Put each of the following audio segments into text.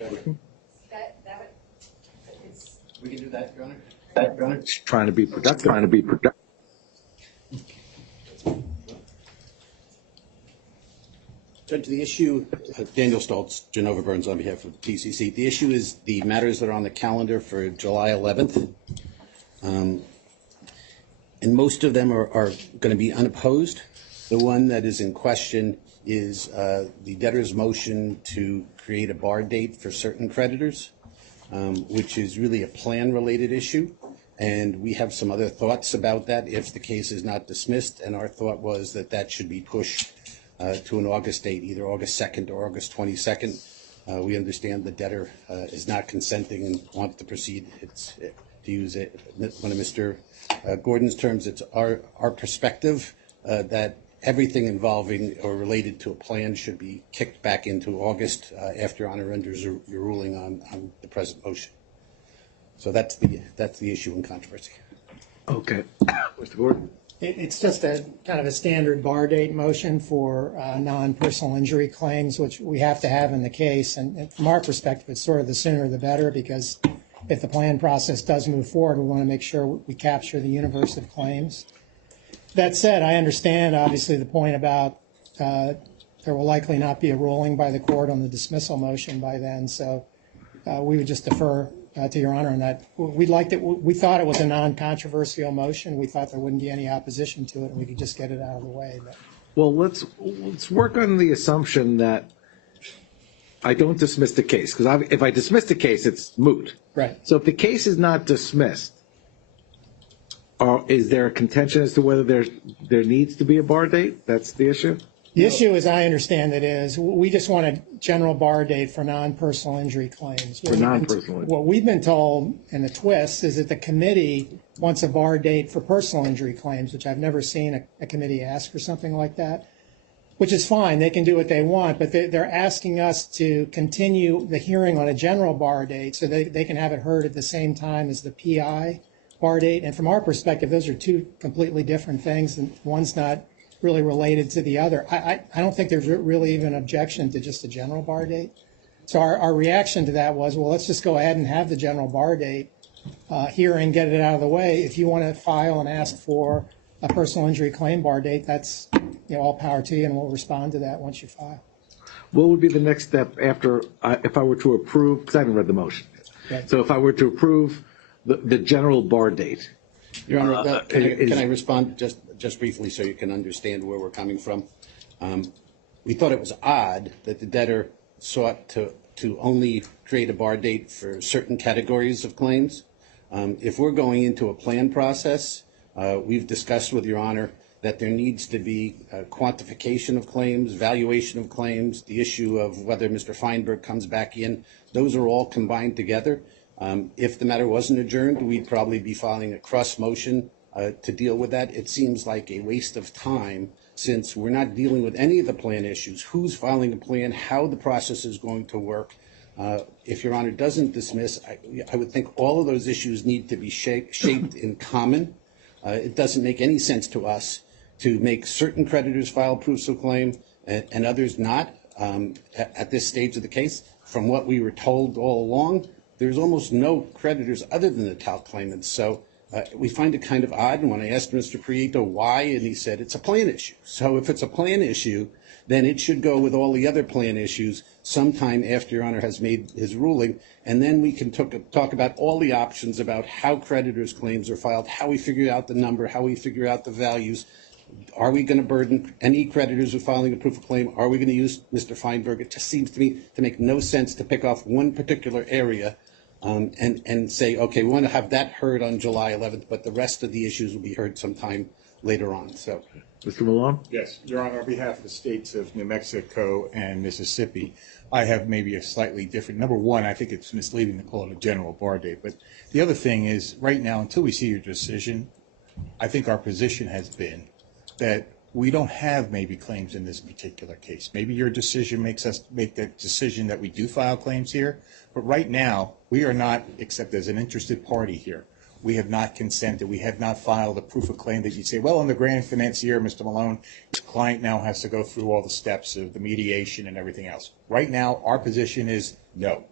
We can do that, Your Honor. Trying to be productive. Judge, the issue, Daniel Stoltz, Genova Burns on behalf of TCC. The issue is the matters that are on the calendar for July 11th. And most of them are going to be unopposed. The one that is in question is the debtor's motion to create a bar date for certain creditors, which is really a plan-related issue. And we have some other thoughts about that if the case is not dismissed. And our thought was that that should be pushed to an August date, either August 2nd or August 22nd. We understand the debtor is not consenting and wants to proceed. To use one of Mr. Gordon's terms, it's our perspective that everything involving or related to a plan should be kicked back into August after Honor renders your ruling on the present motion. So that's the issue in controversy. Okay, Mr. Gordon. It's just a kind of a standard bar date motion for non-personal injury claims, which we have to have in the case. And from our perspective, it's sort of the sooner the better, because if the plan process does move forward, we want to make sure we capture the universe of claims. That said, I understand, obviously, the point about there will likely not be a ruling by the court on the dismissal motion by then. So we would just defer to Your Honor on that. We thought it was a non-controversial motion. We thought there wouldn't be any opposition to it, and we could just get it out of the way. But. Well, let's work on the assumption that I don't dismiss the case, because if I dismiss the case, it's moot. Right. So if the case is not dismissed, is there a contention as to whether there needs to be a bar date? That's the issue? The issue, as I understand it, is we just want a general bar date for non-personal injury claims. For non-personal injury. What we've been told in the twist is that the committee wants a bar date for personal injury claims, which I've never seen a committee ask for something like that, which is fine. They can do what they want, but they're asking us to continue the hearing on a general bar date so they can have it heard at the same time as the PI bar date. And from our perspective, those are two completely different things, and one's not really related to the other. I don't think there's really even an objection to just a general bar date. So our reaction to that was, well, let's just go ahead and have the general bar date hearing, get it out of the way. If you want to file and ask for a personal injury claim bar date, that's all power to you, and we'll respond to that once you file. What would be the next step after, if I were to approve, because I haven't read the motion. Right. So if I were to approve the general bar date. Your Honor, can I respond just briefly so you can understand where we're coming from? We thought it was odd that the debtor sought to only create a bar date for certain categories of claims. If we're going into a plan process, we've discussed with Your Honor that there needs to be a quantification of claims, valuation of claims, the issue of whether Mr. Feinberg comes back in. Those are all combined together. If the matter wasn't adjourned, we'd probably be filing a cross motion to deal with that. It seems like a waste of time since we're not dealing with any of the plan issues. Who's filing a plan, how the process is going to work. If Your Honor doesn't dismiss, I would think all of those issues need to be shaped in common. It doesn't make any sense to us to make certain creditors file proofs of claim and others not at this stage of the case. From what we were told all along, there's almost no creditors other than the talc claimants. So we find it kind of odd. And when I asked Mr. Prieto why, and he said it's a plan issue. So if it's a plan issue, then it should go with all the other plan issues sometime after Your Honor has made his ruling. And then we can talk about all the options about how creditors' claims are filed, how we figure out the number, how we figure out the values. Are we going to burden any creditors with filing a proof of claim? Are we going to use Mr. Feinberg? It just seems to me to make no sense to pick off one particular area and say, okay, we want to have that heard on July 11th, but the rest of the issues will be heard sometime later on. So, Mr. Malone? Yes, Your Honor, on behalf of the states of New Mexico and Mississippi, I have maybe a slightly different. Number one, I think it's misleading to call it a general bar date. But the other thing is, right now, until we see your decision, I think our position has been that we don't have maybe claims in this particular case. Maybe your decision makes us make the decision that we do file claims here. But right now, we are not, except as an interested party here, we have not consented. We have not filed a proof of claim that you'd say, well, in the grand financier, Mr. Malone, the client now has to go through all the steps of the mediation and everything else. Right now, our position is no.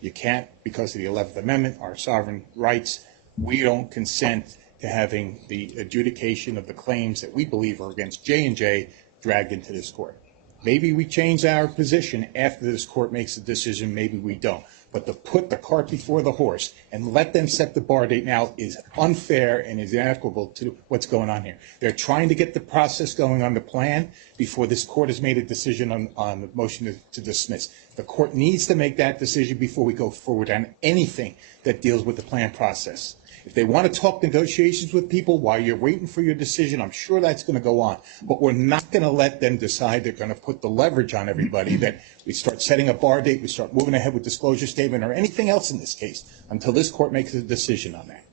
You can't, because of the 11th Amendment, our sovereign rights. We don't consent to having the adjudication of the claims that we believe are against J&J dragged into this court. Maybe we change our position after this court makes a decision, maybe we don't. But to put the cart before the horse and let them set the bar date now is unfair and is inequitable to what's going on here. They're trying to get the process going on the plan before this court has made a decision on the motion to dismiss. The court needs to make that decision before we go forward on anything that deals with the plan process. If they want to talk negotiations with people while you're waiting for your decision, I'm sure that's going to go on. But we're not going to let them decide they're going to put the leverage on everybody, that we start setting a bar date, we start moving ahead with disclosure statement or anything else in this case until this court makes a decision on that.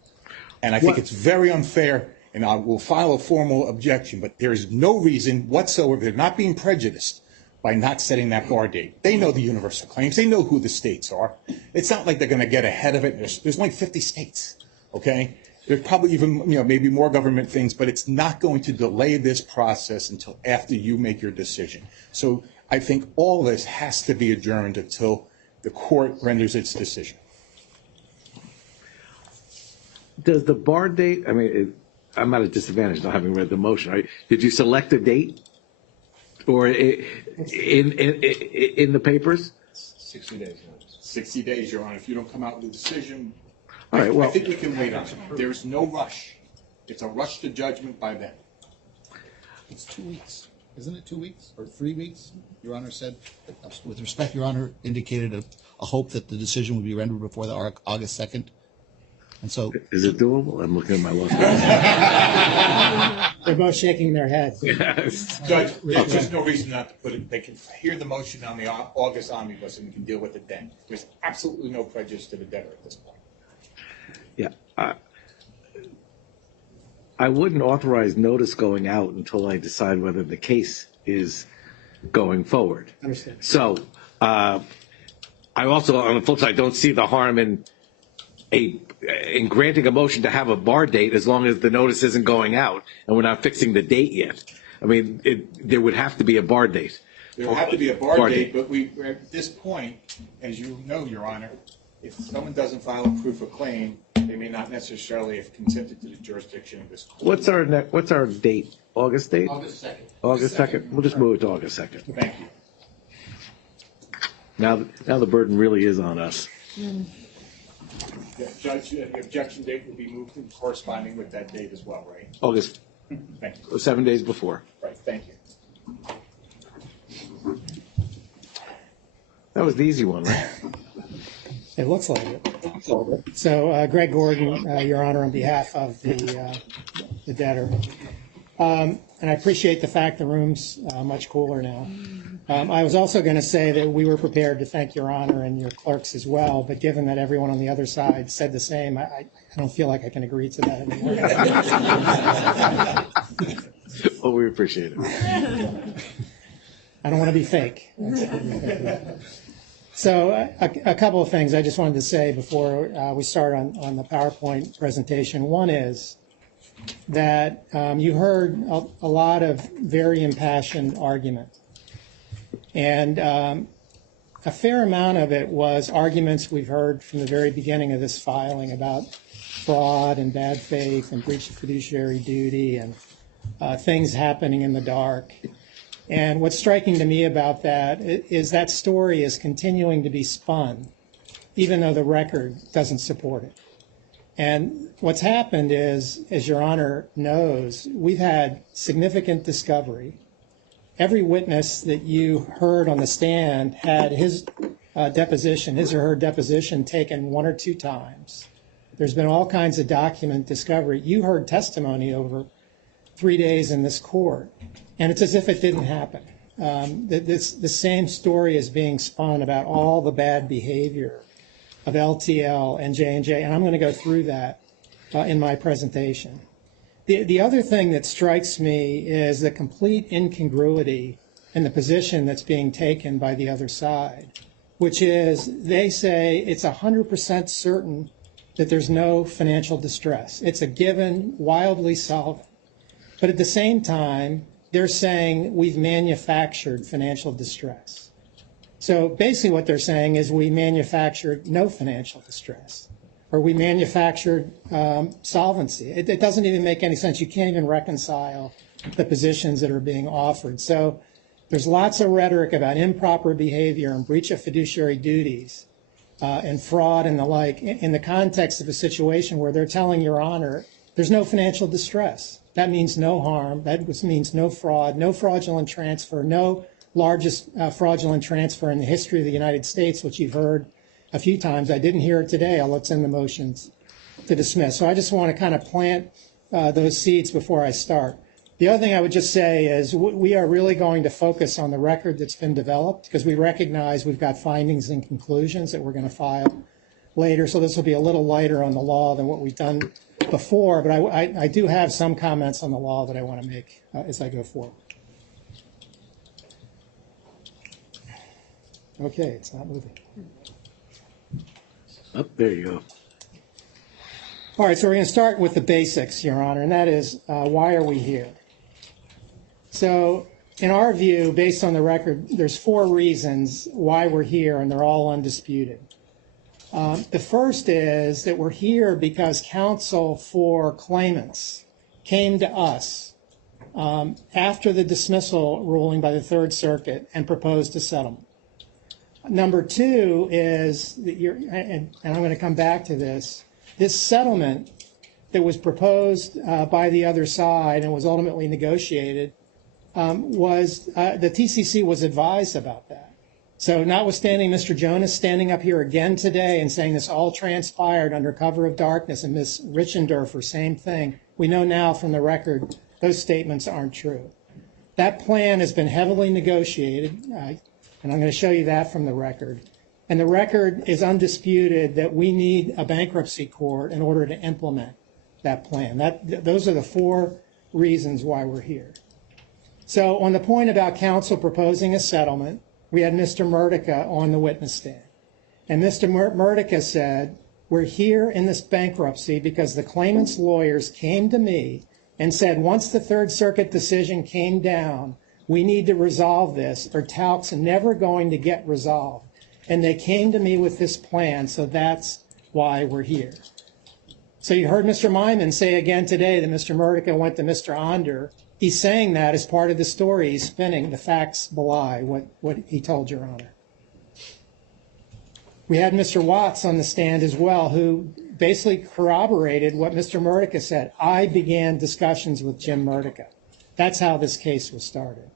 And I think it's very unfair, and I will file a formal objection, but there is no reason whatsoever, they're not being prejudiced by not setting that bar date. They know the universal claims. They know who the states are. It's not like they're going to get ahead of it. There's only 50 states. Okay, there's probably even, maybe more government things, but it's not going to delay this process until after you make your decision. So I think all this has to be adjourned until the court renders its decision. Does the bar date, I mean, I'm at a disadvantage not having read the motion, right? Did you select a date or in the papers? 60 days. 60 days, Your Honor. If you don't come out with a decision, all right, well, I think we can wait on it. There's no rush. It's a rush to judgment by them. It's 2 weeks. Isn't it 2 weeks or 3 weeks? Your Honor said, with respect, Your Honor indicated a hope that the decision would be rendered before the August 2nd. And so, is it doable? I'm looking at my law. They're both shaking their heads. Judge, there's just no reason not to put it. They can hear the motion on the August omnibus and we can deal with it then. There's absolutely no prejudice to the debtor at this point. Yeah, I wouldn't authorize notice going out until I decide whether the case is going forward. Understand. So I also, on the flip side, don't see the harm in granting a motion to have a bar date as long as the notice isn't going out and we're not fixing the date yet. I mean, there would have to be a bar date. There will have to be a bar date, but at this point, as you know, Your Honor, if someone doesn't file a proof of claim, they may not necessarily have consented to the jurisdiction of this court. What's our date? August date? August 2nd. August 2nd? We'll just move it to August 2nd. Thank you. Now the burden really is on us. Yeah, Judge, the objection date will be moved in corresponding with that date as well, right? August, Thank you. 7 days before. Right, thank you. That was the easy one, right? It looks like it. So Greg Gordon, Your Honor, on behalf of the debtor. And I appreciate the fact the room's much cooler now. I was also going to say that we were prepared to thank Your Honor and your clerks as well, but given that everyone on the other side said the same, I don't feel like I can agree to that anymore. Well, we appreciate it. I don't want to be fake. So a couple of things I just wanted to say before we start on the PowerPoint presentation. One is that you heard a lot of very impassioned argument. And a fair amount of it was arguments we've heard from the very beginning of this filing about fraud and bad faith and breach of fiduciary duty and things happening in the dark. And what's striking to me about that is that story is continuing to be spun, even though the record doesn't support it. And what's happened is, as Your Honor knows, we've had significant discovery. Every witness that you heard on the stand had his or her deposition taken 1 or 2 times. There's been all kinds of document discovery. You heard testimony over 3 days in this court, and it's as if it didn't happen. The same story is being spun about all the bad behavior of LTL and J&J, and I'm going to go through that in my presentation. The other thing that strikes me is the complete incongruity in the position that's being taken by the other side, which is they say it's 100% certain that there's no financial distress. It's a given, wildly solvent. But at the same time, they're saying we've manufactured financial distress. So basically what they're saying is we manufactured no financial distress, or we manufactured solvency. It doesn't even make any sense. You can't even reconcile the positions that are being offered. So there's lots of rhetoric about improper behavior and breach of fiduciary duties and fraud and the like in the context of a situation where they're telling Your Honor there's no financial distress. That means no harm. That means no fraud, no fraudulent transfer, no largest fraudulent transfer in the history of the United States, which you've heard a few times. I didn't hear it today, although it's in the motions to dismiss. So I just want to kind of plant those seeds before I start. The other thing I would just say is we are really going to focus on the record that's been developed because we recognize we've got findings and conclusions that we're going to file later. So this will be a little lighter on the law than what we've done before, but I do have some comments on the law that I want to make as I go forward. Okay, it's not moving. Oh, there you go. All right, so we're going to start with the basics, Your Honor, and that is why are we here? So in our view, based on the record, there's 4 reasons why we're here, and they're all undisputed. The first is that we're here because counsel for claimants came to us after the dismissal ruling by the Third Circuit and proposed a settlement. Number 2 is that and I'm going to come back to this settlement that was proposed by the other side and was ultimately negotiated was the TCC was advised about that. So notwithstanding Mr. Jonas standing up here again today and saying this all transpired under cover of darkness and Ms. Richendorfer, same thing, we know now from the record those statements aren't true. That plan has been heavily negotiated, and I'm going to show you that from the record. And the record is undisputed that we need a bankruptcy court in order to implement that plan. Those are the 4 reasons why we're here. So on the point about counsel proposing a settlement, we had Mr. Murtica on the witness stand. And Mr. Murtica said, we're here in this bankruptcy because the claimant's lawyers came to me and said, once the Third Circuit decision came down, we need to resolve this or talc's never going to get resolved. And they came to me with this plan, so that's why we're here. So you heard Mr. Myman say again today that Mr. Murtica went to Mr. Onder. He's saying that as part of the story. He's spinning. The facts belie what he told Your Honor. We had Mr. Watts on the stand as well, who basically corroborated what Mr. Murtica said. I began discussions with Jim Murtica. That's how this case was started.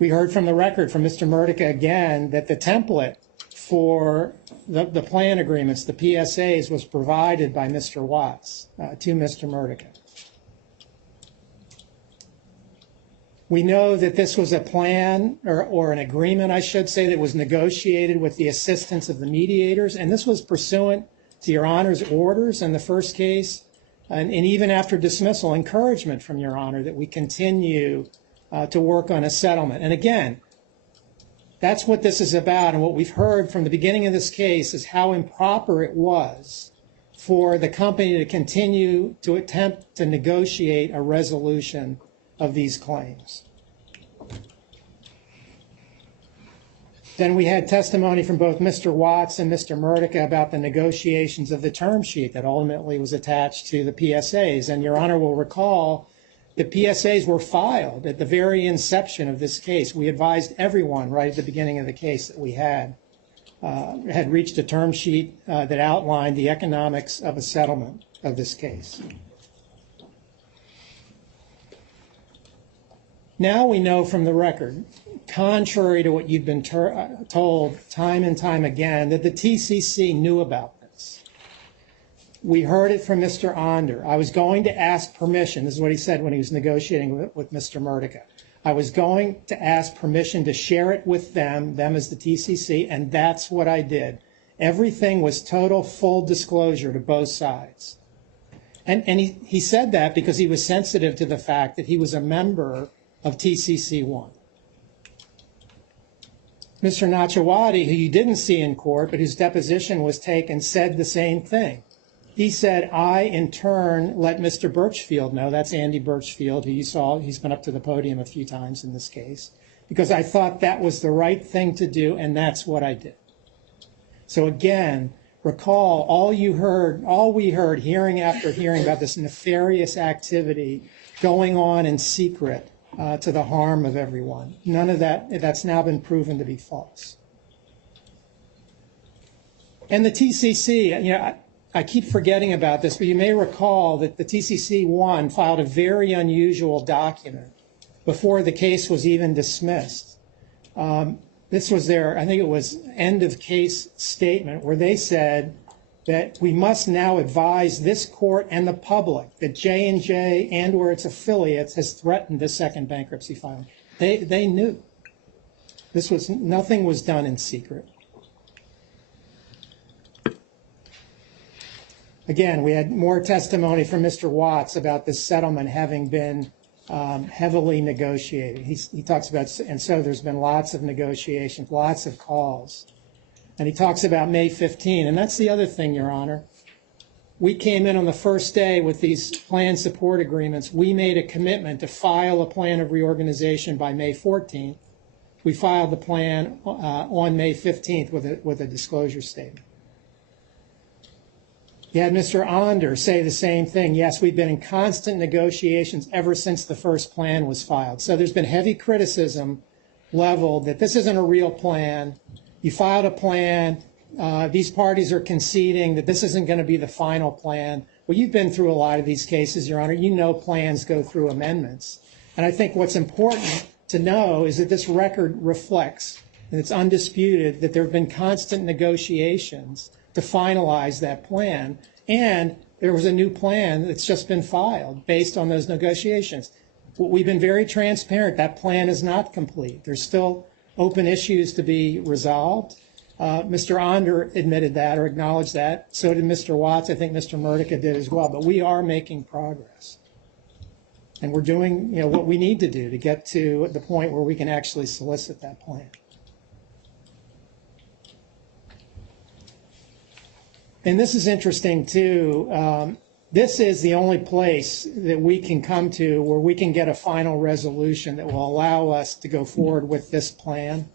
We heard from the record from Mr. Murtica again that the template for the plan agreements, the PSAs, was provided by Mr. Watts to Mr. Murtica. We know that this was a plan or an agreement, I should say, that was negotiated with the assistance of the mediators, and this was pursuant to Your Honor's orders in the first case, and even after dismissal, encouragement from Your Honor that we continue to work on a settlement. And again, that's what this is about, and what we've heard from the beginning of this case is how improper it was for the company to continue to attempt to negotiate a resolution of these claims. Then we had testimony from both Mr. Watts and Mr. Murtica about the negotiations of the term sheet that ultimately was attached to the PSAs. And Your Honor will recall the PSAs were filed at the very inception of this case. We advised everyone right at the beginning of the case that we had reached a term sheet that outlined the economics of a settlement of this case. Now we know from the record, contrary to what you've been told time and time again, that the TCC knew about this. We heard it from Mr. Onder. I was going to ask permission. This is what he said when he was negotiating with Mr. Murtica. I was going to ask permission to share it with them as the TCC, and that's what I did. Everything was total, full disclosure to both sides. And he said that because he was sensitive to the fact that he was a member of TCC1. Mr. Nachawati, who you didn't see in court, but whose deposition was taken, said the same thing. he said, I in turn let Mr. Birchfield know, that's Andy Birchfield, who you saw, he's been up to the podium a few times in this case, because I thought that was the right thing to do, and that's what I did. So again, recall all we heard hearing after hearing about this nefarious activity going on in secret to the harm of everyone. None of that's now been proven to be false. And the TCC, you know, I keep forgetting about this, but you may recall that the TCC1 filed a very unusual document before the case was even dismissed. This was their, I think it was end of case statement, where they said that we must now advise this court and the public that J&J and or its affiliates has threatened the second bankruptcy filing. They knew. Nothing was done in secret. Again, we had more testimony from Mr. Watts about this settlement having been heavily negotiated. He talks about, and so there's been lots of negotiations, lots of calls. And he talks about May 15, and that's the other thing, Your Honor. We came in on the first day with these plan support agreements. We made a commitment to file a plan of reorganization by May 14th. We filed the plan on May 15th with a disclosure statement. You had Mr. Onder say the same thing. Yes, we've been in constant negotiations ever since the first plan was filed. So there's been heavy criticism leveled that this isn't a real plan. You filed a plan. These parties are conceding that this isn't going to be the final plan. Well, you've been through a lot of these cases, Your Honor. You know plans go through amendments. And I think what's important to know is that this record reflects, and it's undisputed, that there have been constant negotiations to finalize that plan. And there was a new plan that's just been filed based on those negotiations. We've been very transparent. That plan is not complete. There's still open issues to be resolved. Mr. Onder admitted that or acknowledged that. So did Mr. Watts. I think Mr. Murtica did as well. But we are making progress. And we're doing what we need to do to get to the point where we can actually solicit that plan. And this is interesting, too. This is the only place that we can come to where we can get a final resolution that will allow us to go forward with this plan.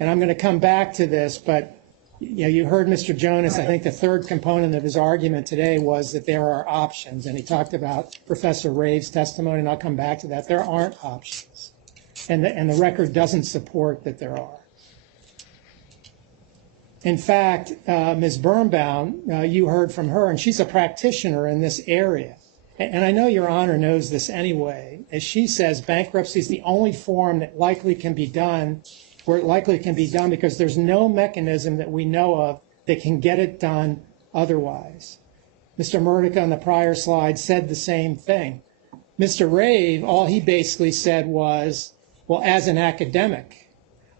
And I'm going to come back to this, but you heard Mr. Jonas. I think the third component of his argument today was that there are options. And he talked about Professor Rave's testimony, and I'll come back to that. There aren't options. And the record doesn't support that there are. In fact, Ms. Birnbaum, you heard from her, and she's a practitioner in this area. And I know Your Honor knows this anyway. As she says, bankruptcy is the only form that likely can be done, where it likely can be done because there's no mechanism that we know of that can get it done otherwise. Mr. Murtica on the prior slide said the same thing. Mr. Rave, all he basically said was, well, as an academic,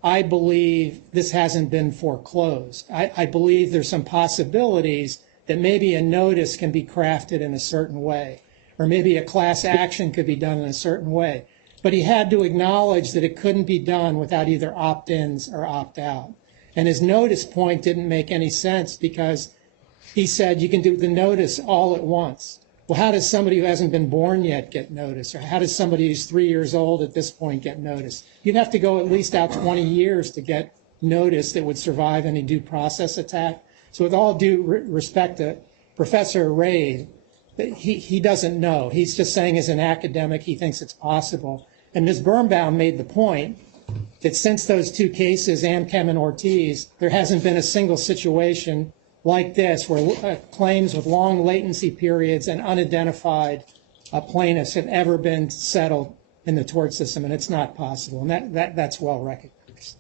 I believe this hasn't been foreclosed. I believe there's some possibilities that maybe a notice can be crafted in a certain way, or maybe a class action could be done in a certain way. But he had to acknowledge that it couldn't be done without either opt-ins or opt-out. And his notice point didn't make any sense because he said you can do the notice all at once. Well, how does somebody who hasn't been born yet get notice? Or how does somebody who's 3 years old at this point get notice? You'd have to go at least out 20 years to get notice that would survive any due process attack. So with all due respect to Professor Rave, he doesn't know. He's just saying as an academic he thinks it's possible. And Ms. Birnbaum made the point that since those two cases, Amchem and Ortiz, there hasn't been a single situation like this, where claims with long latency periods and unidentified plaintiffs have ever been settled in the tort system, and it's not possible, and that's well recognized.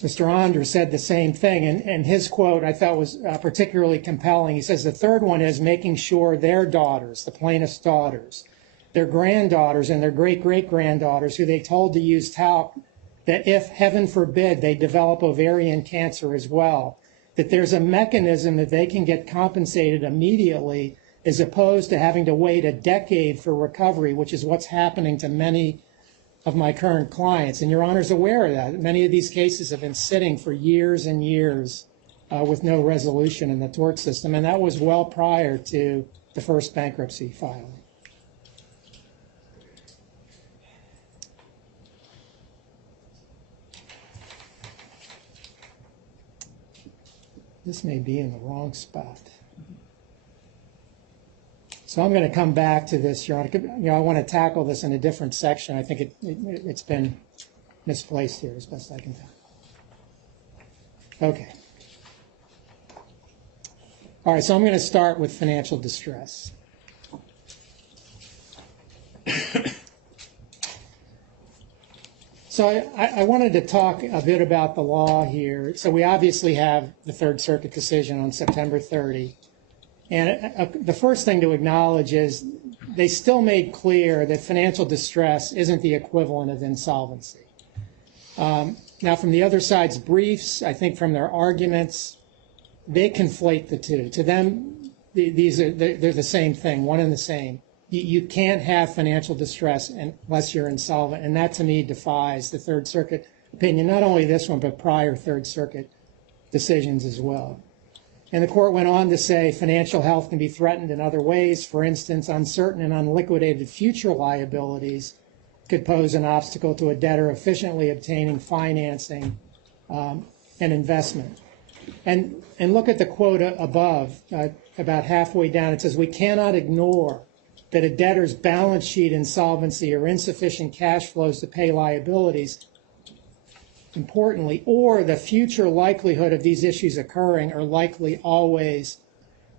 Mr. Onder said the same thing, and his quote I thought was particularly compelling. He says the third one is making sure their daughters, the plaintiff's daughters, their granddaughters and their great-great-granddaughters, who they told to use talc, that if, heaven forbid, they develop ovarian cancer as well, that there's a mechanism that they can get compensated immediately as opposed to having to wait a decade for recovery, which is what's happening to many of my current clients. And Your Honor's aware of that. Many of these cases have been sitting for years and years with no resolution in the tort system, and that was well prior to the first bankruptcy filing. This may be in the wrong spot. So I'm going to come back to this, Your Honor. I want to tackle this in a different section. I think it's been misplaced here as best I can tell. Okay. All right, so I'm going to start with financial distress. So I wanted to talk a bit about the law here. So we obviously have the Third Circuit decision on September 30. And the first thing to acknowledge is they still made clear that financial distress isn't the equivalent of insolvency. Now, from the other side's briefs, I think from their arguments, they conflate the two. To them, they're the same thing, one and the same. You can't have financial distress unless you're insolvent, and that to me defies the Third Circuit opinion, not only this one, but prior Third Circuit decisions as well. And the court went on to say financial health can be threatened in other ways. For instance, uncertain and unliquidated future liabilities could pose an obstacle to a debtor efficiently obtaining financing and investment. And look at the quote above, about halfway down. It says, "We cannot ignore that a debtor's balance sheet insolvency or insufficient cash flows to pay liabilities, importantly, or the future likelihood of these issues occurring are likely always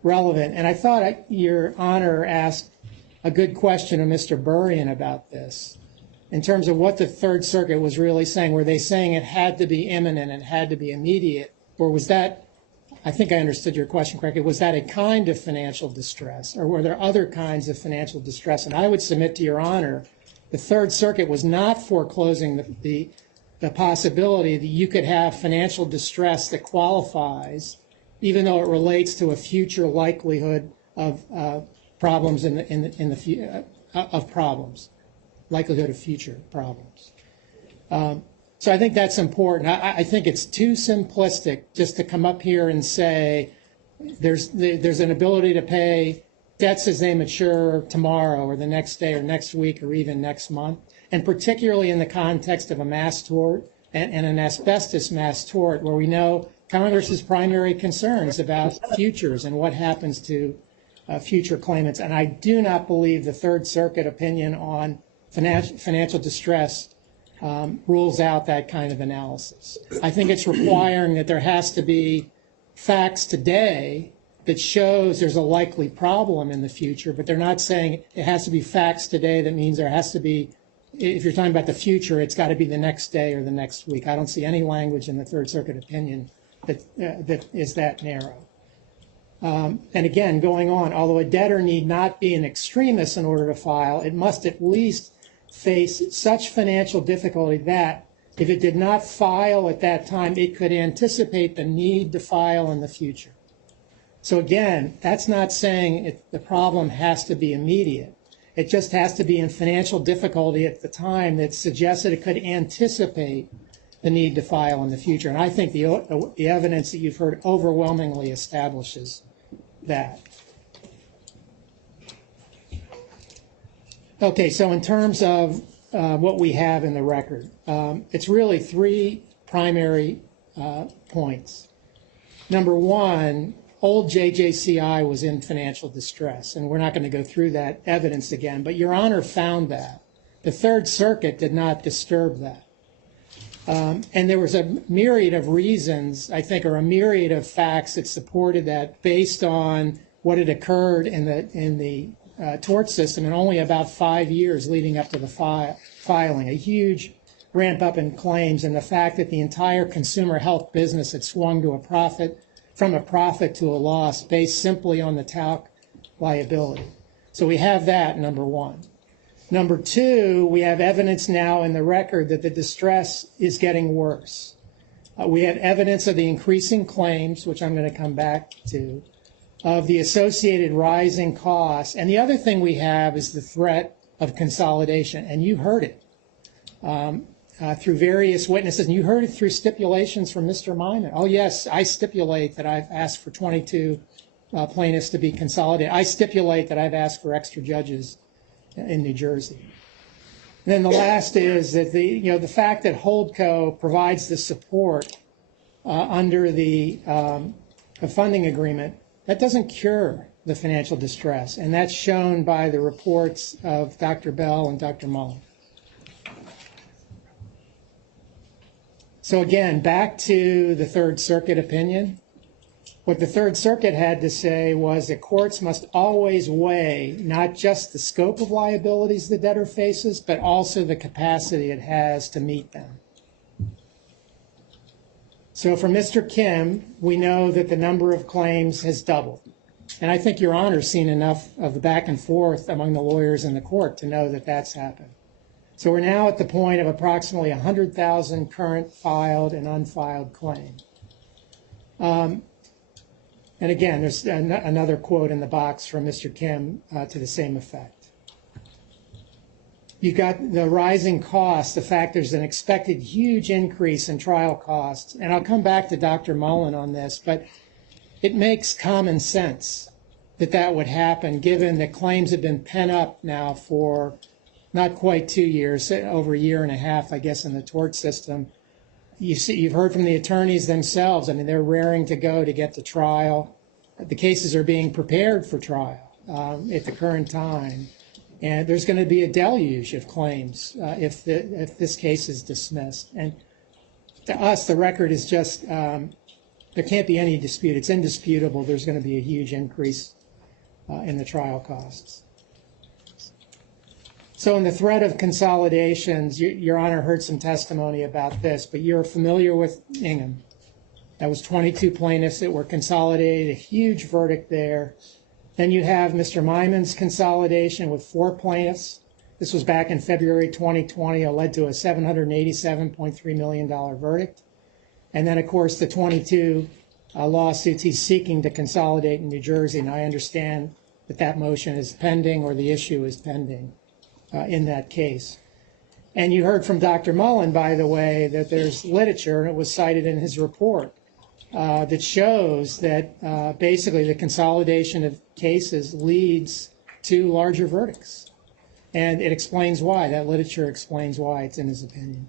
relevant." And I thought Your Honor asked a good question of Mr. Burrian about this, in terms of what the Third Circuit was really saying. Were they saying it had to be imminent and had to be immediate? Or was that, I think I understood your question correctly, was that a kind of financial distress? Or were there other kinds of financial distress? And I would submit to Your Honor, the Third Circuit was not foreclosing the possibility that you could have financial distress that qualifies, even though it relates to a future likelihood of problems likelihood of future problems. So I think that's important. I think it's too simplistic just to come up here and say there's an ability to pay debts as they mature tomorrow or the next day or next week or even next month, and particularly in the context of a mass tort and an asbestos mass tort, where we know Congress's primary concerns about futures and what happens to future claimants. And I do not believe the Third Circuit opinion on financial distress rules out that kind of analysis. I think it's requiring that there has to be facts today that shows there's a likely problem in the future, but they're not saying it has to be facts today. That means there has to be, if you're talking about the future, it's got to be the next day or the next week. I don't see any language in the Third Circuit opinion that is that narrow. And again, going on, although a debtor need not be an extremist in order to file, it must at least face such financial difficulty that if it did not file at that time, it could anticipate the need to file in the future. So again, that's not saying the problem has to be immediate. It just has to be in financial difficulty at the time that suggests that it could anticipate the need to file in the future. And I think the evidence that you've heard overwhelmingly establishes that. Okay, so in terms of what we have in the record, it's really three primary points. Number one, old JJCI was in financial distress, and we're not going to go through that evidence again, but Your Honor found that. The Third Circuit did not disturb that. And there was a myriad of reasons, I think, or a myriad of facts that supported that based on what had occurred in the tort system in only about 5 years leading up to the filing. A huge ramp up in claims, and the fact that the entire consumer health business had swung to a profit, from a profit to a loss based simply on the talc liability. So we have that, number one. Number two, we have evidence now in the record that the distress is getting worse. We have evidence of the increasing claims, which I'm going to come back to, of the associated rising costs. And the other thing we have is the threat of consolidation, and you heard it. through various witnesses, and you heard it through stipulations from Mr. Myman. Oh, yes, I stipulate that I've asked for 22 plaintiffs to be consolidated. I stipulate that I've asked for extra judges in New Jersey. And then the last is that the fact that Holdco provides the support under the funding agreement, that doesn't cure the financial distress, and that's shown by the reports of Dr. Bell and Dr. Mullen. So again, back to the Third Circuit opinion. What the Third Circuit had to say was that courts must always weigh not just the scope of liabilities the debtor faces, but also the capacity it has to meet them. So for Mr. Kim, we know that the number of claims has doubled. And I think Your Honor's seen enough of the back and forth among the lawyers in the court to know that that's happened. So we're now at the point of approximately 100,000 current filed and unfiled claims. And again, there's another quote in the box from Mr. Kim to the same effect. You've got the rising costs, the fact there's an expected huge increase in trial costs. And I'll come back to Dr. Mullen on this, but it makes common sense that that would happen given that claims have been pent up now for not quite 2 years, over a year and a half, I guess, in the tort system. You've heard from the attorneys themselves. I mean, they're raring to go to get to trial. The cases are being prepared for trial at the current time. And there's going to be a deluge of claims if this case is dismissed. And to us, the record is just, there can't be any dispute. It's indisputable. There's going to be a huge increase in the trial costs. So in the threat of consolidations, Your Honor heard some testimony about this, but you're familiar with Ingham. That was 22 plaintiffs that were consolidated, a huge verdict there. Then you have Mr. Myman's consolidation with 4 plaintiffs. This was back in February 2020. It led to a $787.3 million verdict. And then, of course, the 22 lawsuits he's seeking to consolidate in New Jersey. And I understand that that motion is pending, or the issue is pending in that case. And you heard from Dr. Mullen, by the way, that there's literature, and it was cited in his report, that shows that basically the consolidation of cases leads to larger verdicts. And it explains why. That literature explains why. It's in his opinion.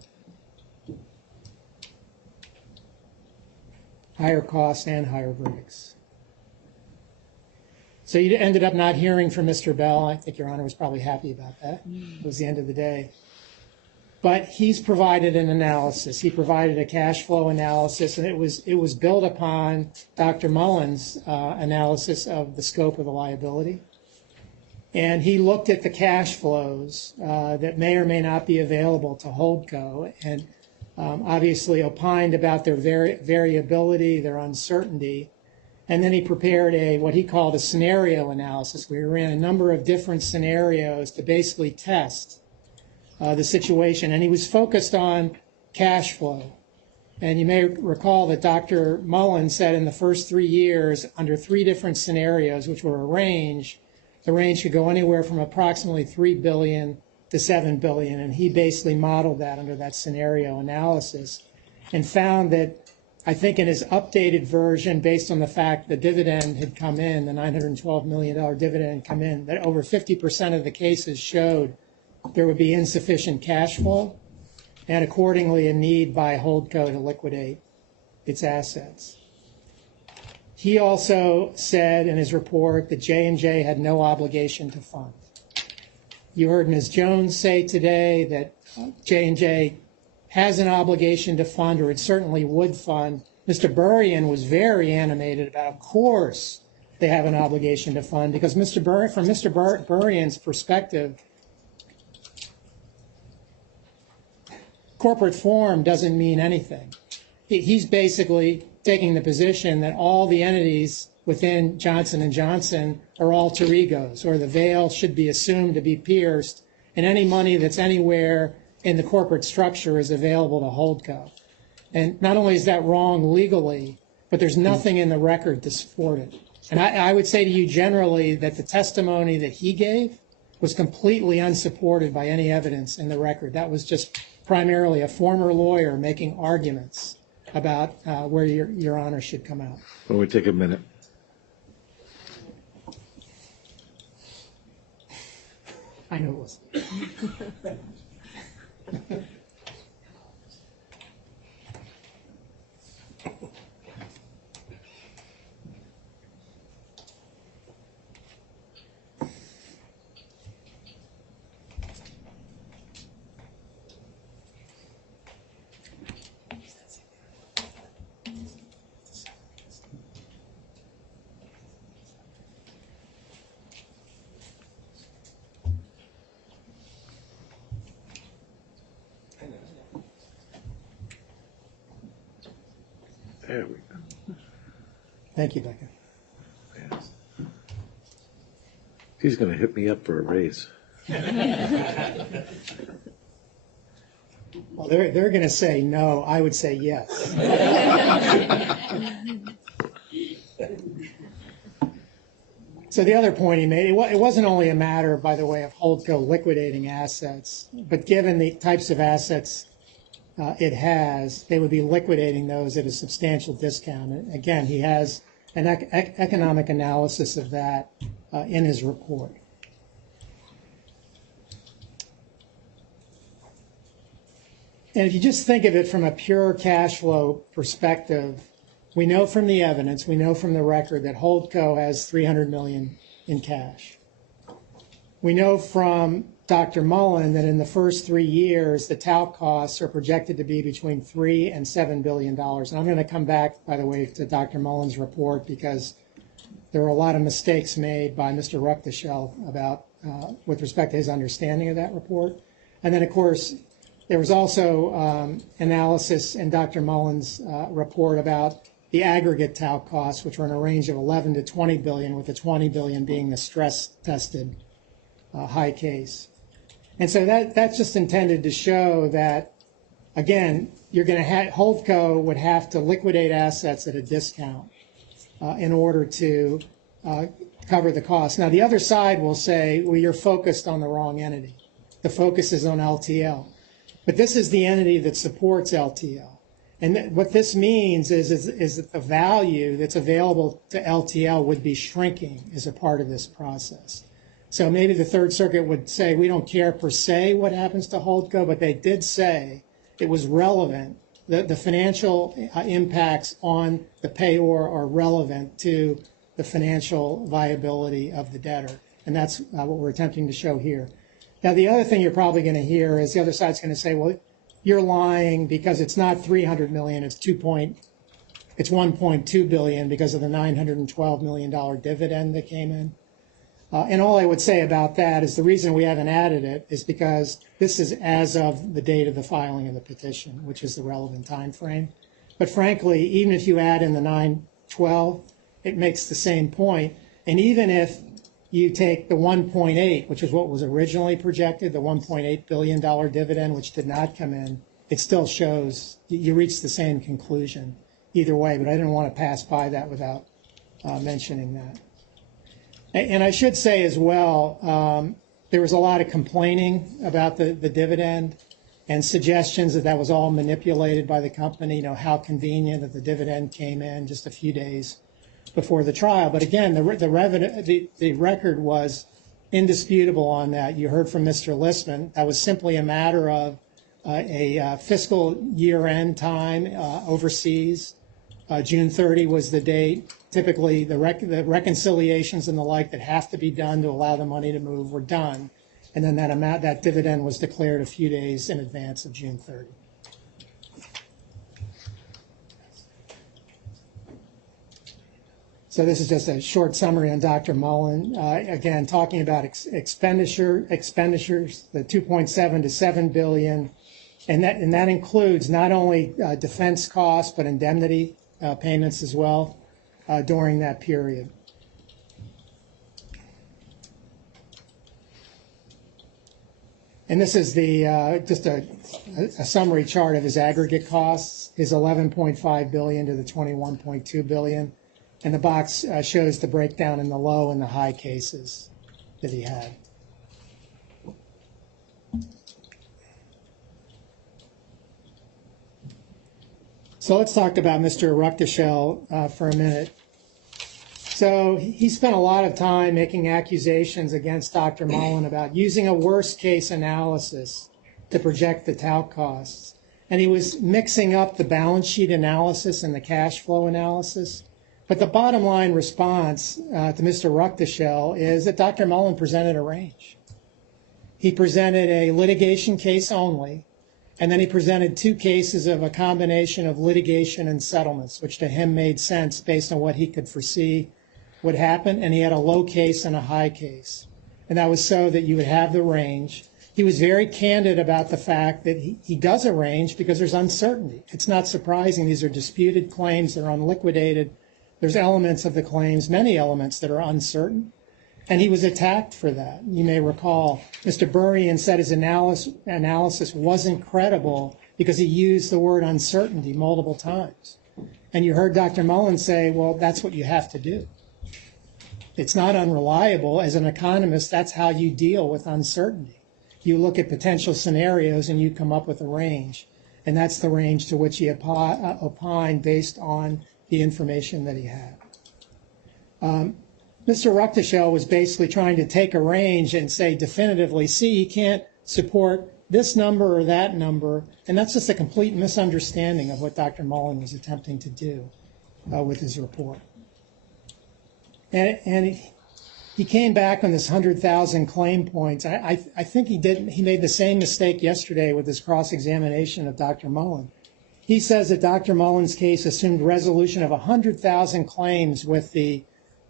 Higher costs and higher verdicts. So you ended up not hearing from Mr. Bell. I think Your Honor was probably happy about that. It was the end of the day. But he's provided an analysis. He provided a cash flow analysis, and it was built upon Dr. Mullen's analysis of the scope of the liability. And he looked at the cash flows that may or may not be available to Holdco, and obviously opined about their variability, their uncertainty. And then he prepared what he called a scenario analysis. We ran a number of different scenarios to basically test the situation. And he was focused on cash flow. And you may recall that Dr. Mullen said in the first 3 years, under 3 different scenarios, which were a range, the range could go anywhere from approximately $3 billion to $7 billion. And he basically modeled that under that scenario analysis and found that, I think in his updated version, based on the fact the dividend had come in, the $912 million dividend had come in, that over 50% of the cases showed there would be insufficient cash flow and accordingly a need by Holdco to liquidate its assets. He also said in his report that J&J had no obligation to fund. You heard Ms. Jones say today that J&J has an obligation to fund, or it certainly would fund. Mr. Burian was very animated about, of course, they have an obligation to fund, because from Mr. Burian's perspective, corporate form doesn't mean anything. He's basically taking the position that all the entities within Johnson & Johnson are alter egos, or the veil should be assumed to be pierced, and any money that's anywhere in the corporate structure is available to Holdco. And not only is that wrong legally, but there's nothing in the record to support it. And I would say to you generally that the testimony that he gave was completely unsupported by any evidence in the record. That was just primarily a former lawyer making arguments about where your honor should come out. Well, we take a minute. I know it was. There we go. Thank you, Becca. Yes. He's going to hit me up for a raise. Well, they're going to say no. I would say yes. So the other point he made, it wasn't only a matter, by the way, of Holdco liquidating assets, but given the types of assets it has, they would be liquidating those at a substantial discount. And again, he has an economic analysis of that in his report. And if you just think of it from a pure cash flow perspective, we know from the evidence, we know from the record that Holdco has $300 million in cash. We know from Dr. Mullen that in the first 3 years, the talc costs are projected to be between $3 and $7 billion. And I'm going to come back, by the way, to Dr. Mullen's report because there were a lot of mistakes made by Mr. Ruckteschel about, with respect to his understanding of that report. And then, of course, there was also analysis in Dr. Mullen's report about the aggregate talc costs, which were in a range of 11 to 20 billion, with the 20 billion being the stress-tested high case. And so that's just intended to show that, again, you're going to Holdco would have to liquidate assets at a discount in order to cover the cost. Now, the other side will say, well, you're focused on the wrong entity. The focus is on LTL. But this is the entity that supports LTL. And what this means is that the value that's available to LTL would be shrinking as a part of this process. So maybe the Third Circuit would say, we don't care per se what happens to Holdco, but they did say it was relevant. The financial impacts on the payor are relevant to the financial viability of the debtor. And that's what we're attempting to show here. Now, the other thing you're probably going to hear is the other side's going to say, well, you're lying because it's not $300 million, it's 1.2 billion because of the $912 million dividend that came in. And all I would say about that is the reason we haven't added it is because this is as of the date of the filing of the petition, which is the relevant time frame. But frankly, even if you add in the 912, it makes the same point. And even if you take the 1.8, which is what was originally projected, the $1.8 billion dividend, which did not come in, it still shows you reach the same conclusion either way. But I didn't want to pass by that without mentioning that. And I should say as well, there was a lot of complaining about the dividend and suggestions that that was all manipulated by the company, how convenient that the dividend came in just a few days before the trial. But again, the record was indisputable on that. You heard from Mr. Listman. That was simply a matter of a fiscal year-end time overseas. June 30 was the date. Typically, the reconciliations and the like that have to be done to allow the money to move were done. And then that dividend was declared a few days in advance of June 30. So this is just a short summary on Dr. Mullen. Again, talking about expenditures, the 2.7 to 7 billion, and that includes not only defense costs but indemnity payments as well during that period. And this is just a summary chart of his aggregate costs, his 11.5 billion to the 21.2 billion. And the box shows the breakdown in the low and the high cases that he had. So let's talk about Mr. Ruckteschell for a minute. So he spent a lot of time making accusations against Dr. Mullen about using a worst case analysis to project the talc costs. And he was mixing up the balance sheet analysis and the cash flow analysis. But the bottom line response to Mr. Ruckteschell is that Dr. Mullen presented a range. He presented a litigation case only, and then he presented 2 cases of a combination of litigation and settlements, which to him made sense based on what he could foresee would happen, and he had a low case and a high case. And that was so that you would have the range. He was very candid about the fact that he does a range because there's uncertainty. It's not surprising. These are disputed claims. They're unliquidated. There's elements of the claims, many elements that are uncertain. And he was attacked for that. You may recall Mr. Burrian said his analysis wasn't credible because he used the word uncertainty multiple times. And you heard Dr. Mullen say, well, that's what you have to do. It's not unreliable. As an economist, that's how you deal with uncertainty. You look at potential scenarios and you come up with a range. And that's the range to which he opined based on the information that he had. Mr. Ruckteschell was basically trying to take a range and say definitively, see, he can't support this number or that number. And that's just a complete misunderstanding of what Dr. Mullen was attempting to do with his report. And he came back on this 100,000 claim points. I think he made the same mistake yesterday with his cross-examination of Dr. Mullen. He says that Dr. Mullen's case assumed resolution of 100,000 claims with the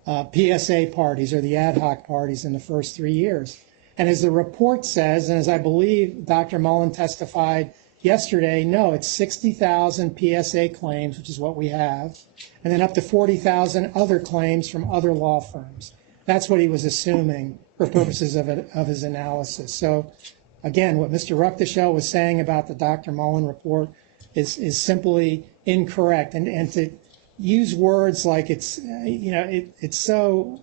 PSA parties or the ad hoc parties in the first 3 years. And as the report says, and as I believe Dr. Mullen testified yesterday, no, it's 60,000 PSA claims, which is what we have, and then up to 40,000 other claims from other law firms. That's what he was assuming for purposes of his analysis. So again, what Mr. Ruckteschell was saying about the Dr. Mullen report is simply incorrect. And to use words like it's so,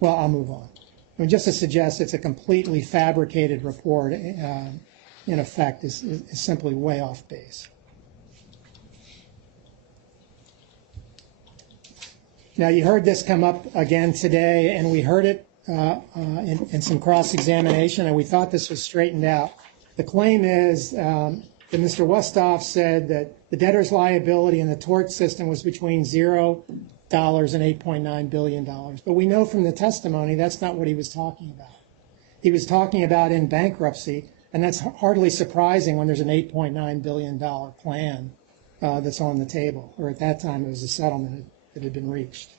well, I'll move on. I mean, just to suggest it's a completely fabricated report, in effect, is simply way off base. Now, you heard this come up again today, and we heard it in some cross-examination, and we thought this was straightened out. The claim is that Mr. Westhoff said that the debtor's liability in the tort system was between $0 and $8.9 billion. But we know from the testimony that's not what he was talking about. He was talking about in bankruptcy, and that's hardly surprising when there's an $8.9 billion plan that's on the table, or at that time it was a settlement that had been reached.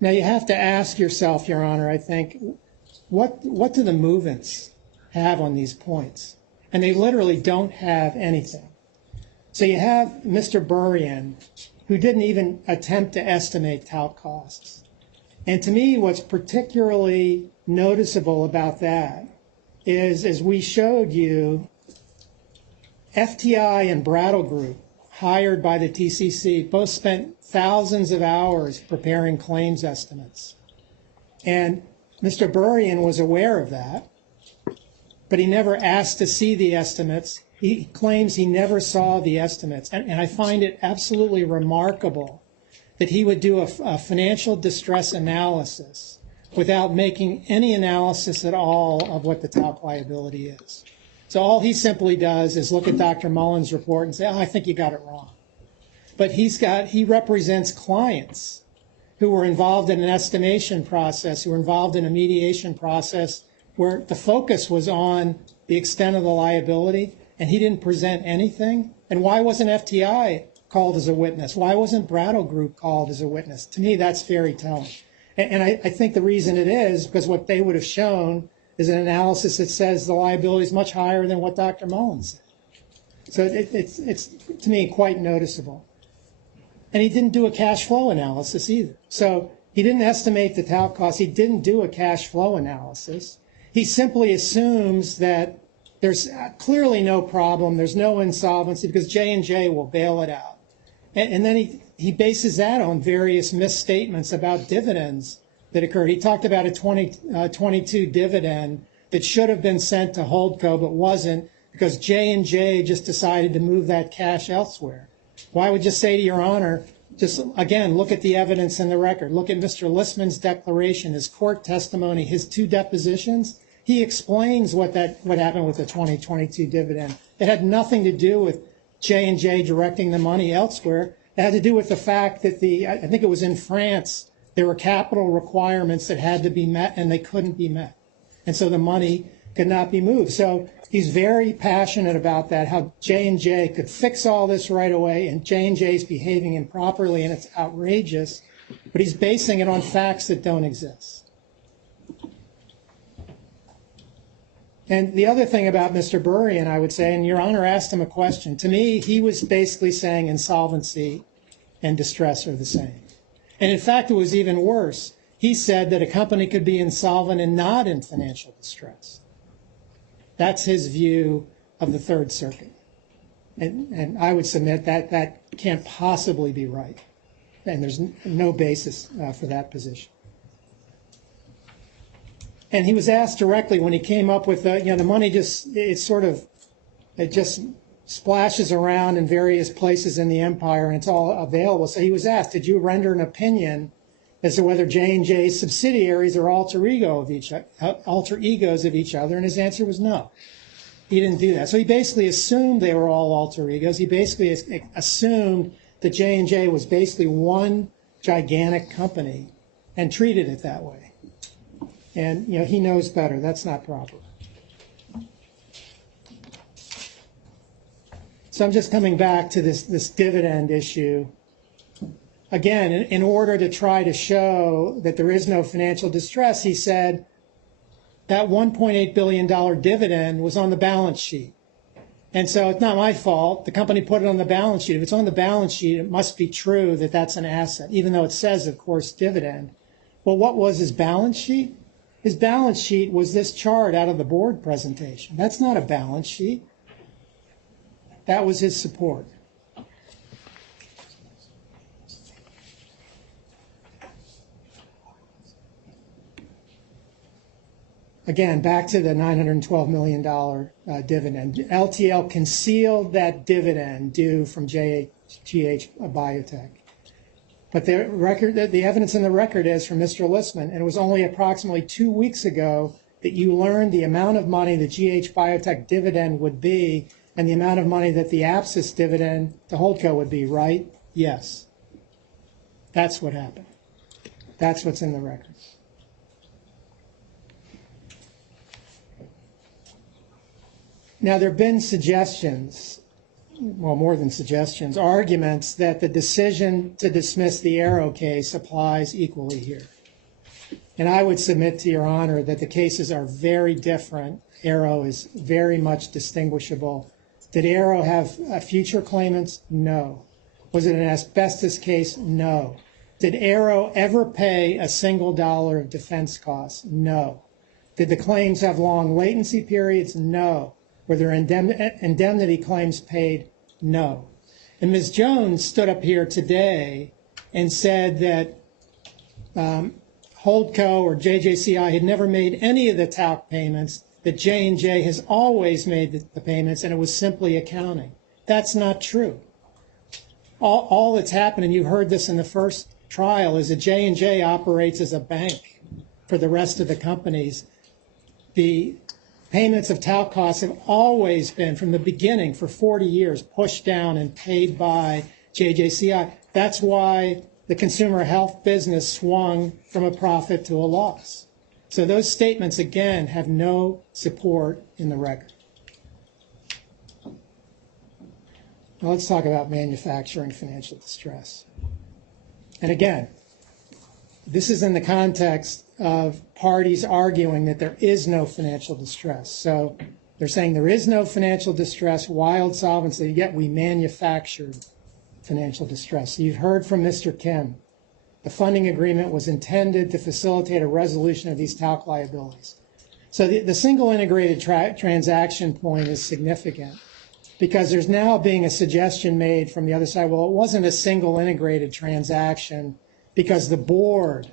Now you have to ask yourself, Your Honor, I think, what do the movements have on these points? And they literally don't have anything. So you have Mr. Burrian, who didn't even attempt to estimate talc costs. And to me, what's particularly noticeable about that is, as we showed you, FTI and Brattle Group, hired by the TCC, both spent thousands of hours preparing claims estimates. And Mr. Burrian was aware of that, but he never asked to see the estimates. He claims he never saw the estimates. And I find it absolutely remarkable that he would do a financial distress analysis without making any analysis at all of what the talc liability is. So all he simply does is look at Dr. Mullen's report and say, oh, I think you got it wrong. But he represents clients who were involved in an estimation process, who were involved in a mediation process where the focus was on the extent of the liability, and he didn't present anything. And why wasn't FTI called as a witness? Why wasn't Brattle Group called as a witness? To me, that's very telling. And I think the reason it is because what they would have shown is an analysis that says the liability is much higher than what Dr. Mullen said. So it's to me, quite noticeable. And he didn't do a cash flow analysis either. So he didn't estimate the talc costs. He didn't do a cash flow analysis. He simply assumes that there's clearly no problem, there's no insolvency because J&J will bail it out. And then he bases that on various misstatements about dividends that occurred. He talked about a 22 dividend that should have been sent to Holdco but wasn't because J&J just decided to move that cash elsewhere. Well, I would just say to Your Honor, just again, look at the evidence in the record. Look at Mr. Listman's declaration, his court testimony, his 2 depositions. He explains what happened with the 2022 dividend. It had nothing to do with J&J directing the money elsewhere. It had to do with the fact that I think it was in France, there were capital requirements that had to be met and they couldn't be met. And so the money could not be moved. So he's very passionate about that, how J&J could fix all this right away and J&J's behaving improperly and it's outrageous, but he's basing it on facts that don't exist. And the other thing about Mr. Burrian, I would say, and Your Honor asked him a question. To me, he was basically saying insolvency and distress are the same. And in fact, it was even worse. He said that a company could be insolvent and not in financial distress. That's his view of the Third Circuit. And I would submit that that can't possibly be right. And there's no basis for that position. And he was asked directly when he came up with the money it just splashes around in various places in the empire and it's all available. So he was asked, did you render an opinion as to whether J&J's subsidiaries are alter egos of each other? And his answer was no. He didn't do that. So he basically assumed they were all alter egos. He basically assumed that J&J was basically one gigantic company and treated it that way. And he knows better. That's not proper. So I'm just coming back to this dividend issue. Again, in order to try to show that there is no financial distress, he said that $1.8 billion dividend was on the balance sheet. And so it's not my fault. The company put it on the balance sheet. If it's on the balance sheet, it must be true that that's an asset, even though it says, of course, dividend. Well, what was his balance sheet? His balance sheet was this chart out of the board presentation. That's not a balance sheet. That was his support. Again, back to the $912 million dividend. LTL concealed that dividend due from GH Biotech. But the evidence in the record is from Mr. Listman, and it was only approximately 2 weeks ago that you learned the amount of money the GH Biotech dividend would be and the amount of money that the Apsis dividend to Holdco would be, right? Yes. That's what happened. That's what's in the record. Now, there have been suggestions, well, more than suggestions, arguments that the decision to dismiss the Arrow case applies equally here. And I would submit to Your Honor that the cases are very different. Arrow is very much distinguishable. Did Arrow have future claimants? No. Was it an asbestos case? No. Did Arrow ever pay a single dollar of defense costs? No. Did the claims have long latency periods? No. Were there indemnity claims paid? No. And Ms. Jones stood up here today and said that Holdco or JJCI had never made any of the TALC payments, that J&J has always made the payments, and it was simply accounting. That's not true. All that's happened, and you heard this in the first trial, is that J&J operates as a bank for the rest of the companies. The payments of TALC costs have always been, from the beginning, for 40 years, pushed down and paid by JJCI. That's why the consumer health business swung from a profit to a loss. So those statements, again, have no support in the record. Now let's talk about manufacturing financial distress. And again, this is in the context of parties arguing that there is no financial distress. So they're saying there is no financial distress, wild solvency, yet we manufactured financial distress. So you've heard from Mr. Kim. The funding agreement was intended to facilitate a resolution of these TALC liabilities. So the single integrated transaction point is significant because there's now being a suggestion made from the other side, well, it wasn't a single integrated transaction because the board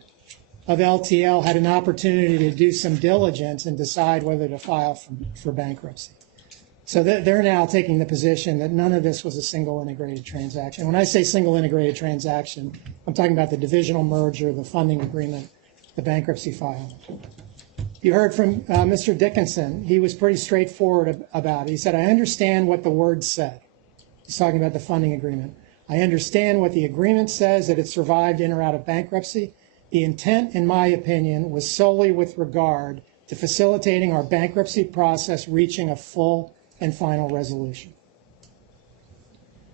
of LTL had an opportunity to do some diligence and decide whether to file for bankruptcy. So they're now taking the position that none of this was a single integrated transaction. When I say single integrated transaction, I'm talking about the divisional merger, the funding agreement, the bankruptcy filing. You heard from Mr. Dickinson. He was pretty straightforward about it. He said, I understand what the word said. He's talking about the funding agreement. I understand what the agreement says, that it survived in or out of bankruptcy. The intent, in my opinion, was solely with regard to facilitating our bankruptcy process reaching a full and final resolution.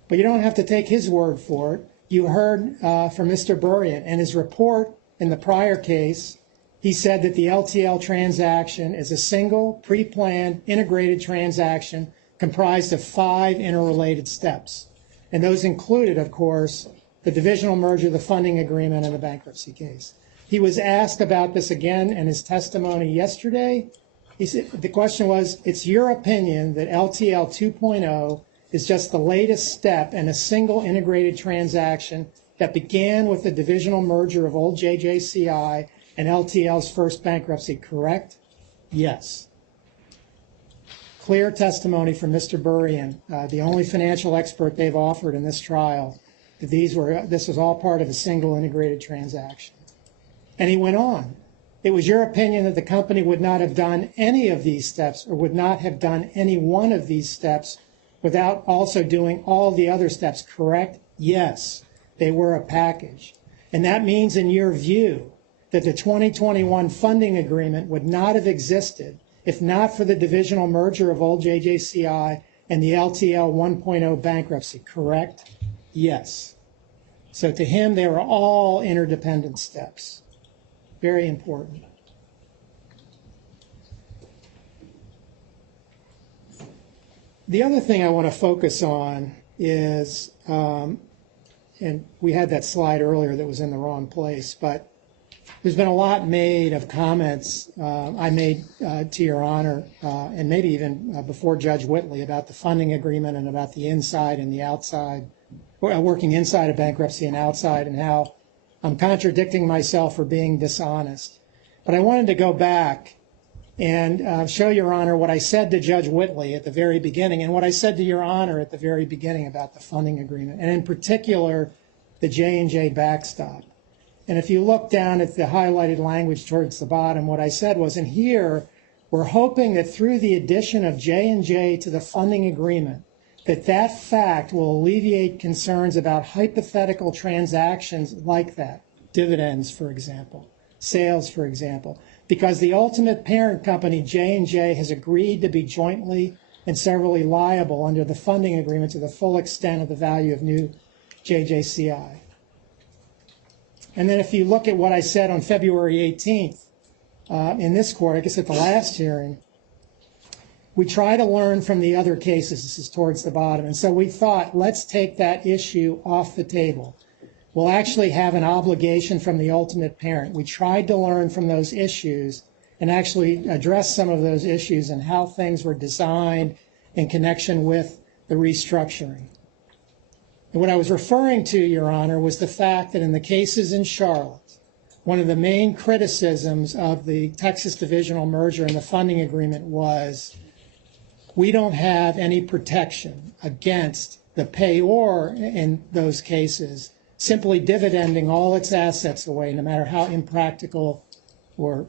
But you don't have to take his word for it. You heard from Mr. Burriott and his report in the prior case. He said that the LTL transaction is a single, pre-planned, integrated transaction comprised of 5 interrelated steps. And those included, of course, the divisional merger, the funding agreement, and the bankruptcy case. He was asked about this again in his testimony yesterday. He said, the question was, it's your opinion that LTL 2.0 is just the latest step in a single integrated transaction that began with the divisional merger of old JJCI and LTL's first bankruptcy, correct? Yes. Clear testimony from Mr. Burriott, the only financial expert they've offered in this trial, that this was all part of a single integrated transaction. And he went on. It was your opinion that the company would not have done any of these steps or would not have done any one of these steps without also doing all the other steps, correct? Yes, they were a package. And that means, in your view, that the 2021 funding agreement would not have existed if not for the divisional merger of old JJCI and the LTL 1.0 bankruptcy, correct? Yes. So to him, they were all interdependent steps. Very important. The other thing I want to focus on is, and we had that slide earlier that was in the wrong place, but there's been a lot made of comments I made to Your Honor, and maybe even before Judge Whitley, about the funding agreement and about the inside and the outside, working inside of bankruptcy and outside, and how I'm contradicting myself for being dishonest. But I wanted to go back and show Your Honor what I said to Judge Whitley at the very beginning and what I said to Your Honor at the very beginning about the funding agreement, and in particular, the J&J backstop. And if you look down at the highlighted language towards the bottom, what I said was, in here, we're hoping that through the addition of J&J to the funding agreement, that fact will alleviate concerns about hypothetical transactions like that, dividends, for example, sales, for example, because the ultimate parent company, J&J, has agreed to be jointly and severally liable under the funding agreement to the full extent of the value of new JJCI. And then if you look at what I said on February 18th in this court, I guess at the last hearing, we try to learn from the other cases. This is towards the bottom. And so we thought, let's take that issue off the table. We'll actually have an obligation from the ultimate parent. We tried to learn from those issues and actually address some of those issues and how things were designed in connection with the restructuring. And what I was referring to, Your Honor, was the fact that in the cases in Charlotte, one of the main criticisms of the Texas divisional merger and the funding agreement was, we don't have any protection against the payor in those cases simply dividending all its assets away, no matter how impractical or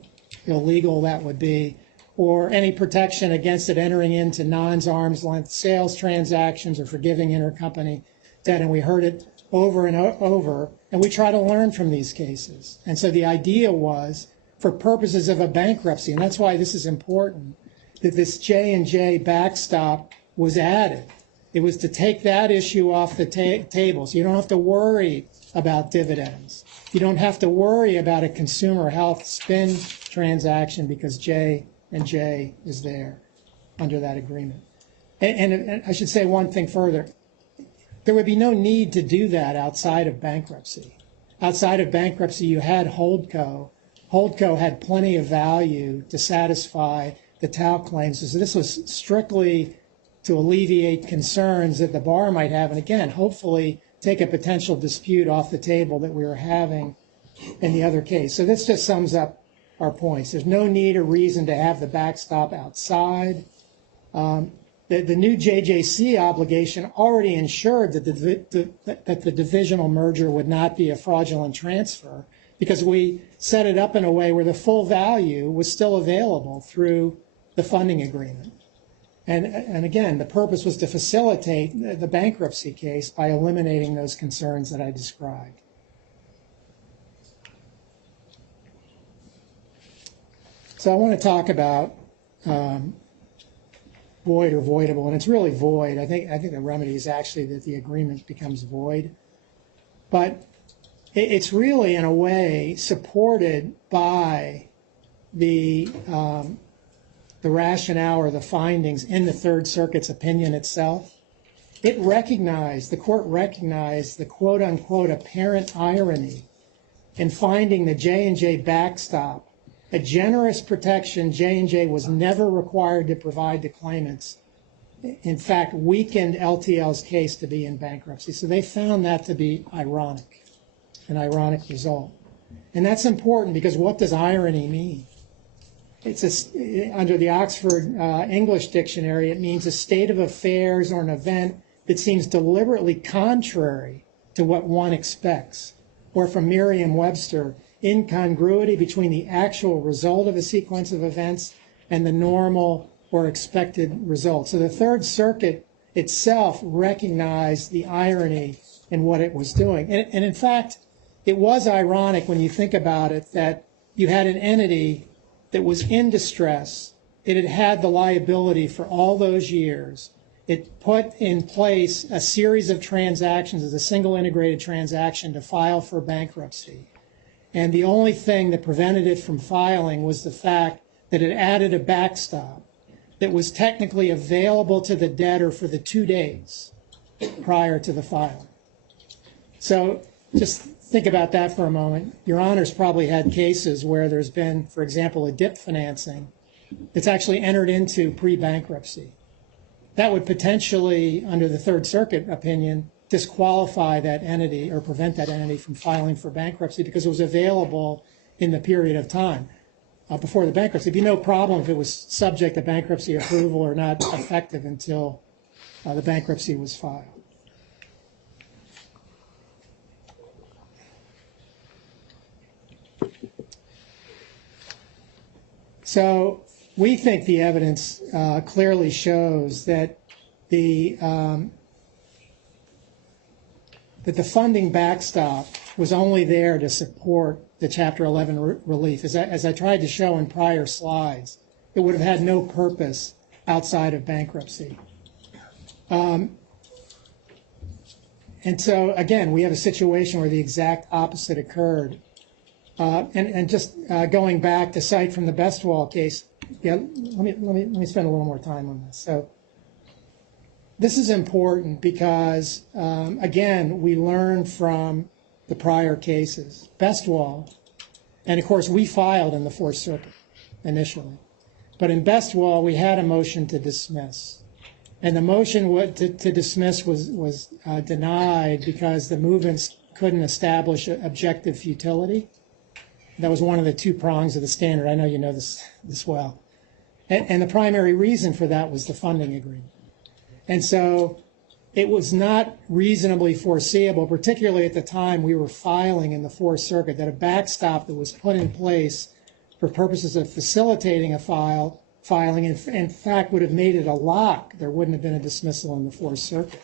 illegal that would be, or any protection against it entering into non-arm's length sales transactions or forgiving intercompany debt. And we heard it over and over, and we try to learn from these cases. And so the idea was, for purposes of a bankruptcy, and that's why this is important, that this J&J backstop was added. It was to take that issue off the table, so you don't have to worry about dividends. You don't have to worry about a consumer health spin transaction because J&J is there under that agreement. And I should say one thing further. There would be no need to do that outside of bankruptcy. Outside of bankruptcy, you had Holdco. Holdco had plenty of value to satisfy the TAO claims. So this was strictly to alleviate concerns that the bar might have, and again, hopefully take a potential dispute off the table that we were having in the other case. So this just sums up our points. There's no need or reason to have the backstop outside. The new JJC obligation already ensured that the divisional merger would not be a fraudulent transfer, because we set it up in a way where the full value was still available through the funding agreement. And again, the purpose was to facilitate the bankruptcy case by eliminating those concerns that I described. So I want to talk about void or voidable, and it's really void. I think the remedy is actually that the agreement becomes void. But it's really, in a way, supported by the rationale or the findings in the Third Circuit's opinion itself. The court recognized the quote-unquote apparent irony in finding the J&J backstop a generous protection J&J was never required to provide to claimants, in fact, weakened LTL's case to be in bankruptcy. So they found that to be ironic, an ironic result. And that's important, because what does irony mean? Under the Oxford English Dictionary, it means a state of affairs or an event that seems deliberately contrary to what one expects. Or from Merriam-Webster, incongruity between the actual result of a sequence of events and the normal or expected result. So the Third Circuit itself recognized the irony in what it was doing. And in fact, it was ironic when you think about it that you had an entity that was in distress. It had had the liability for all those years. It put in place a series of transactions as a single integrated transaction to file for bankruptcy. And the only thing that prevented it from filing was the fact that it added a backstop that was technically available to the debtor for the 2 days prior to the filing. So just think about that for a moment. Your Honor's probably had cases where there's been, for example, a DIP financing that's actually entered into pre-bankruptcy. That would potentially, under the Third Circuit opinion, disqualify that entity or prevent that entity from filing for bankruptcy because it was available in the period of time before the bankruptcy. It'd be no problem if it was subject to bankruptcy approval or not effective until the bankruptcy was filed. So we think the evidence clearly shows that the funding backstop was only there to support the Chapter 11 relief. As I tried to show in prior slides, it would have had no purpose outside of bankruptcy. And so, again, we have a situation where the exact opposite occurred. And just going back to cite from the Bestwall case, yeah, let me spend a little more time on this. So this is important because, again, we learned from the prior cases. Bestwall, and of course we filed in the Fourth Circuit initially, but in Bestwall we had a motion to dismiss. And the motion to dismiss was denied because the movements couldn't establish objective futility. That was one of the two prongs of the standard. I know you know this well. And the primary reason for that was the funding agreement. And so it was not reasonably foreseeable, particularly at the time we were filing in the Fourth Circuit, that a backstop that was put in place for purposes of facilitating a filing, in fact, would have made it a lock. There wouldn't have been a dismissal in the Fourth Circuit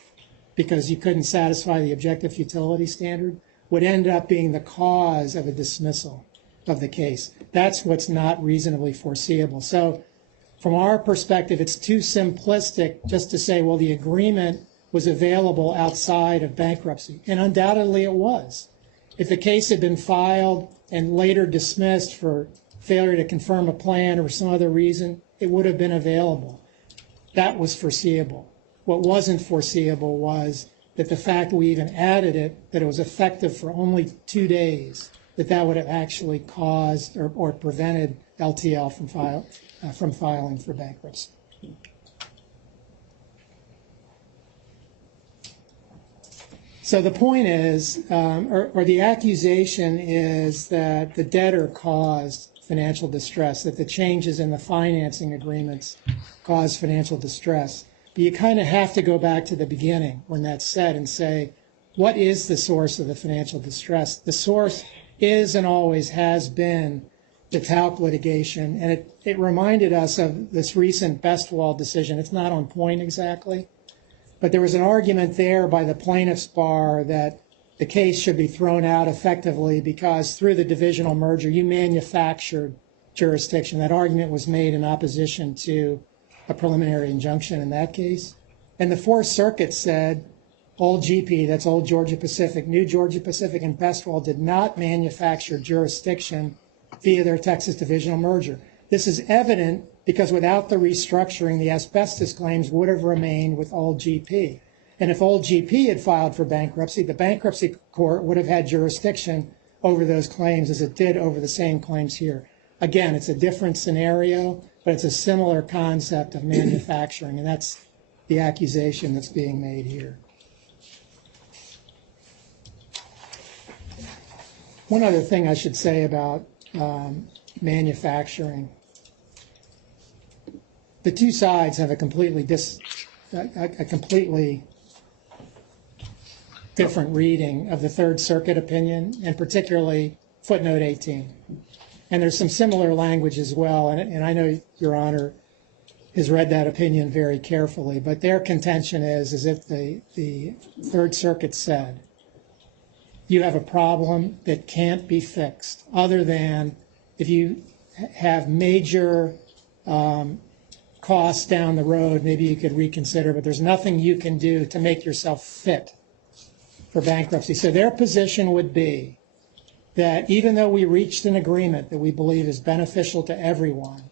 because you couldn't satisfy the objective futility standard, would end up being the cause of a dismissal of the case. That's what's not reasonably foreseeable. So from our perspective, it's too simplistic just to say, well, the agreement was available outside of bankruptcy. And undoubtedly it was. If the case had been filed and later dismissed for failure to confirm a plan or some other reason, it would have been available. That was foreseeable. What wasn't foreseeable was that the fact we even added it, that it was effective for only 2 days, that would have actually caused or prevented LTL from filing for bankruptcy. So the point is, or the accusation is that the debtor caused financial distress, that the changes in the financing agreements caused financial distress. But you kind of have to go back to the beginning when that's said and say, what is the source of the financial distress? The source is and always has been the talc litigation. And it reminded us of this recent Bestwall decision. It's not on point exactly, but there was an argument there by the plaintiff's bar that the case should be thrown out effectively because through the divisional merger, you manufactured jurisdiction. That argument was made in opposition to a preliminary injunction in that case. And the Fourth Circuit said, old GP, that's old Georgia Pacific, new Georgia Pacific, and Bestwall did not manufacture jurisdiction via their Texas divisional merger. This is evident because without the restructuring, the asbestos claims would have remained with old GP. And if old GP had filed for bankruptcy, the bankruptcy court would have had jurisdiction over those claims as it did over the same claims here. Again, it's a different scenario, but it's a similar concept of manufacturing, and that's the accusation that's being made here. One other thing I should say about manufacturing. The two sides have a completely different reading of the Third Circuit opinion, and particularly footnote 18. And there's some similar language as well, and I know Your Honor has read that opinion very carefully, but their contention is if the Third Circuit said, you have a problem that can't be fixed other than if you have major costs down the road, maybe you could reconsider, but there's nothing you can do to make yourself fit for bankruptcy. So their position would be that even though we reached an agreement that we believe is beneficial to everyone,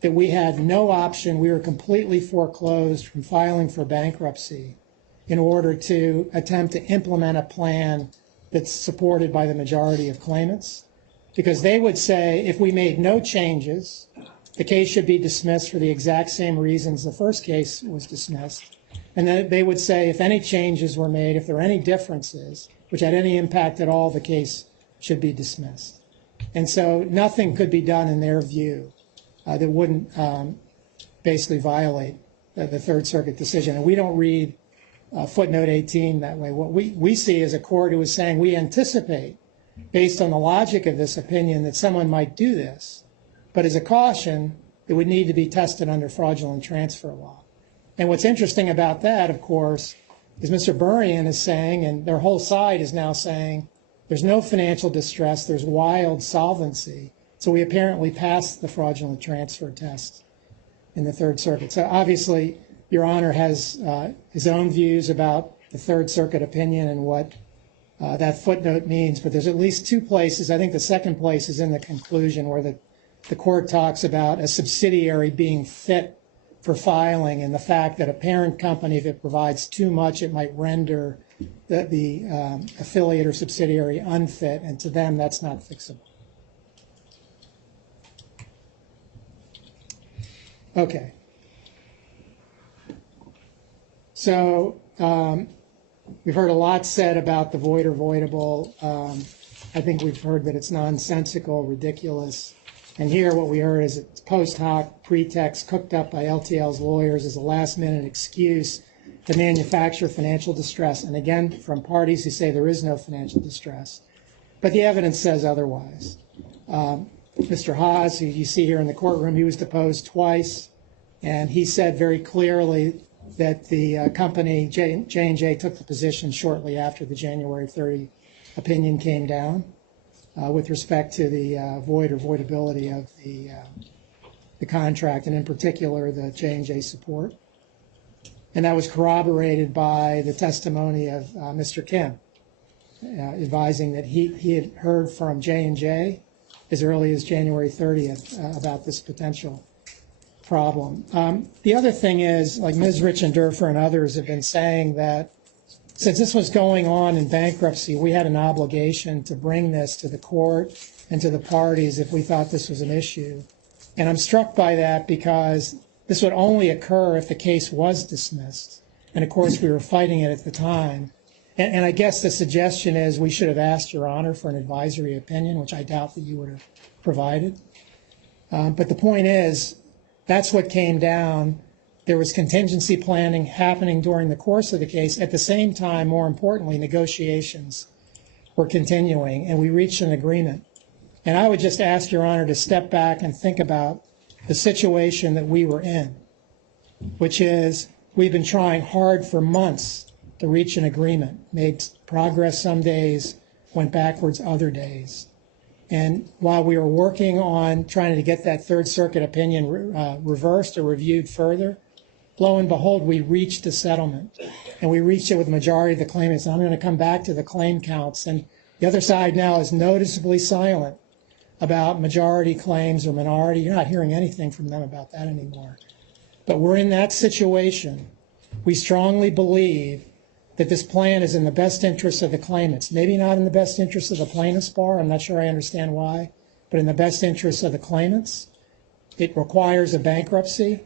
that we had no option, we were completely foreclosed from filing for bankruptcy in order to attempt to implement a plan that's supported by the majority of claimants. Because they would say if we made no changes, the case should be dismissed for the exact same reasons the first case was dismissed. And then they would say if any changes were made, if there are any differences, which had any impact at all, the case should be dismissed. And so nothing could be done in their view that wouldn't basically violate the Third Circuit decision. And we don't read footnote 18 that way. What we see is a court who is saying we anticipate, based on the logic of this opinion, that someone might do this, but as a caution, it would need to be tested under fraudulent transfer law. And what's interesting about that, of course, is Mr. Burian is saying, and their whole side is now saying, there's no financial distress, there's wild solvency. So we apparently passed the fraudulent transfer test in the Third Circuit. So obviously, Your Honor has his own views about the Third Circuit opinion and what that footnote means, but there's at least two places. I think the second place is in the conclusion where the court talks about a subsidiary being fit for filing and the fact that a parent company, if it provides too much, it might render the affiliate or subsidiary unfit, and to them that's not fixable. Okay. So we've heard a lot said about the void or voidable. I think we've heard that it's nonsensical, ridiculous. And here what we heard is it's post hoc pretext cooked up by LTL's lawyers as a last-minute excuse to manufacture financial distress. And again, from parties who say there is no financial distress. But the evidence says otherwise. Mr. Haas, who you see here in the courtroom, he was deposed twice. And he said very clearly that the company, J&J, took the position shortly after the January 30 opinion came down with respect to the void or voidability of the contract, and in particular the J&J support. And that was corroborated by the testimony of Mr. Kim, advising that he had heard from J&J as early as January 30th about this potential problem. The other thing is, like Ms. Richendorfer and others have been saying, that since this was going on in bankruptcy, we had an obligation to bring this to the court and to the parties if we thought this was an issue. And I'm struck by that because this would only occur if the case was dismissed. And of course, we were fighting it at the time. And I guess the suggestion is we should have asked Your Honor for an advisory opinion, which I doubt that you would have provided. But the point is, that's what came down. There was contingency planning happening during the course of the case. At the same time, more importantly, negotiations were continuing, and we reached an agreement. And I would just ask Your Honor to step back and think about the situation that we were in, which is we've been trying hard for months to reach an agreement, made progress some days, went backwards other days. And while we were working on trying to get that Third Circuit opinion reversed or reviewed further, lo and behold, we reached a settlement. And we reached it with the majority of the claimants. And I'm going to come back to the claim counts. And the other side now is noticeably silent about majority claims or minority. You're not hearing anything from them about that anymore. But we're in that situation. We strongly believe that this plan is in the best interest of the claimants. Maybe not in the best interest of the plaintiff's bar. I'm not sure I understand why. But in the best interest of the claimants. It requires a bankruptcy.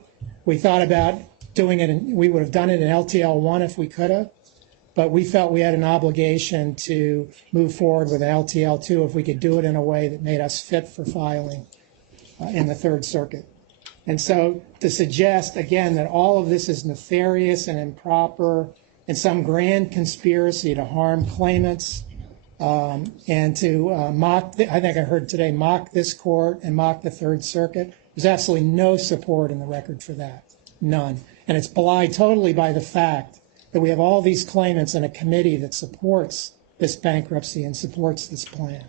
We thought about doing it, and we would have done it in LTL 1 if we could have. But we felt we had an obligation to move forward with LTL 2 if we could do it in a way that made us fit for filing in the Third Circuit. And so to suggest, again, that all of this is nefarious and improper and some grand conspiracy to harm claimants and to mock, I think I heard today, mock this court and mock the Third Circuit, there's absolutely no support in the record for that, none. And it's belied totally by the fact that we have all these claimants in a committee that supports this bankruptcy and supports this plan.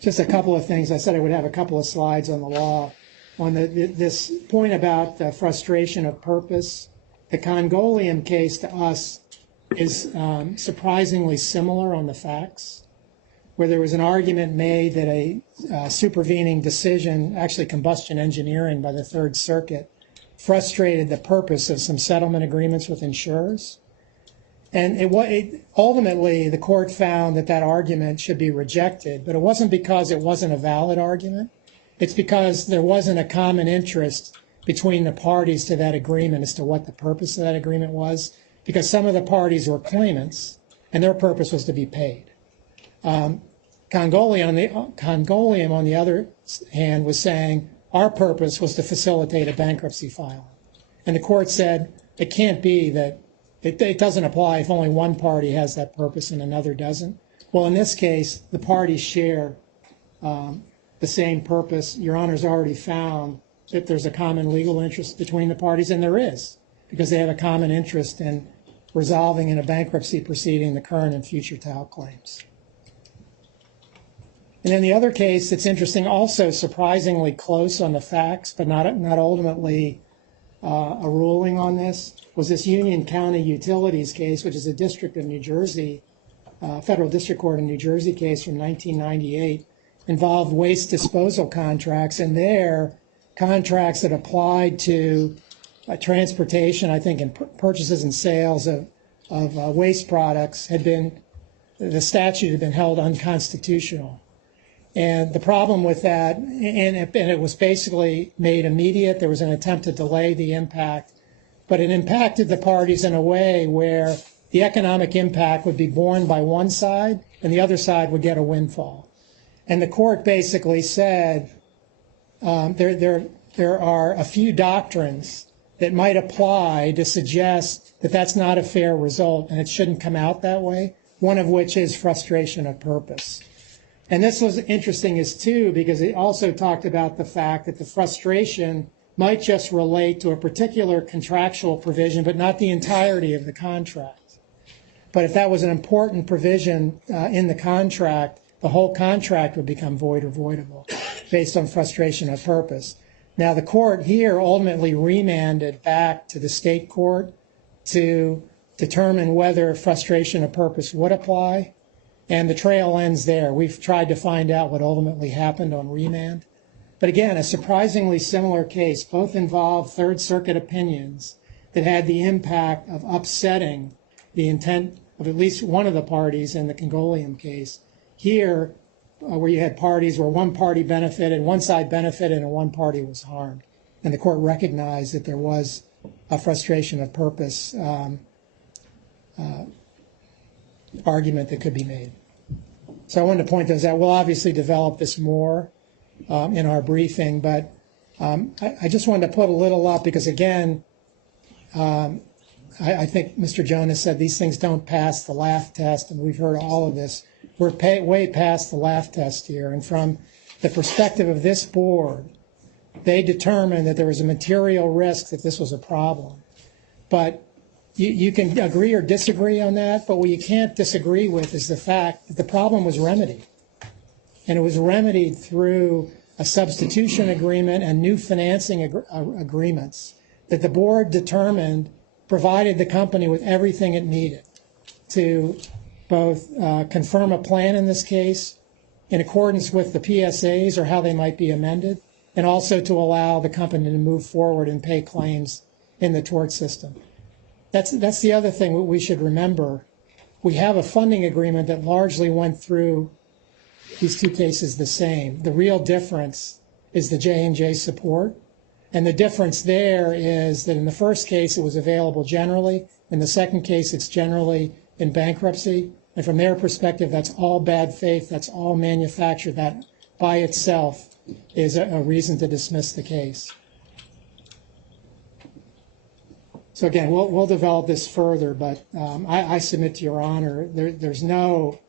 Just a couple of things. I said I would have a couple of slides on the law. On this point about the frustration of purpose, the Congolium case to us is surprisingly similar on the facts, where there was an argument made that a supervening decision, actually combustion engineering by the Third Circuit, frustrated the purpose of some settlement agreements with insurers. And ultimately, the court found that that argument should be rejected, but it wasn't because it wasn't a valid argument. It's because there wasn't a common interest between the parties to that agreement as to what the purpose of that agreement was, because some of the parties were claimants, and their purpose was to be paid. Congolium, on the other hand, was saying our purpose was to facilitate a bankruptcy filing. And the court said it can't be that it doesn't apply if only one party has that purpose and another doesn't. Well, in this case, the parties share the same purpose. Your Honor's already found that there's a common legal interest between the parties, and there is, because they have a common interest in resolving in a bankruptcy proceeding the current and future TAL claims. And then the other case that's interesting, also surprisingly close on the facts, but not ultimately a ruling on this, was this Union County Utilities case, which is a district of New Jersey, federal district court in New Jersey case from 1998, involved waste disposal contracts, and their contracts that applied to transportation, I think, and purchases and sales of waste products the statute had been held unconstitutional. And the problem with that, and it was basically made immediate. There was an attempt to delay the impact, but it impacted the parties in a way where the economic impact would be borne by one side and the other side would get a windfall. And the court basically said there are a few doctrines that might apply to suggest that that's not a fair result and it shouldn't come out that way, one of which is frustration of purpose. And this was interesting too, because it also talked about the fact that the frustration might just relate to a particular contractual provision, but not the entirety of the contract. But if that was an important provision in the contract, the whole contract would become void or voidable based on frustration of purpose. Now, the court here ultimately remanded back to the state court to determine whether frustration of purpose would apply. And the trail ends there. We've tried to find out what ultimately happened on remand. But again, a surprisingly similar case. Both involved Third Circuit opinions that had the impact of upsetting the intent of at least one of the parties in the Congolium case. Here, where you had parties where one party benefited, one side benefited, and one party was harmed. and the court recognized that there was a frustration of purpose argument that could be made. So I wanted to point those out. We'll obviously develop this more in our briefing, but I just wanted to put a little up because, again, I think Mr. Jonas said these things don't pass the laugh test, and we've heard all of this. We're way past the laugh test here, and from the perspective of this board, they determined that there was a material risk that this was a problem. But you can agree or disagree on that, but what you can't disagree with is the fact that the problem was remedied. And it was remedied through a substitution agreement and new financing agreements that the board determined provided the company with everything it needed to both confirm a plan in this case in accordance with the PSAs or how they might be amended, and also to allow the company to move forward and pay claims in the tort system. That's the other thing we should remember. We have a funding agreement that largely went through these two cases the same. The real difference is the J&J support. And the difference there is that in the first case, it was available generally. In the second case, it's generally in bankruptcy. And from their perspective, that's all bad faith. That's all manufactured. That by itself is a reason to dismiss the case. So again, we'll develop this further, but I submit to Your Honor, there's no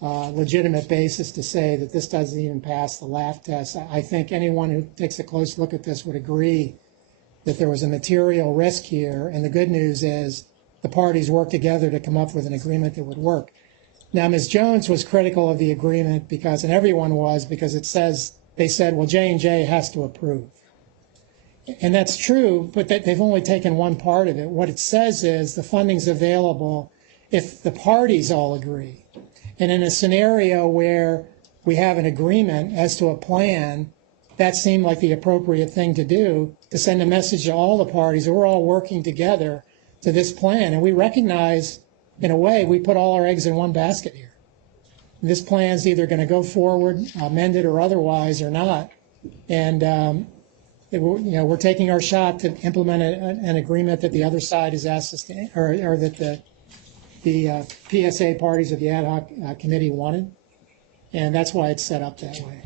legitimate basis to say that this doesn't even pass the laugh test. I think anyone who takes a close look at this would agree that there was a material risk here, and the good news is the parties worked together to come up with an agreement that would work. Now, Ms. Jones was critical of the agreement because, and everyone was, because they said, well, J&J has to approve. And that's true, but they've only taken one part of it. What it says is the funding's available if the parties all agree. And in a scenario where we have an agreement as to a plan, that seemed like the appropriate thing to do, to send a message to all the parties that we're all working together to this plan. And we recognize, in a way, we put all our eggs in one basket here. This plan's either going to go forward, amended or otherwise, or not. And we're taking our shot to implement an agreement that the other side has asked us to, or that the PSA parties of the ad hoc committee wanted, and that's why it's set up that way.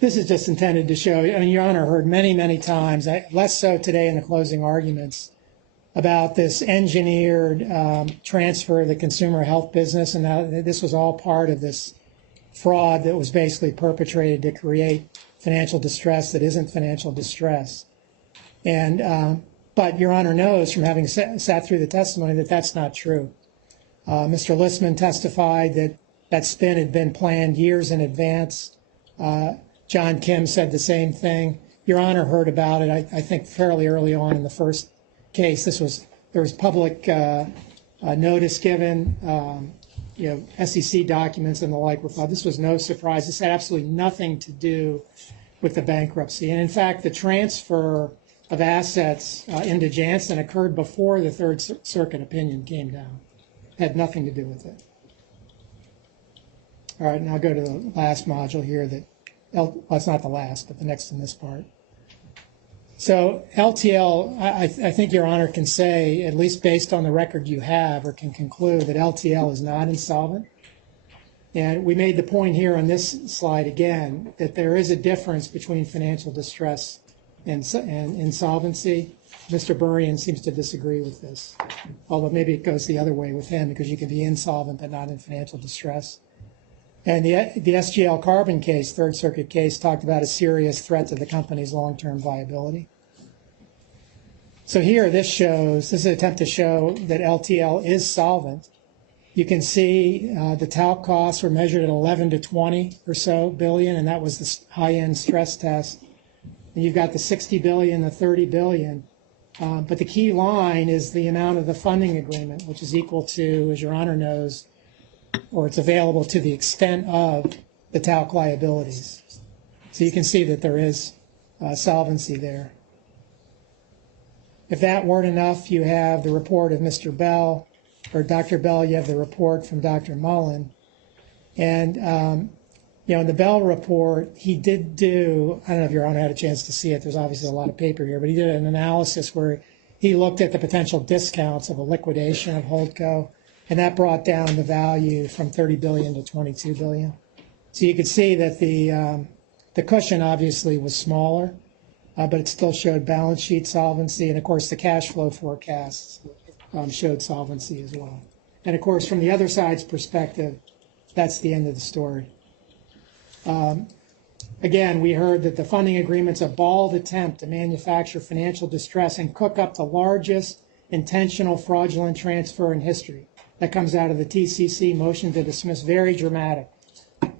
This is just intended to show, I mean, Your Honor heard many times, less so today in the closing arguments, about this engineered transfer of the consumer health business, and how this was all part of this fraud that was basically perpetrated to create financial distress that isn't financial distress. And but Your Honor knows from having sat through the testimony that that's not true. Mr. Listman testified that that spin had been planned years in advance. John Kim said the same thing. Your Honor heard about it, I think, fairly early on in the first case. There was public notice given, SEC documents and the like were filed. This was no surprise. This had absolutely nothing to do with the bankruptcy. And in fact, the transfer of assets into Janssen occurred before the Third Circuit opinion came down. It had nothing to do with it. All right, now I'll go to the last module here well, it's not the last, but the next in this part. So LTL, I think Your Honor can say, at least based on the record you have, or can conclude that LTL is not insolvent. And we made the point here on this slide again that there is a difference between financial distress and insolvency. Mr. Burrian seems to disagree with this, although maybe it goes the other way with him because you can be insolvent but not in financial distress. And the SGL Carbon case, Third Circuit case, talked about a serious threat to the company's long-term viability. So here, this is an attempt to show that LTL is solvent. You can see the talc costs were measured at 11 to 20 or so billion, and that was the high-end stress test. And you've got the 60 billion, the 30 billion. But the key line is the amount of the funding agreement, which is equal to, as Your Honor knows, or it's available to the extent of the talc liabilities. So you can see that there is solvency there. If that weren't enough, you have the report of Mr. Bell, or Dr. Bell, you have the report from Dr. Mullen. And, in the Bell report, he did do, I don't know if Your Honor had a chance to see it, there's obviously a lot of paper here, but he did an analysis where he looked at the potential discounts of a liquidation of Holdco, and that brought down the value from 30 billion to 22 billion. So you could see that the cushion obviously was smaller, but it still showed balance sheet solvency, and of course the cash flow forecasts showed solvency as well. And of course, from the other side's perspective, that's the end of the story. Again, we heard that the funding agreement's a bald attempt to manufacture financial distress and cook up the largest intentional fraudulent transfer in history. That comes out of the TCC motion to dismiss, very dramatic,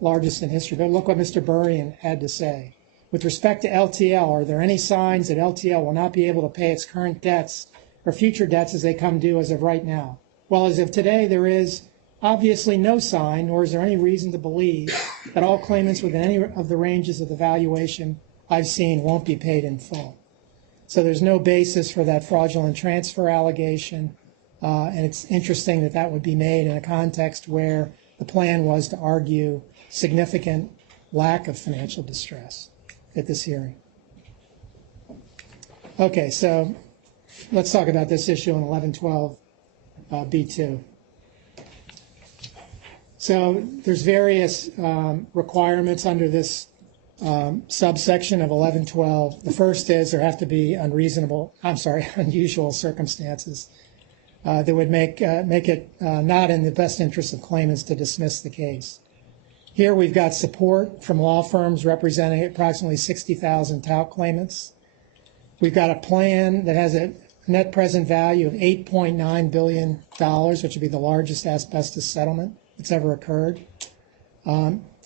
largest in history. But look what Mr. Burrian had to say. With respect to LTL, are there any signs that LTL will not be able to pay its current debts or future debts as they come due as of right now? Well, as of today, there is obviously no sign, nor is there any reason to believe that all claimants within any of the ranges of the valuation I've seen won't be paid in full. So there's no basis for that fraudulent transfer allegation, and it's interesting that that would be made in a context where the plan was to argue significant lack of financial distress at this hearing. Okay, so let's talk about this issue in 1112 B2. So there's various requirements under this subsection of 1112. The first is there have to be unusual circumstances that would make it not in the best interest of claimants to dismiss the case. Here we've got support from law firms representing approximately 60,000 tout claimants. We've got a plan that has a net present value of $8.9 billion, which would be the largest asbestos settlement that's ever occurred.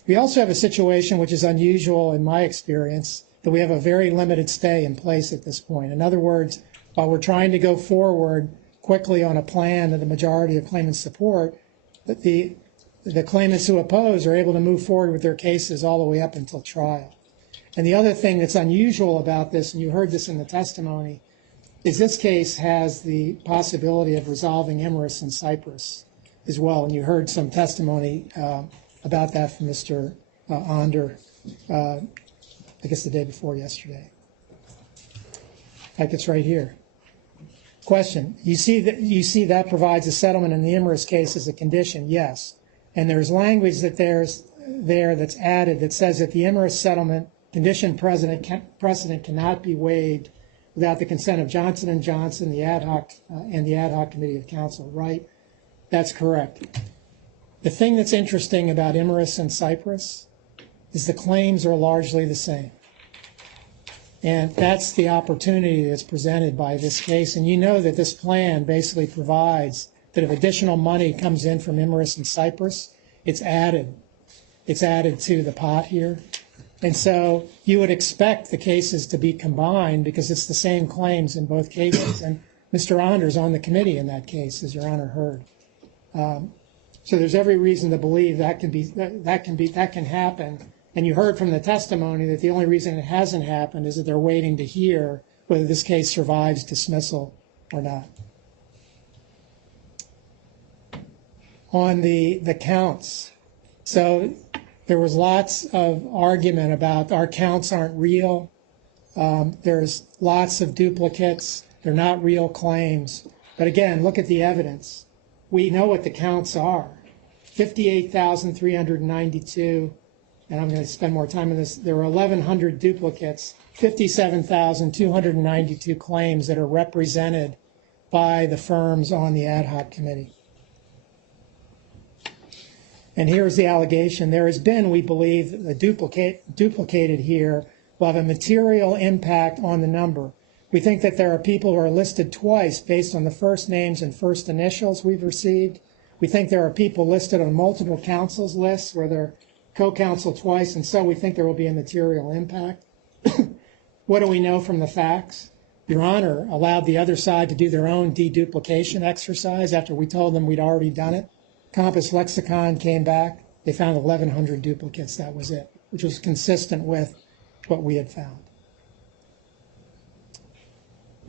We also have a situation which is unusual in my experience, that we have a very limited stay in place at this point. In other words, while we're trying to go forward quickly on a plan that the majority of claimants support, that the claimants who oppose are able to move forward with their cases all the way up until trial. And the other thing that's unusual about this, and you heard this in the testimony, is this case has the possibility of resolving Imerys and Cyprus as well. And you heard some testimony about that from Mr. Onder, I guess the day before yesterday. In fact, it's right here. Question, you see that provides a settlement in the Imerys case as a condition? Yes. And there's language that's added that says that the Imerys settlement condition precedent cannot be waived without the consent of Johnson & Johnson, the ad hoc committee of counsel, right? That's correct. The thing that's interesting about Imerys and Cyprus is the claims are largely the same. And that's the opportunity that's presented by this case. And you know that this plan basically provides that if additional money comes in from Imerys and Cyprus, it's added to the pot here. And so you would expect the cases to be combined because it's the same claims in both cases. And Mr. Onder's on the committee in that case, as Your Honor heard. So there's every reason to believe that can happen. And you heard from the testimony that the only reason it hasn't happened is that they're waiting to hear whether this case survives dismissal or not. On the counts, so there was lots of argument about our counts aren't real. There's lots of duplicates. They're not real claims. But again, look at the evidence. We know what the counts are. 58,392, and I'm going to spend more time on this. There are 1,100 duplicates, 57,292 claims that are represented by the firms on the ad hoc committee. And here's the allegation. There has been, we believe, a duplicated here will have a material impact on the number. We think that there are people who are listed twice based on the first names and first initials we've received. We think there are people listed on multiple counsels lists where they're co-counsel twice, and so we think there will be a material impact. What do we know from the facts? Your Honor allowed the other side to do their own deduplication exercise after we told them we'd already done it. Compass Lexicon came back. They found 1,100 duplicates. That was it, which was consistent with what we had found.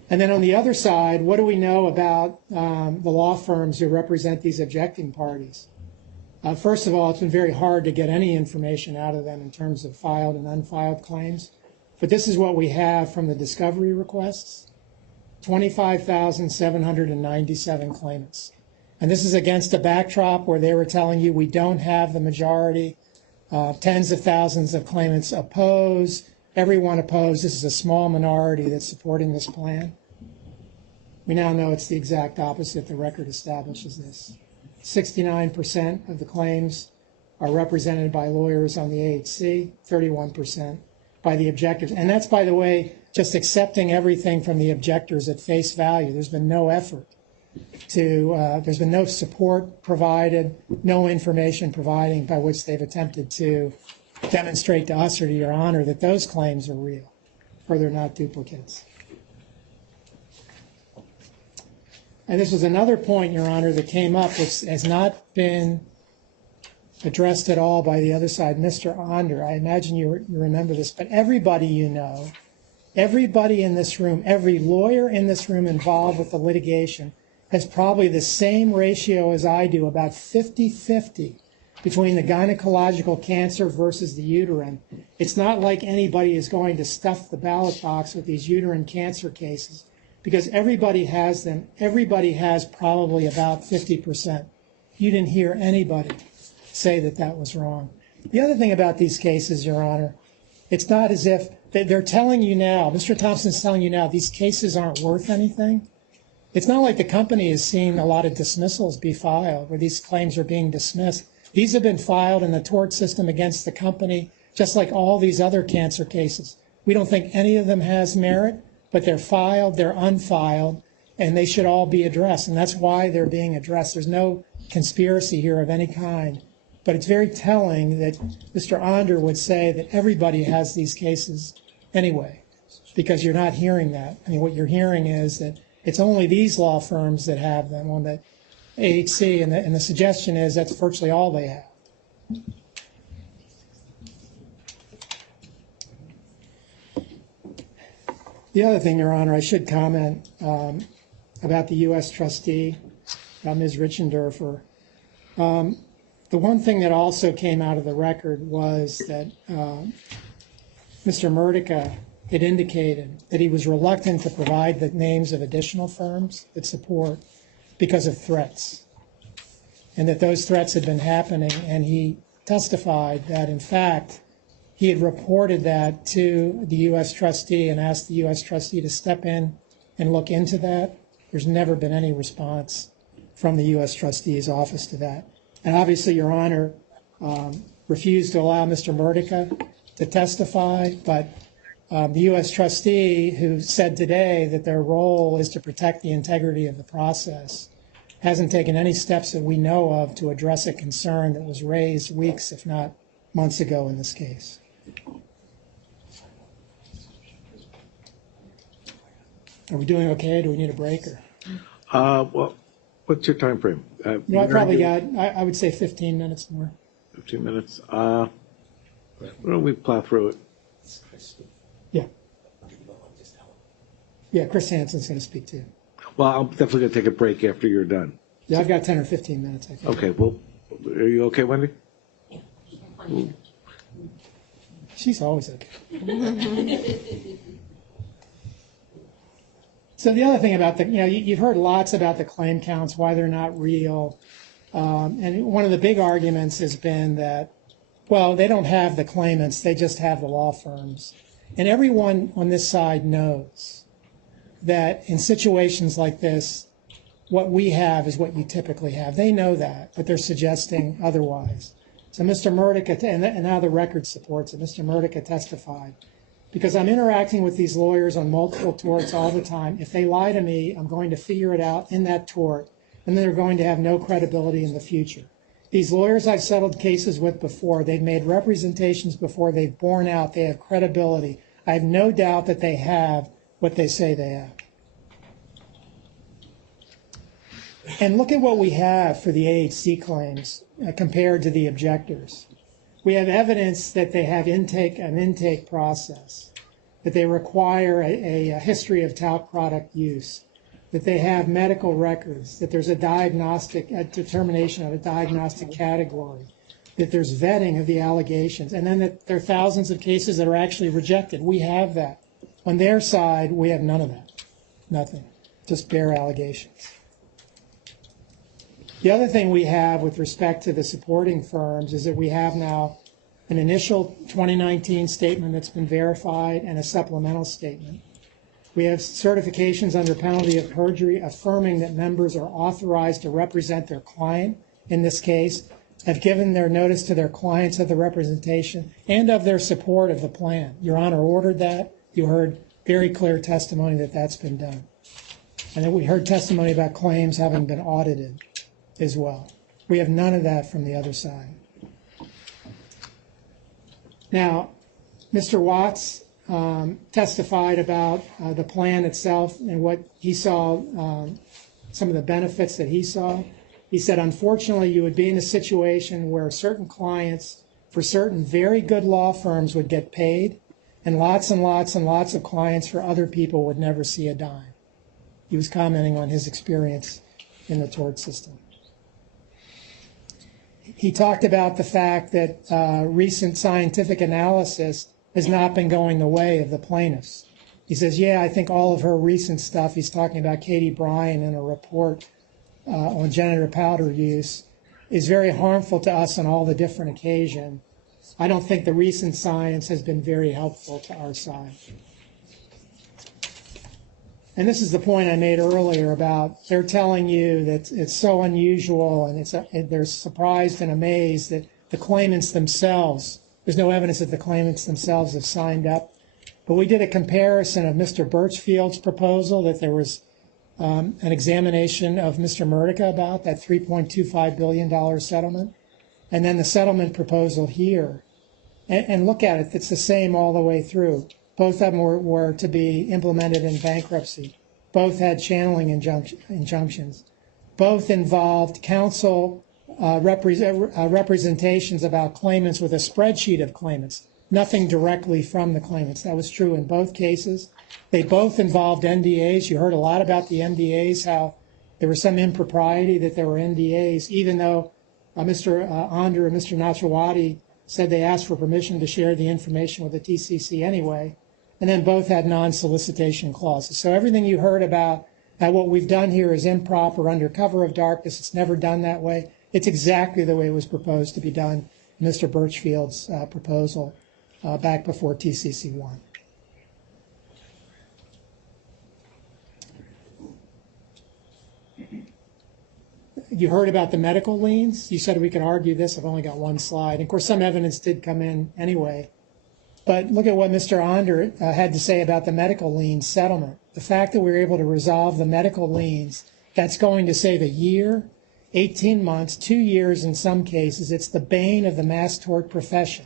And then on the other side, what do we know about the law firms who represent these objecting parties? First of all, it's been very hard to get any information out of them in terms of filed and unfiled claims. But this is what we have from the discovery requests: 25,797 claimants. And this is against a backdrop where they were telling you we don't have the majority. Tens of thousands of claimants oppose. Everyone opposed. This is a small minority that's supporting this plan. We now know it's the exact opposite. The record establishes this. 69% of the claims are represented by lawyers on the AHC, 31% by the objectors. And that's, by the way, just accepting everything from the objectors at face value. There's been no effort to, there's been no support provided, no information providing by which they've attempted to demonstrate to us or to Your Honor that those claims are real or they're not duplicates. And this was another point, Your Honor, that came up, which has not been addressed at all by the other side. Mr. Onder, I imagine you remember this, but everybody you know, everybody in this room, every lawyer in this room involved with the litigation has probably the same ratio as I do, about 50-50 between the gynecological cancer versus the uterine. It's not like anybody is going to stuff the ballot box with these uterine cancer cases, because everybody has them. Everybody has probably about 50%. You didn't hear anybody say that that was wrong. The other thing about these cases, Your Honor, it's not as if they're telling you now, Mr. Thompson's telling you now, these cases aren't worth anything. It's not like the company is seeing a lot of dismissals be filed where these claims are being dismissed. These have been filed in the tort system against the company, just like all these other cancer cases. We don't think any of them has merit, but they're filed, they're unfiled, and they should all be addressed. And that's why they're being addressed. There's no conspiracy here of any kind. But it's very telling that Mr. Onder would say that everybody has these cases anyway, because you're not hearing that. I mean, what you're hearing is that it's only these law firms that have them on the AHC, and the suggestion is that's virtually all they have. The other thing, Your Honor, I should comment about the U.S. trustee, Ms. Richendorfer. The one thing that also came out of the record was that Mr. Murdica had indicated that he was reluctant to provide the names of additional firms that support because of threats, and that those threats had been happening. And he testified that, in fact, he had reported that to the U.S. trustee and asked the U.S. trustee to step in and look into that. There's never been any response from the U.S. trustee's office to that. And obviously, Your Honor, refused to allow Mr. Murdica to testify, but the U.S. trustee, who said today that their role is to protect the integrity of the process, hasn't taken any steps that we know of to address a concern that was raised weeks, if not months ago in this case. Are we doing okay? Do we need a break? Or? Well, what's your time frame? I probably got, I would say 15 minutes more. 15 minutes. Why don't we plow through it? Yeah. Yeah, Chris Hansen's going to speak too. Well, I'm definitely going to take a break after you're done. Yeah, I've got 10 or 15 minutes, I think. Okay, well, are you okay, Wendy? She's always okay. So the other thing about the, you've heard lots about the claim counts, why they're not real. And one of the big arguments has been that, well, they don't have the claimants, they just have the law firms. And everyone on this side knows that in situations like this, what we have is what you typically have. They know that, but they're suggesting otherwise. So Mr. Murdica, and now the record supports it, Mr. Murdica testified, because I'm interacting with these lawyers on multiple torts all the time. If they lie to me, I'm going to figure it out in that tort, and then they're going to have no credibility in the future. These lawyers I've settled cases with before, they've made representations before, they've borne out, they have credibility. I have no doubt that they have what they say they have. And look at what we have for the AHC claims compared to the objectors. We have evidence that they have an intake process, that they require a history of talc product use, that they have medical records, that there's a determination of a diagnostic category, that there's vetting of the allegations, and then that there are thousands of cases that are actually rejected. We have that. On their side, we have none of that. Nothing. Just bare allegations. The other thing we have with respect to the supporting firms is that we have now an initial 2019 statement that's been verified and a supplemental statement. We have certifications under penalty of perjury affirming that members are authorized to represent their client, in this case, have given their notice to their clients of the representation and of their support of the plan. Your Honor ordered that. You heard very clear testimony that that's been done. And then we heard testimony about claims having been audited as well. We have none of that from the other side. Now, Mr. Watts testified about the plan itself and what he saw, some of the benefits that he saw. He said, unfortunately, you would be in a situation where certain clients for certain very good law firms would get paid, and lots and lots and lots of clients for other people would never see a dime. He was commenting on his experience in the tort system. He talked about the fact that recent scientific analysis has not been going the way of the plaintiffs. He says, yeah, I think all of her recent stuff, he's talking about Katie Bryan in a report on genital powder use, is very harmful to us on all the different occasions. I don't think the recent science has been very helpful to our side. And this is the point I made earlier about they're telling you that it's so unusual and they're surprised and amazed that the claimants themselves, there's no evidence that the claimants themselves have signed up. But we did a comparison of Mr. Birchfield's proposal that there was an examination of Mr. Murdica about that $3.25 billion settlement, and then the settlement proposal here. And look at it, it's the same all the way through. Both of them were to be implemented in bankruptcy. Both had channeling injunctions. Both involved counsel representations about claimants with a spreadsheet of claimants, nothing directly from the claimants. That was true in both cases. They both involved NDAs. You heard a lot about the NDAs, how there was some impropriety that there were NDAs, even though Mr. Onder and Mr. Nachawati said they asked for permission to share the information with the TCC anyway, and then both had non-solicitation clauses. So everything you heard about what we've done here is improper, under cover of darkness, it's never done that way. It's exactly the way it was proposed to be done in Mr. Birchfield's proposal back before TCC 1. You heard about the medical liens. You said we could argue this. I've only got one slide. And of course, some evidence did come in anyway. But look at what Mr. Onder had to say about the medical lien settlement. The fact that we were able to resolve the medical liens, that's going to save a year, 18 months, 2 years in some cases. It's the bane of the mass tort profession.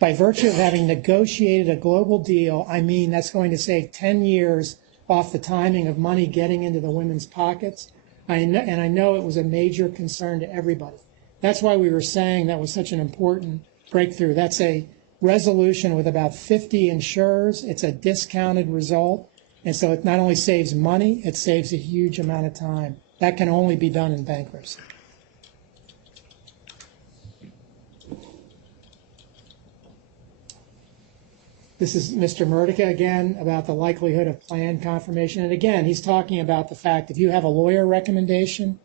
By virtue of having negotiated a global deal, I mean that's going to save 10 years off the timing of money getting into the women's pockets. I know it was a major concern to everybody. That's why we were saying that was such an important breakthrough. That's a resolution with about 50 insurers. It's a discounted result. And so it not only saves money, it saves a huge amount of time. That can only be done in bankruptcy. This is Mr. Murdica again about the likelihood of plan confirmation. And again, he's talking about the fact if you have a lawyer recommendation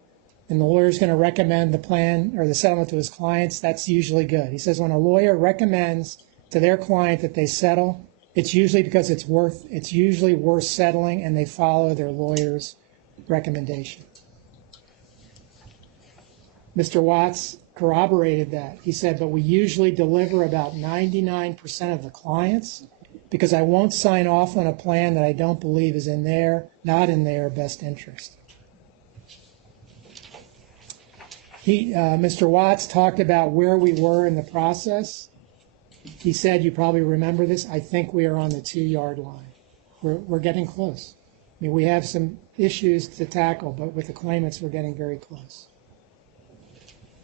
and the lawyer's going to recommend the plan or the settlement to his clients, that's usually good. He says when a lawyer recommends to their client that they settle, it's usually because it's usually worth settling, and they follow their lawyer's recommendation. Mr. Watts corroborated that. He said, but we usually deliver about 99% of the clients because I won't sign off on a plan that I don't believe is not in their best interest. Mr. Watts talked about where we were in the process. He said, you probably remember this, I think we are on the 2-yard line. We're getting close. I mean, we have some issues to tackle, but with the claimants, we're getting very close.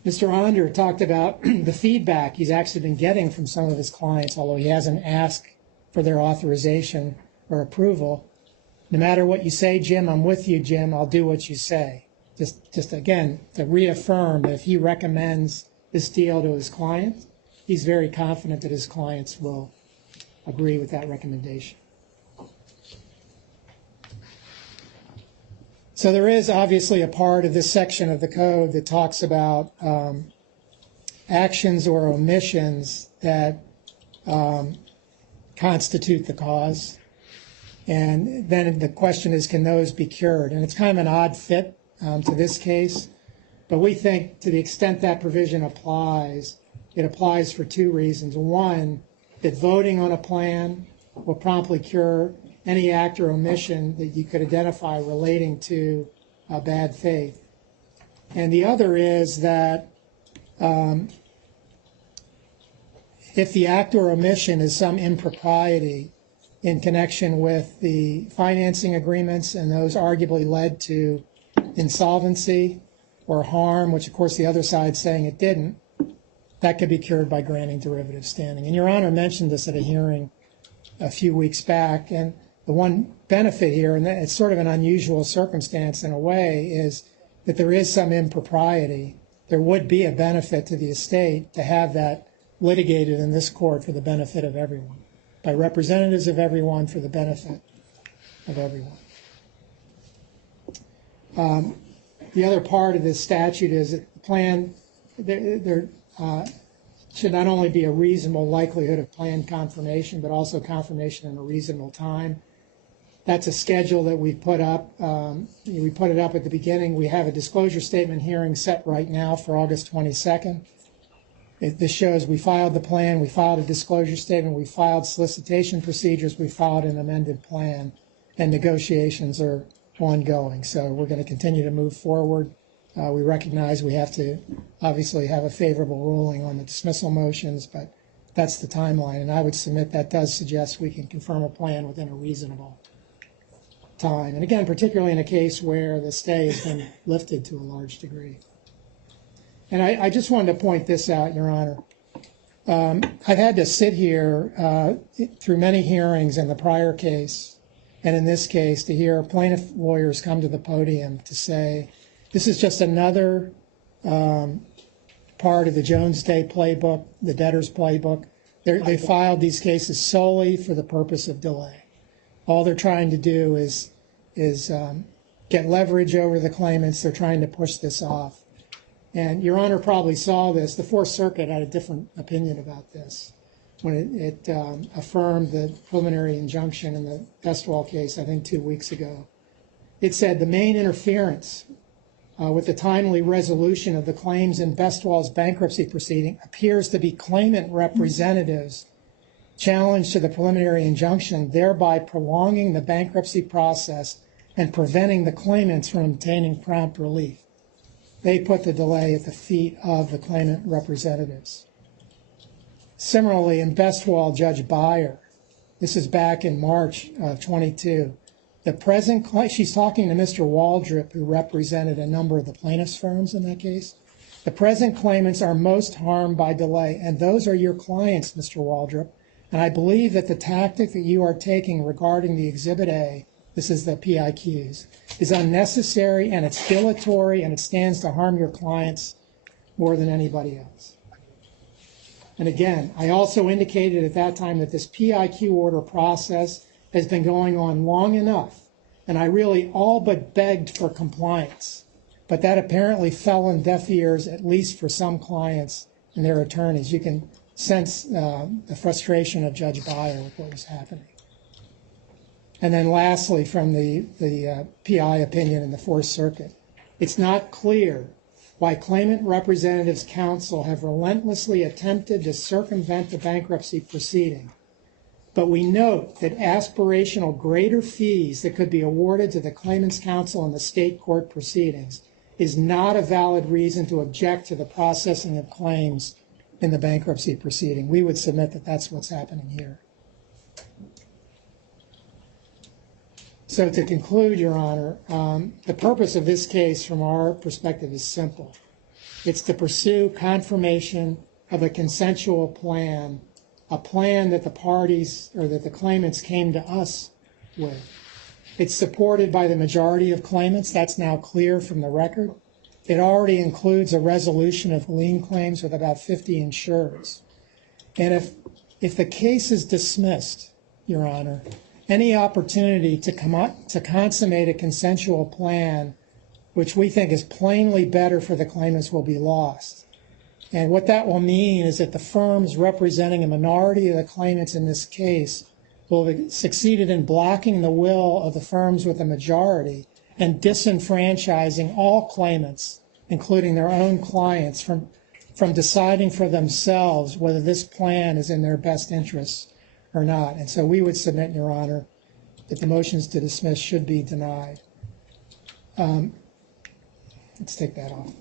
Mr. Onder talked about the feedback he's actually been getting from some of his clients, although he hasn't asked for their authorization or approval. no matter what you say, Jim, I'm with you, Jim, I'll do what you say. Just again, to reaffirm that if he recommends this deal to his client, he's very confident that his clients will agree with that recommendation. So there is obviously a part of this section of the code that talks about actions or omissions that constitute the cause. And then the question is, can those be cured? And it's kind of an odd fit to this case. But we think to the extent that provision applies, it applies for two reasons. One, that voting on a plan will promptly cure any act or omission that you could identify relating to bad faith. And the other is that if the act or omission is some impropriety in connection with the financing agreements and those arguably led to insolvency or harm, which of course the other side's saying it didn't, that could be cured by granting derivative standing. And Your Honor mentioned this at a hearing a few weeks back, and the one benefit here, and it's sort of an unusual circumstance in a way, is that there is some impropriety. There would be a benefit to the estate to have that litigated in this court for the benefit of everyone, by representatives of everyone for the benefit of everyone. The other part of this statute is that the plan, there should not only be a reasonable likelihood of plan confirmation, but also confirmation in a reasonable time. That's a schedule that we put up. We put it up at the beginning. We have a disclosure statement hearing set right now for August 22nd. This shows we filed the plan, we filed a disclosure statement, we filed solicitation procedures, we filed an amended plan, and negotiations are ongoing. So we're going to continue to move forward. We recognize we have to obviously have a favorable ruling on the dismissal motions, but that's the timeline. And I would submit that does suggest we can confirm a plan within a reasonable time. And again, particularly in a case where the stay has been lifted to a large degree. And I just wanted to point this out, Your Honor. I've had to sit here through many hearings in the prior case and in this case to hear plaintiff lawyers come to the podium to say, this is just another part of the Jones Day playbook, the debtor's playbook. They filed these cases solely for the purpose of delay. All they're trying to do is get leverage over the claimants. They're trying to push this off. And Your Honor probably saw this. The Fourth Circuit had a different opinion about this when it affirmed the preliminary injunction in the Bestwall case, I think 2 weeks ago. It said the main interference with the timely resolution of the claims in Bestwall's bankruptcy proceeding appears to be claimant representatives challenge to the preliminary injunction, thereby prolonging the bankruptcy process and preventing the claimants from obtaining prompt relief. They put the delay at the feet of the claimant representatives. Similarly, in Bestwall, Judge Beyer, this is back in March of 22, she's talking to Mr. Waldrop, who represented a number of the plaintiffs' firms in that case. The present claimants are most harmed by delay, and those are your clients, Mr. Waldrop. And I believe that the tactic that you are taking regarding the Exhibit A, this is the PIQs, is unnecessary and it's dilatory and it stands to harm your clients more than anybody else. And again, I also indicated at that time that this PIQ order process has been going on long enough, and I really all but begged for compliance. But that apparently fell on deaf ears, at least for some clients and their attorneys. You can sense the frustration of Judge Beyer with what was happening. And then lastly, from the PI opinion in the Fourth Circuit, it's not clear why claimant representatives' counsel have relentlessly attempted to circumvent the bankruptcy proceeding. But we note that aspirational greater fees that could be awarded to the claimant's counsel in the state court proceedings is not a valid reason to object to the processing of claims in the bankruptcy proceeding. We would submit that that's what's happening here. So to conclude, Your Honor, the purpose of this case from our perspective is simple. It's to pursue confirmation of a consensual plan, a plan that the parties or that the claimants came to us with. It's supported by the majority of claimants. That's now clear from the record. It already includes a resolution of lien claims with about 50 insurers. And if the case is dismissed, Your Honor, any opportunity to consummate a consensual plan, which we think is plainly better for the claimants, will be lost. And what that will mean is that the firms representing a minority of the claimants in this case will have succeeded in blocking the will of the firms with a majority and disenfranchising all claimants, including their own clients, from deciding for themselves whether this plan is in their best interests or not. And so we would submit, Your Honor, that the motions to dismiss should be denied. Let's take that off.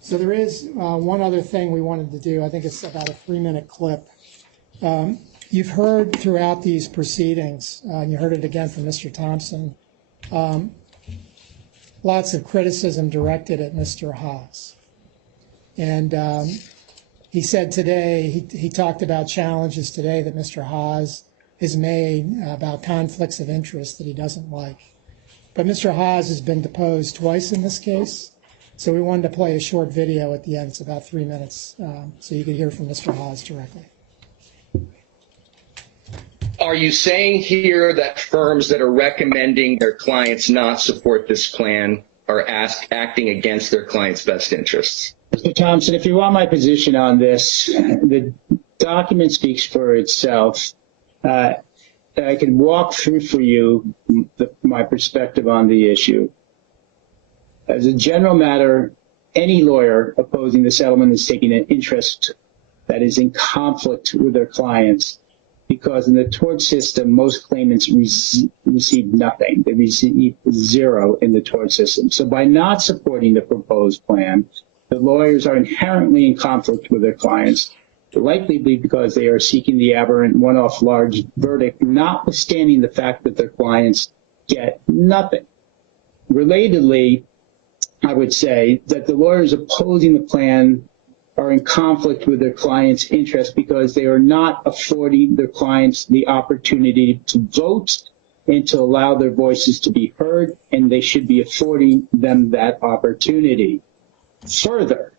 So there is one other thing we wanted to do. I think it's about a 3-minute clip. You've heard throughout these proceedings, and you heard it again from Mr. Thompson, lots of criticism directed at Mr. Haas. And he said today, he talked about challenges today that Mr. Haas has made about conflicts of interest that he doesn't like. But Mr. Haas has been deposed twice in this case. So we wanted to play a short video at the end. It's about 3 minutes, so you can hear from Mr. Haas directly. Are you saying here that firms that are recommending their clients not support this plan are acting against their clients' best interests? Mr. Thompson, if you want my position on this, the document speaks for itself. I can walk through for you my perspective on the issue. As a general matter, any lawyer opposing the settlement is taking an interest that is in conflict with their clients, because in the tort system, most claimants receive nothing. They receive zero in the tort system. So by not supporting the proposed plan, the lawyers are inherently in conflict with their clients, likely because they are seeking the aberrant one-off large verdict, notwithstanding the fact that their clients get nothing. Relatedly, I would say that the lawyers opposing the plan are in conflict with their clients' interest because they are not affording their clients the opportunity to vote and to allow their voices to be heard, and they should be affording them that opportunity. Further,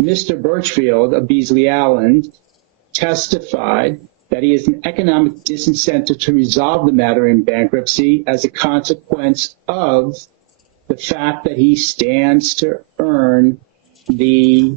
Mr. Birchfield of Beasley Allen testified that he has an economic disincentive to resolve the matter in bankruptcy as a consequence of the fact that he stands to earn the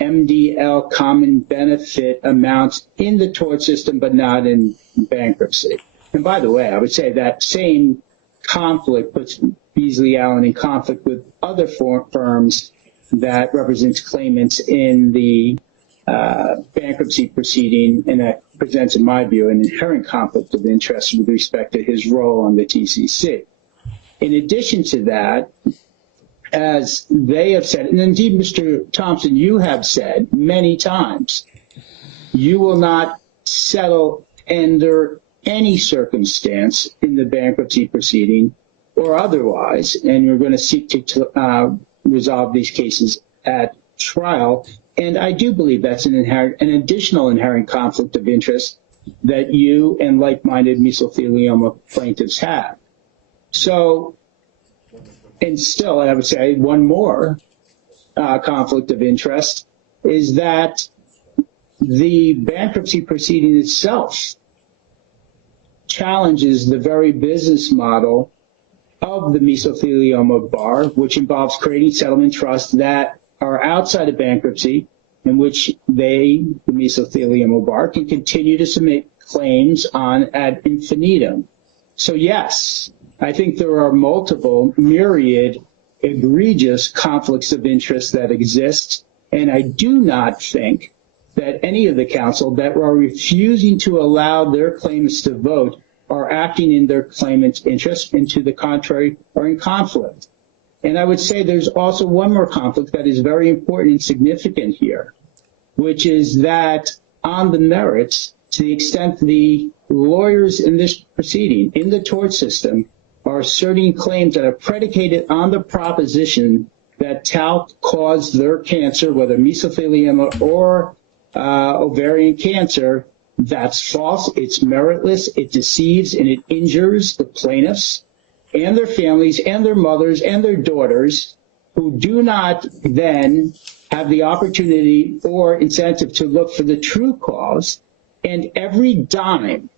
MDL common benefit amounts in the tort system, but not in bankruptcy. And by the way, I would say that same conflict puts Beasley Allen in conflict with other firms that represents claimants in the bankruptcy proceeding, and that presents, in my view, an inherent conflict of interest with respect to his role on the TCC. In addition to that, as they have said, and indeed, Mr. Thompson, you have said many times, you will not settle under any circumstance in the bankruptcy proceeding or otherwise, and you're going to seek to resolve these cases at trial. And I do believe that's an additional inherent conflict of interest that you and like-minded mesothelioma plaintiffs have. So, and still, I would say one more conflict of interest is that the bankruptcy proceeding itself challenges the very business model of the mesothelioma bar, which involves creating settlement trusts that are outside of bankruptcy, in which they, the mesothelioma bar, can continue to submit claims on ad infinitum. So yes, I think there are multiple myriad egregious conflicts of interest that exist, and I do not think that any of the counsel that are refusing to allow their claimants to vote are acting in their claimants' interest, and to the contrary, are in conflict. And I would say there's also one more conflict that is very important and significant here, which is that on the merits, to the extent the lawyers in this proceeding, in the tort system, are asserting claims that are predicated on the proposition that talc caused their cancer, whether mesothelioma or ovarian cancer, that's false, it's meritless, it deceives, and it injures the plaintiffs. and their families and their mothers and their daughters who do not then have the opportunity or incentive to look for the true cause. And every dime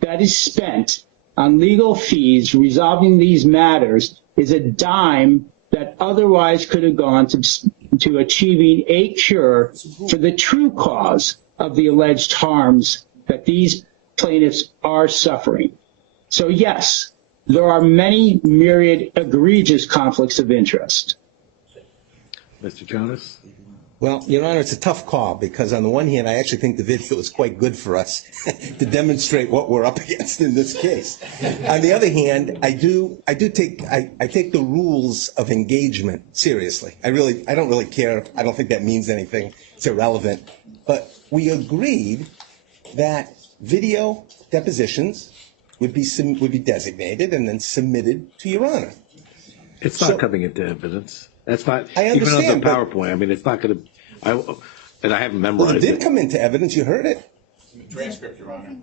that is spent on legal fees resolving these matters is a dime that otherwise could have gone to achieving a cure for the true cause of the alleged harms that these plaintiffs are suffering. So yes, there are many myriad egregious conflicts of interest. Mr. Jonas? Well, Your Honor, it's a tough call because on the one hand, I actually think the video is quite good for us to demonstrate what we're up against in this case. On the other hand, I take the rules of engagement seriously. I don't really care. I don't think that means anything. It's irrelevant. But we agreed that video depositions would be designated and then submitted to Your Honor. It's not coming into evidence. That's not, I understand, even on the PowerPoint. I mean, it's not going to, and I haven't memorized Well, it did come into evidence. You heard it. In the transcript, Your Honor.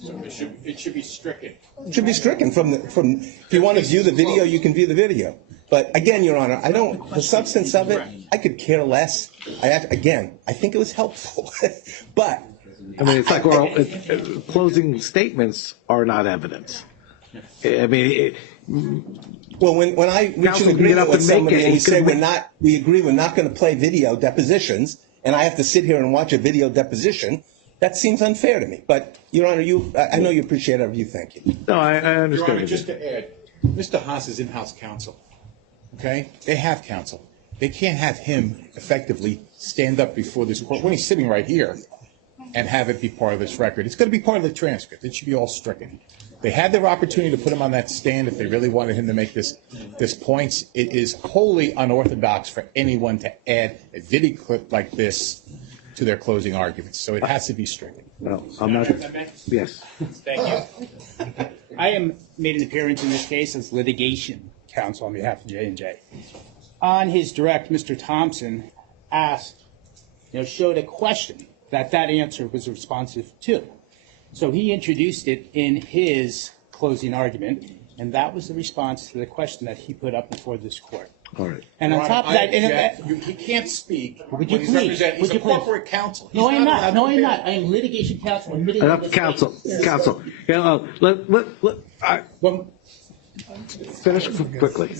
So it should be stricken. It should be stricken from. If you want to view the video, you can view the video. But again, Your Honor, the substance of it, I could care less. I think it was helpful. But I mean, it's like closing statements are not evidence. I mean, well, when I reach an agreement with somebody and we say we agree we're not going to play video depositions, and I have to sit here and watch a video deposition, that seems unfair to me. But Your Honor, I know you appreciate our view. Thank you. No, I understand. Your Honor, just to add, Mr. Haas is in-house counsel. Okay, they have counsel. They can't have him effectively stand up before this court when he's sitting right here and have it be part of this record. It's going to be part of the transcript. It should be all stricken. They had their opportunity to put him on that stand if they really wanted him to make this points. It is wholly unorthodox for anyone to add a video clip like this to their closing arguments. So it has to be stricken. No, I'm not. Yes. Thank you. I made an appearance in this case as litigation counsel on behalf of J&J. On his direct, Mr. Thompson showed a question that answer was responsive to. So he introduced it in his closing argument, and that was the response to the question that he put up before this court. All right. And on top of that, he can't speak. Would you please? He's a corporate counsel. No, I'm not. No, I'm not. I am litigation counsel. Counsel. Yeah, finish quickly.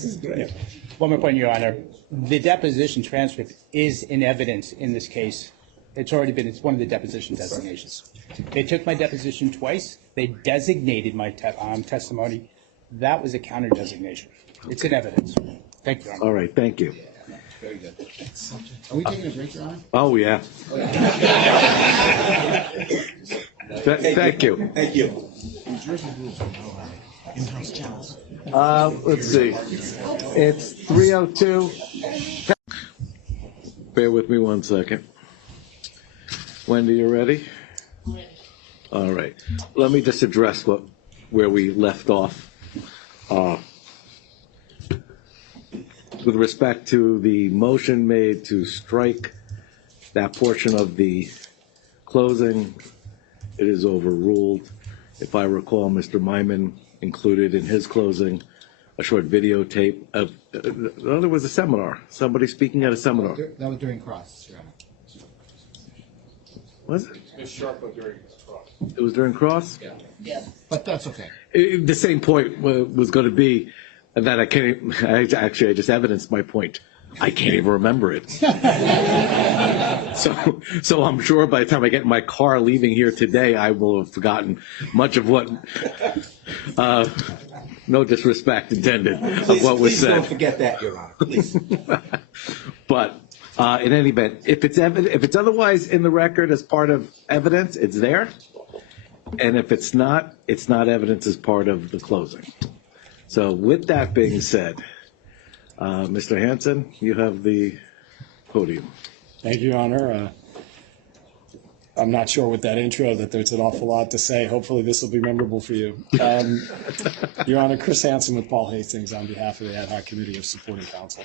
One more point, Your Honor. The deposition transcript is in evidence in this case. It's one of the deposition designations. They took my deposition twice. They designated my testimony. That was a counter designation. It's in evidence. Thank you, Your Honor. All right, thank you. Very good. Are we taking a break, Your Honor? Oh, yeah. Thank you. Thank you. Let's see. It's 3:02. Bear with me one second. Wendy, you ready? All right. Let me just address where we left off. With respect to the motion made to strike that portion of the closing, it is overruled. If I recall, Mr. Myman included in his closing a short videotape of, there was a seminar, somebody speaking at a seminar. That was during cross, Your Honor. Was it? Ms. Sharp during cross. It was during cross? Yeah. But that's okay. The same point was going to be that I just evidenced my point. I can't even remember it. So I'm sure by the time I get in my car leaving here today, I will have forgotten much of what, no disrespect intended, of what was Please said. don't forget that, Your Honor. Please. But in any event, if it's otherwise in the record as part of evidence, it's there. And if it's not evidence as part of the closing. So with that being said, Mr. Hanson, you have the podium. Thank you, Your Honor. I'm not sure with that intro that there's an awful lot to say. Hopefully this will be memorable for you. Your Honor, Chris Hanson with Paul Hastings on behalf of the Ad Hoc Committee of Supporting Counsel.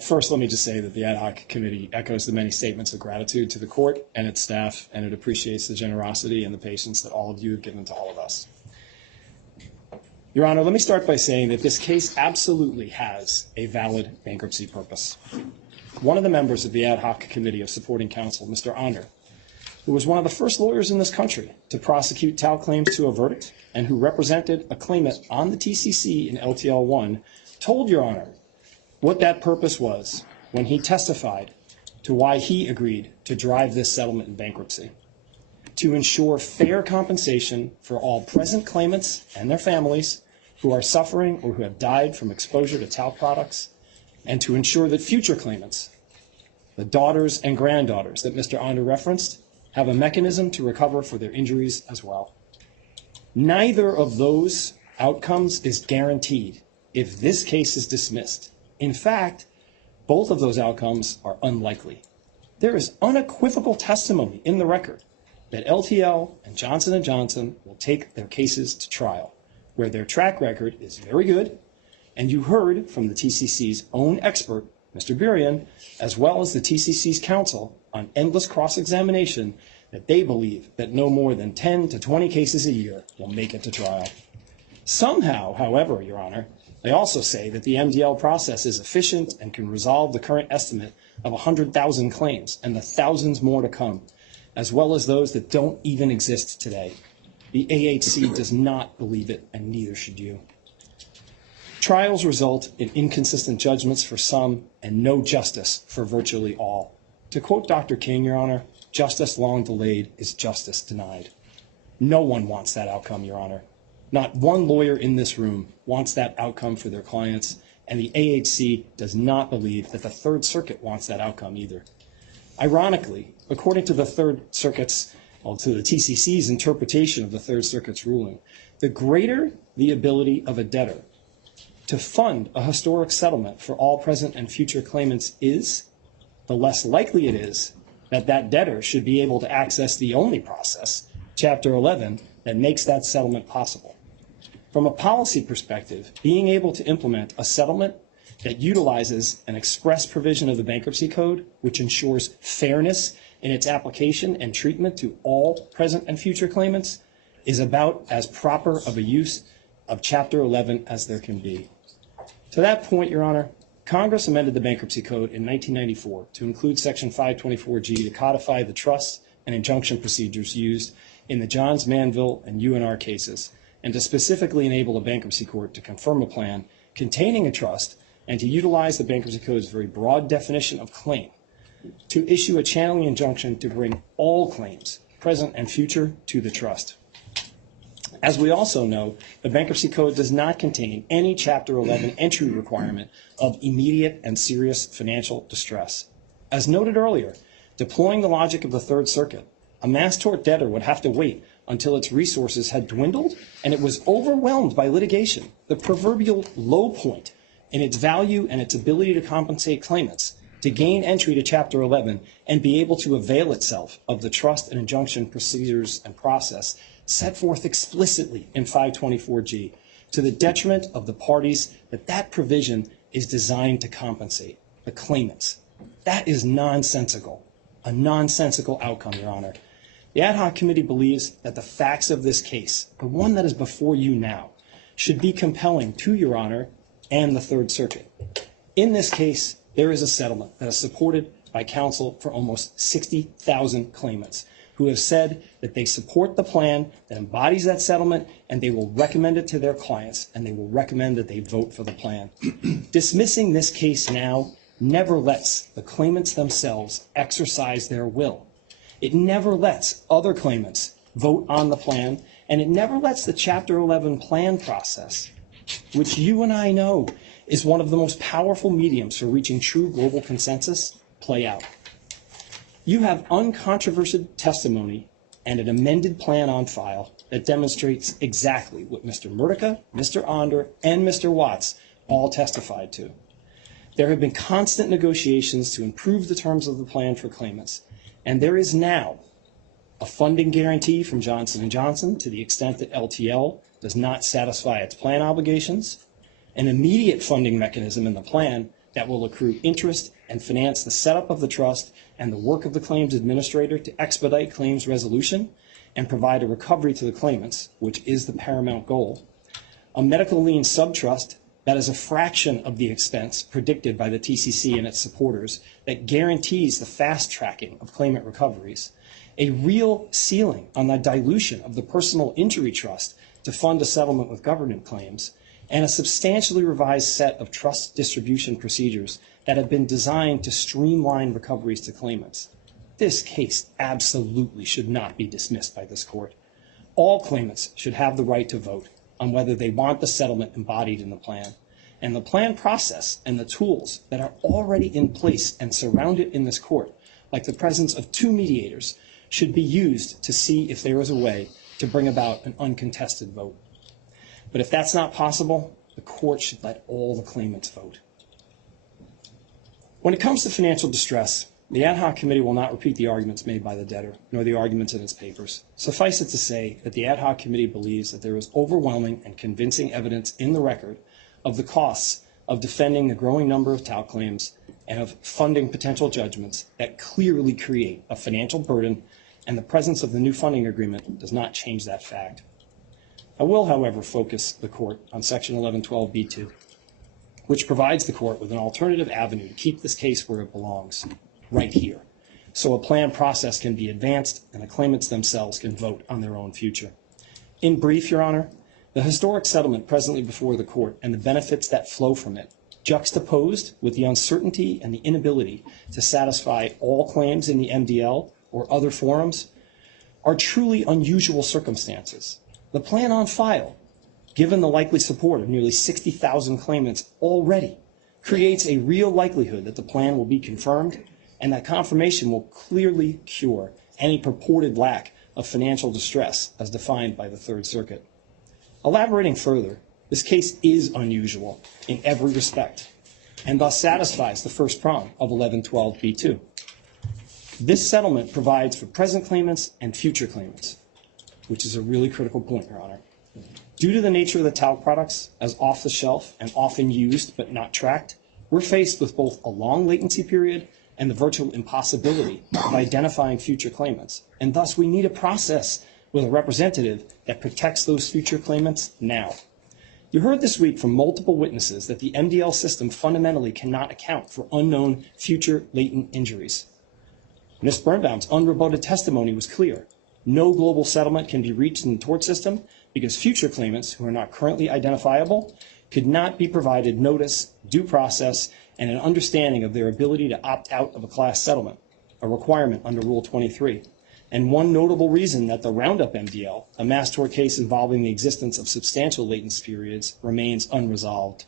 First, let me just say that the Ad Hoc Committee echoes the many statements of gratitude to the court and its staff, and it appreciates the generosity and the patience that all of you have given to all of us. Your Honor, let me start by saying that this case absolutely has a valid bankruptcy purpose. One of the members of the ad hoc committee of supporting counsel, Mr. Onder, who was one of the first lawyers in this country to prosecute TAL claims to a verdict and who represented a claimant on the TCC in LTL 1, told Your Honor what that purpose was when he testified to why he agreed to drive this settlement in bankruptcy: to ensure fair compensation for all present claimants and their families who are suffering or who have died from exposure to TAL products, and to ensure that future claimants, the daughters and granddaughters that Mr. Onder referenced, have a mechanism to recover for their injuries as well. Neither of those outcomes is guaranteed if this case is dismissed. In fact, both of those outcomes are unlikely. There is unequivocal testimony in the record that LTL and Johnson & Johnson will take their cases to trial, where their track record is very good, and you heard from the TCC's own expert, Mr. Burian, as well as the TCC's counsel on endless cross-examination, that they believe that no more than 10 to 20 cases a year will make it to trial. Somehow, however, Your Honor, they also say that the MDL process is efficient and can resolve the current estimate of 100,000 claims and the thousands more to come, as well as those that don't even exist today. The AHC does not believe it, and neither should you. Trials result in inconsistent judgments for some and no justice for virtually all. To quote Dr. King, Your Honor, justice long delayed is justice denied. No one wants that outcome, Your Honor. Not one lawyer in this room wants that outcome for their clients, and the AHC does not believe that the Third Circuit wants that outcome either. Ironically, according to the Third Circuit's, to the TCC's interpretation of the Third Circuit's ruling, the greater the ability of a debtor to fund a historic settlement for all present and future claimants is, the less likely it is that that debtor should be able to access the only process, Chapter 11, that makes that settlement possible. From a policy perspective, being able to implement a settlement that utilizes an express provision of the Bankruptcy Code, which ensures fairness in its application and treatment to all present and future claimants, is about as proper of a use of Chapter 11 as there can be. To that point, Your Honor, Congress amended the Bankruptcy Code in 1994 to include Section 524G to codify the trust and injunction procedures used in the Johns Manville and UNR cases, and to specifically enable a bankruptcy court to confirm a plan containing a trust and to utilize the Bankruptcy Code's very broad definition of claim to issue a channeling injunction to bring all claims, present and future, to the trust. As we also know, the Bankruptcy Code does not contain any Chapter 11 entry requirement of immediate and serious financial distress. As noted earlier, deploying the logic of the Third Circuit, a mass tort debtor would have to wait until its resources had dwindled and it was overwhelmed by litigation, the proverbial low point in its value and its ability to compensate claimants, to gain entry to Chapter 11 and be able to avail itself of the trust and injunction procedures and process set forth explicitly in 524G, to the detriment of the parties that provision is designed to compensate, the claimants. That is nonsensical, a nonsensical outcome, Your Honor. The ad hoc committee believes that the facts of this case, the one that is before you now, should be compelling to Your Honor and the Third Circuit. In this case, there is a settlement that is supported by counsel for almost 60,000 claimants who have said that they support the plan that embodies that settlement, and they will recommend it to their clients, and they will recommend that they vote for the plan. Dismissing this case now never lets the claimants themselves exercise their will. It never lets other claimants vote on the plan, and it never lets the Chapter 11 plan process, which you and I know is one of the most powerful mediums for reaching true global consensus, play out. You have uncontroverted testimony and an amended plan on file that demonstrates exactly what Mr. Murtica, Mr. Onder, and Mr. Watts all testified to. There have been constant negotiations to improve the terms of the plan for claimants, and there is now a funding guarantee from Johnson & Johnson to the extent that LTL does not satisfy its plan obligations, an immediate funding mechanism in the plan that will accrue interest and finance the setup of the trust and the work of the claims administrator to expedite claims resolution and provide a recovery to the claimants, which is the paramount goal. a medical lien subtrust that is a fraction of the expense predicted by the TCC and its supporters that guarantees the fast tracking of claimant recoveries, a real ceiling on the dilution of the personal injury trust to fund a settlement with government claims, and a substantially revised set of trust distribution procedures that have been designed to streamline recoveries to claimants. This case absolutely should not be dismissed by this court. All claimants should have the right to vote on whether they want the settlement embodied in the plan. And the plan process and the tools that are already in place and surround it in this court, like the presence of 2 mediators, should be used to see if there is a way to bring about an uncontested vote. But if that's not possible, the court should let all the claimants vote. When it comes to financial distress, the ad hoc committee will not repeat the arguments made by the debtor, nor the arguments in its papers. Suffice it to say that the ad hoc committee believes that there is overwhelming and convincing evidence in the record of the costs of defending the growing number of TAL claims and of funding potential judgments that clearly create a financial burden, and the presence of the new funding agreement does not change that fact. I will, however, focus the court on Section 1112B2, which provides the court with an alternative avenue to keep this case where it belongs, right here, so a planned process can be advanced and the claimants themselves can vote on their own future. In brief, Your Honor, the historic settlement presently before the court and the benefits that flow from it, juxtaposed with the uncertainty and the inability to satisfy all claims in the MDL or other forums, are truly unusual circumstances. The plan on file, given the likely support of nearly 60,000 claimants already, creates a real likelihood that the plan will be confirmed and that confirmation will clearly cure any purported lack of financial distress as defined by the Third Circuit. Elaborating further, this case is unusual in every respect and thus satisfies the first prong of 1112B2. This settlement provides for present claimants and future claimants, which is a really critical point, Your Honor. Due to the nature of the talc products as off-the-shelf and often used but not tracked, we're faced with both a long latency period and the virtual impossibility of identifying future claimants. And thus we need a process with a representative that protects those future claimants now. You heard this week from multiple witnesses that the MDL system fundamentally cannot account for unknown future latent injuries. Ms. Birnbaum's unrebutted testimony was clear. No global settlement can be reached in the tort system because future claimants who are not currently identifiable could not be provided notice, due process, and an understanding of their ability to opt out of a class settlement, a requirement under Rule 23. And one notable reason that the Roundup MDL, a mass tort case involving the existence of substantial latency periods, remains unresolved.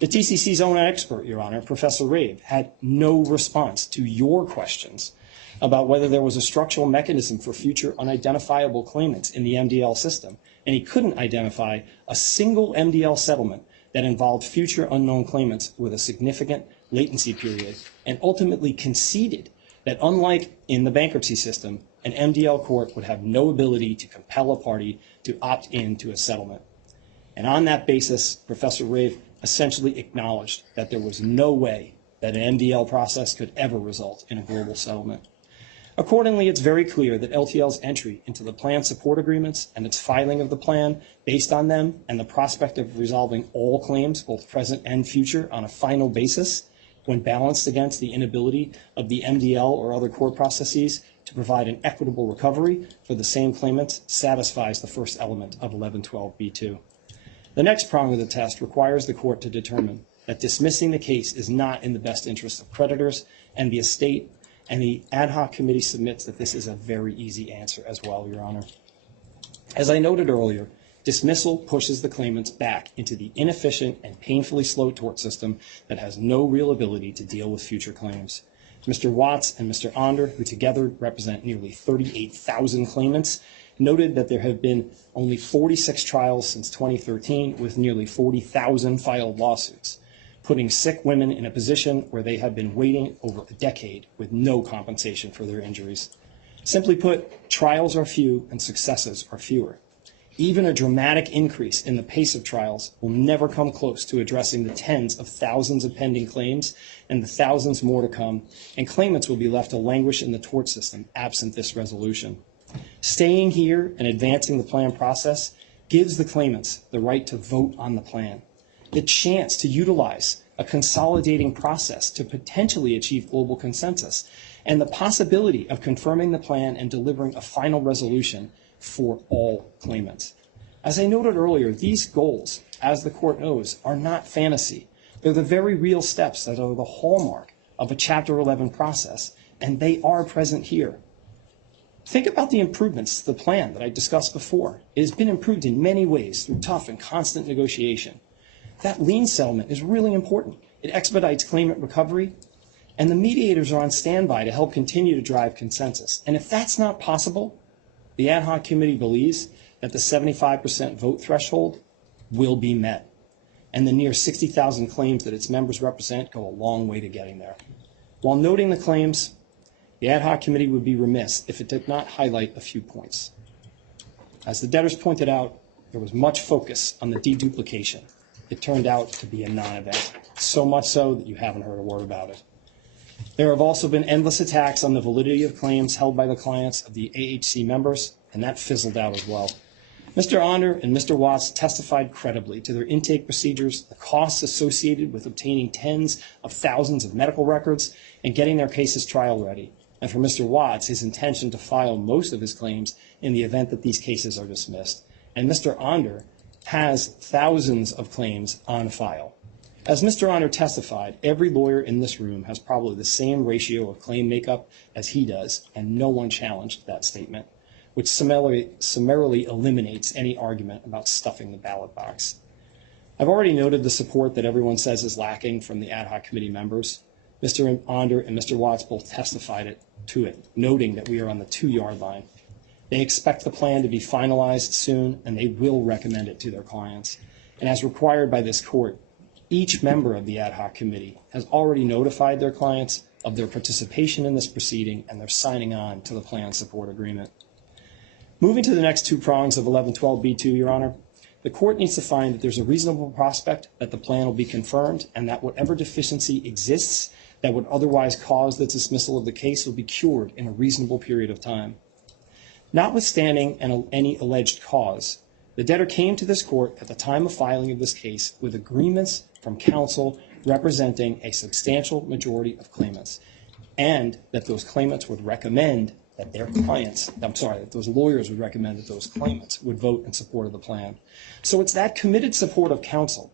The TCC's own expert, Your Honor, Professor Rave, had no response to your questions about whether there was a structural mechanism for future unidentifiable claimants in the MDL system, and he couldn't identify a single MDL settlement that involved future unknown claimants with a significant latency period, and ultimately conceded that unlike in the bankruptcy system, an MDL court would have no ability to compel a party to opt into a settlement. And on that basis, Professor Rave essentially acknowledged that there was no way that an MDL process could ever result in a global settlement. Accordingly, it's very clear that LTL's entry into the plan support agreements and its filing of the plan based on them and the prospect of resolving all claims, both present and future, on a final basis, when balanced against the inability of the MDL or other court processes to provide an equitable recovery for the same claimants, satisfies the first element of 1112B2. The next prong of the test requires the court to determine that dismissing the case is not in the best interest of creditors and the estate, and the ad hoc committee submits that this is a very easy answer as well, Your Honor. As I noted earlier, dismissal pushes the claimants back into the inefficient and painfully slow tort system that has no real ability to deal with future claims. Mr. Watts and Mr. Onder, who together represent nearly 38,000 claimants, noted that there have been only 46 trials since 2013 with nearly 40,000 filed lawsuits, putting sick women in a position where they have been waiting over a decade with no compensation for their injuries. Simply put, trials are few and successes are fewer. Even a dramatic increase in the pace of trials will never come close to addressing the tens of thousands of pending claims and the thousands more to come, and claimants will be left to languish in the tort system absent this resolution. Staying here and advancing the plan process gives the claimants the right to vote on the plan, the chance to utilize a consolidating process to potentially achieve global consensus, and the possibility of confirming the plan and delivering a final resolution for all claimants. As I noted earlier, these goals, as the court knows, are not fantasy. They're the very real steps that are the hallmark of a Chapter 11 process, and they are present here. Think about the improvements to the plan that I discussed before. It has been improved in many ways through tough and constant negotiation. That lien settlement is really important. It expedites claimant recovery, and the mediators are on standby to help continue to drive consensus. And if that's not possible, the ad hoc committee believes that the 75% vote threshold will be met, and the near 60,000 claims that its members represent go a long way to getting there. While noting the claims, the ad hoc committee would be remiss if it did not highlight a few points. As the debtors pointed out, there was much focus on the deduplication. It turned out to be a non-event, so much so that you haven't heard a word about it. There have also been endless attacks on the validity of claims held by the clients of the AHC members, and that fizzled out as well. Mr. Onder and Mr. Watts testified credibly to their intake procedures, the costs associated with obtaining tens of thousands of medical records, and getting their cases trial ready. And for Mr. Watts, his intention to file most of his claims in the event that these cases are dismissed. And Mr. Onder has thousands of claims on file. As Mr. Onder testified, every lawyer in this room has probably the same ratio of claim makeup as he does, and no one challenged that statement, which summarily eliminates any argument about stuffing the ballot box. I've already noted the support that everyone says is lacking from the ad hoc committee members. Mr. Onder and Mr. Watts both testified to it, noting that we are on the 2-yard line. They expect the plan to be finalized soon, and they will recommend it to their clients. And as required by this court, each member of the ad hoc committee has already notified their clients of their participation in this proceeding, and they're signing on to the plan support agreement. Moving to the next 2 prongs of 1112B2, Your Honor, the court needs to find that there's a reasonable prospect that the plan will be confirmed and that whatever deficiency exists that would otherwise cause the dismissal of the case will be cured in a reasonable period of time. Notwithstanding any alleged cause, the debtor came to this court at the time of filing of this case with agreements from counsel representing a substantial majority of claimants, and that those claimants would recommend that that those lawyers would recommend that those claimants would vote in support of the plan. So it's that committed support of counsel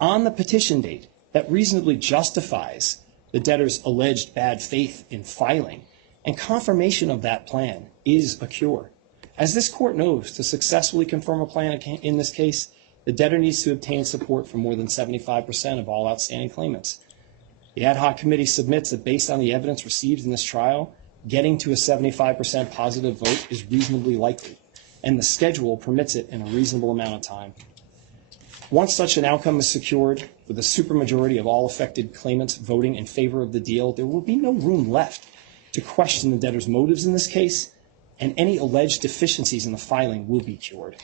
on the petition date that reasonably justifies the debtor's alleged bad faith in filing, and confirmation of that plan is a cure. As this court knows, to successfully confirm a plan in this case, the debtor needs to obtain support from more than 75% of all outstanding claimants. The ad hoc committee submits that based on the evidence received in this trial, getting to a 75% positive vote is reasonably likely, and the schedule permits it in a reasonable amount of time. Once such an outcome is secured, with a supermajority of all affected claimants voting in favor of the deal, there will be no room left to question the debtor's motives in this case, and any alleged deficiencies in the filing will be cured.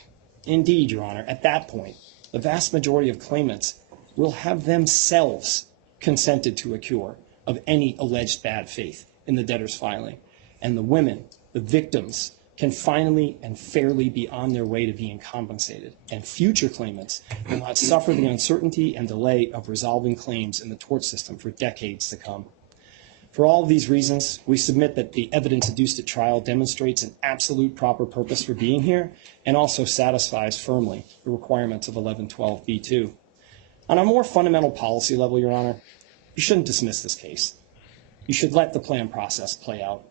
Indeed, Your Honor, at that point, the vast majority of claimants will have themselves consented to a cure of any alleged bad faith in the debtor's filing, and the women, the victims, can finally and fairly be on their way to being compensated, and future claimants will not suffer the uncertainty and delay of resolving claims in the tort system for decades to come. For all of these reasons, we submit that the evidence adduced at trial demonstrates an absolute proper purpose for being here and also satisfies firmly the requirements of 1112B2. On a more fundamental policy level, Your Honor, you shouldn't dismiss this case. You should let the plan process play out.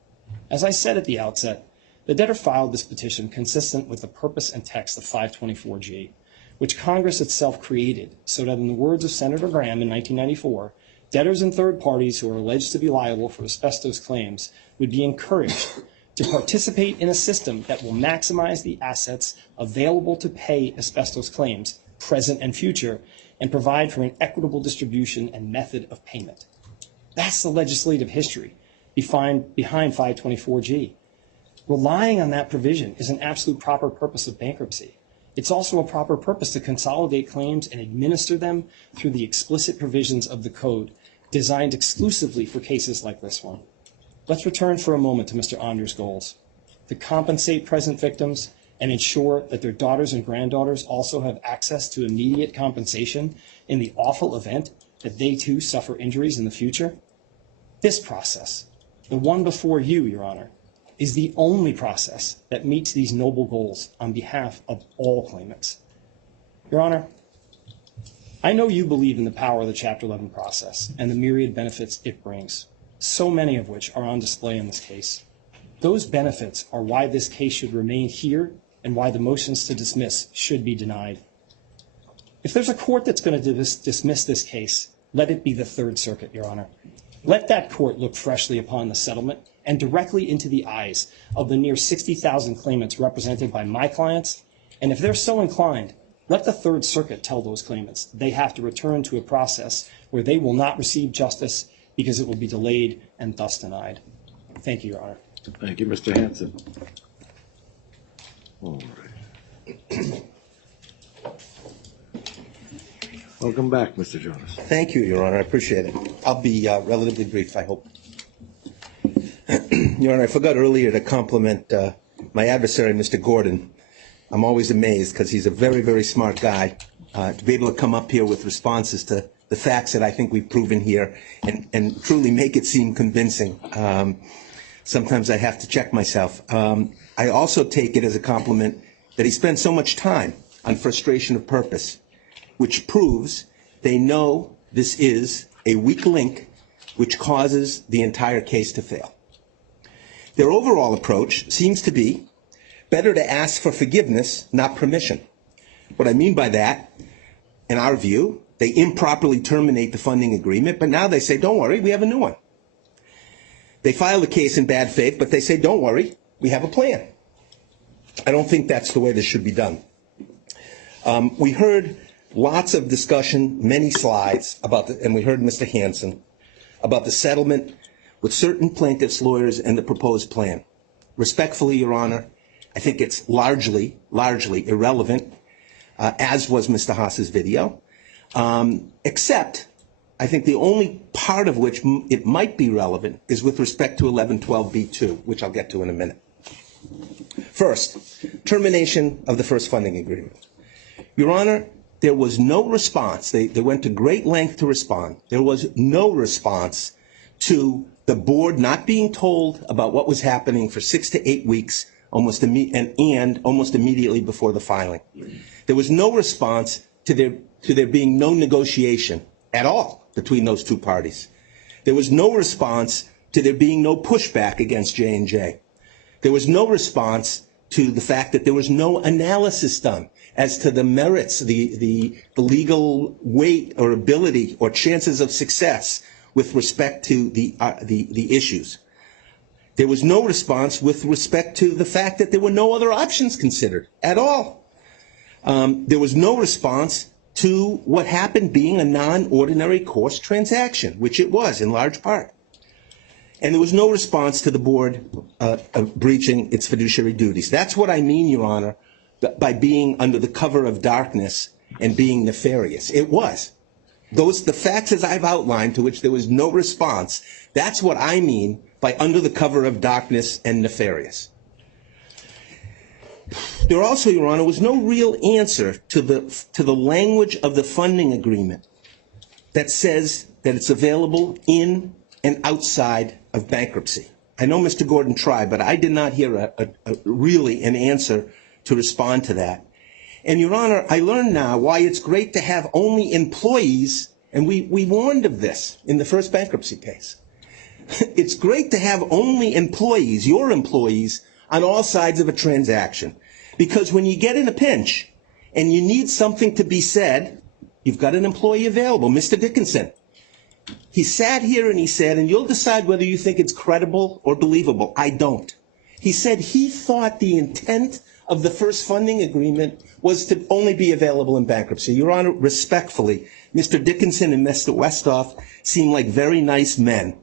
As I said at the outset, the debtor filed this petition consistent with the purpose and text of 524G, which Congress itself created so that, in the words of Senator Graham in 1994, debtors and third parties who are alleged to be liable for asbestos claims would be encouraged to participate in a system that will maximize the assets available to pay asbestos claims, present and future, and provide for an equitable distribution and method of payment. That's the legislative history behind 524G. Relying on that provision is an absolute proper purpose of bankruptcy. It's also a proper purpose to consolidate claims and administer them through the explicit provisions of the code designed exclusively for cases like this one. Let's return for a moment to Mr. Onder's goals: to compensate present victims and ensure that their daughters and granddaughters also have access to immediate compensation in the awful event that they too suffer injuries in the future? This process, the one before you, Your Honor, is the only process that meets these noble goals on behalf of all claimants. Your Honor, I know you believe in the power of the Chapter 11 process and the myriad benefits it brings, so many of which are on display in this case. Those benefits are why this case should remain here and why the motions to dismiss should be denied. If there's a court that's going to dismiss this case, let it be the Third Circuit, Your Honor. Let that court look freshly upon the settlement and directly into the eyes of the near 60,000 claimants represented by my clients, and if they're so inclined, let the Third Circuit tell those claimants they have to return to a process where they will not receive justice because it will be delayed and thus denied. Thank you, Your Honor. Thank you, Mr. Hanson. All right. Welcome back, Mr. Jonas. Thank you, Your Honor. I appreciate it. I'll be relatively brief, I hope. Your Honor, I forgot earlier to compliment my adversary, Mr. Gordon. I'm always amazed because he's a very, very smart guy to be able to come up here with responses to the facts that I think we've proven here and truly make it seem convincing. Sometimes I have to check myself. I also take it as a compliment that he spent so much time on frustration of purpose, which proves they know this is a weak link which causes the entire case to fail. Their overall approach seems to be better to ask for forgiveness, not permission. What I mean by that, in our view, they improperly terminate the funding agreement, but now they say, don't worry, we have a new one. They file the case in bad faith, but they say, don't worry, we have a plan. I don't think that's the way this should be done. We heard lots of discussion, many slides about and we heard Mr. Hanson about the settlement with certain plaintiffs' lawyers and the proposed plan. Respectfully, Your Honor, I think it's largely irrelevant, as was Mr. Haas's video, except I think the only part of which it might be relevant is with respect to 1112b2, which I'll get to in a minute. First, termination of the first funding agreement. Your Honor, there was no response. They went to great length to respond. There was no response to the board not being told about what was happening for 6 to 8 weeks, almost immediately before the filing. There was no response to there being no negotiation at all between those two parties. There was no response to there being no pushback against J&J. There was no response to the fact that there was no analysis done as to the merits, the legal weight or ability or chances of success with respect to the issues. There was no response with respect to the fact that there were no other options considered at all. There was no response to what happened being a non-ordinary course transaction, which it was in large part. And there was no response to the board breaching its fiduciary duties. That's what I mean, Your Honor, by being under the cover of darkness and being nefarious. It was. The facts as I've outlined to which there was no response, that's what I mean by under the cover of darkness and nefarious. There also, Your Honor, was no real answer to the language of the funding agreement that says that it's available in and outside of bankruptcy. I know Mr. Gordon tried, but I did not hear really an answer to respond to that. And, Your Honor, I learned now why it's great to have only employees, and we warned of this in the first bankruptcy case. It's great to have only employees, your employees, on all sides of a transaction. Because when you get in a pinch and you need something to be said, you've got an employee available, Mr. Dickinson. He sat here and he said, and you'll decide whether you think it's credible or believable. I don't. He said he thought the intent of the first funding agreement was to only be available in bankruptcy. Your Honor, respectfully, Mr. Dickinson and Mr. Westhoff seem like very nice men.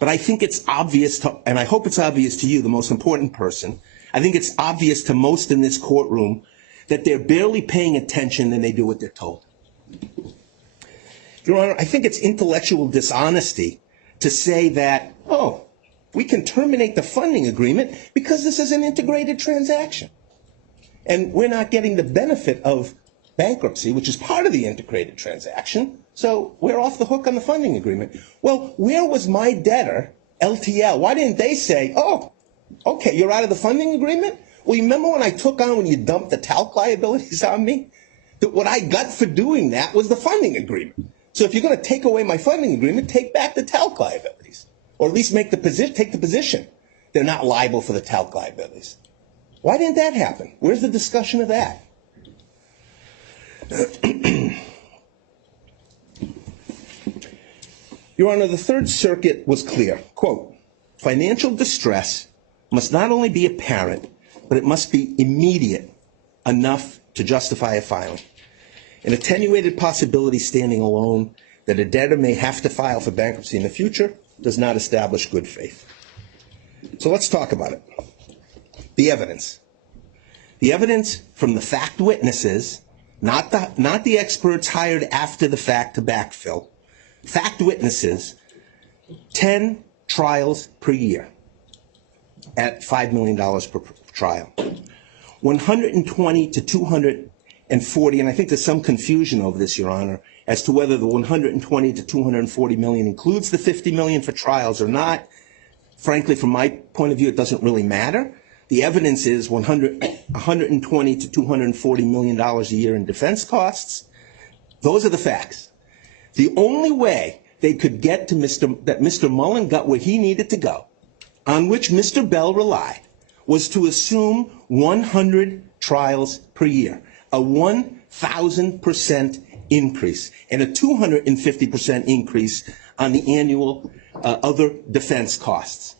But I think it's obvious to, and I hope it's obvious to you, the most important person, I think it's obvious to most in this courtroom that they're barely paying attention and they do what they're told. Your Honor, I think it's intellectual dishonesty to say that, oh, we can terminate the funding agreement because this is an integrated transaction. And we're not getting the benefit of bankruptcy, which is part of the integrated transaction. So we're off the hook on the funding agreement. Well, where was my debtor, LTL? Why didn't they say, oh, okay, you're out of the funding agreement? Well, you remember when I took on, when you dumped the talc liabilities on me? That what I got for doing that was the funding agreement. So if you're going to take away my funding agreement, take back the talc liabilities. Or at least take the position. They're not liable for the talc liabilities. Why didn't that happen? Where's the discussion of that? Your Honor, the Third Circuit was clear. Quote, financial distress must not only be apparent, but it must be immediate enough to justify a filing. An attenuated possibility standing alone that a debtor may have to file for bankruptcy in the future does not establish good faith. So let's talk about it. The evidence. The evidence from the fact witnesses, not the experts hired after the fact to backfill. Fact witnesses, 10 trials per year at $5 million per trial. 120 to 240, and I think there's some confusion over this, Your Honor, as to whether the 120 to 240 million includes the 50 million for trials or not. Frankly, from my point of view, it doesn't really matter. The evidence is 120 to 240 million dollars a year in defense costs. Those are the facts. The only way they could get to that Mr. Mullen got where he needed to go, on which Mr. Bell relied, was to assume 100 trials per year, a 1,000% increase, and a 250% increase on the annual other defense costs.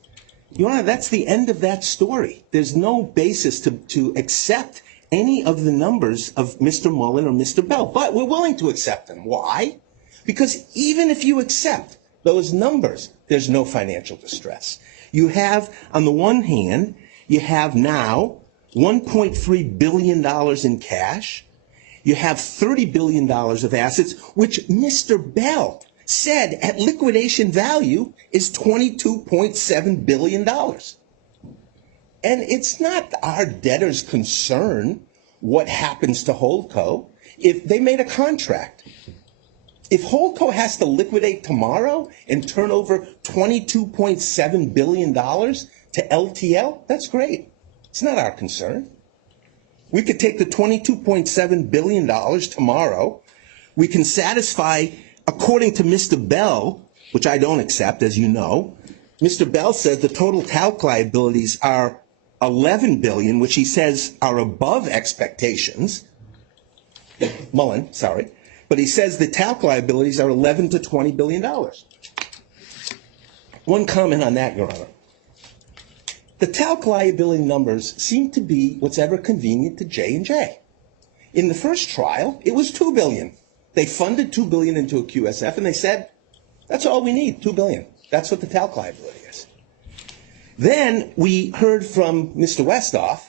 Your Honor, that's the end of that story. There's no basis to accept any of the numbers of Mr. Mullen or Mr. Bell, but we're willing to accept them. Why? Because even if you accept those numbers, there's no financial distress. You have, on the one hand, you have now $1.3 billion in cash. You have $30 billion of assets, which Mr. Bell said at liquidation value is $22.7 billion. And it's not our debtors' concern what happens to Holdco if they made a contract. If Holdco has to liquidate tomorrow and turn over $22.7 billion to LTL, that's great. It's not our concern. We could take the $22.7 billion tomorrow. We can satisfy, according to Mr. Bell, which I don't accept, as you know, Mr. Bell says the total talc liabilities are $11 billion, which he says are above expectations. Mullen, sorry. But he says the talc liabilities are $11 to $20 billion. One comment on that, Your Honor. The talc liability numbers seem to be what's ever convenient to J&J. In the first trial, it was $2 billion. They funded $2 billion into a QSF, and they said, that's all we need, $2 billion. That's what the talc liability is. Then we heard from Mr. Westhoff,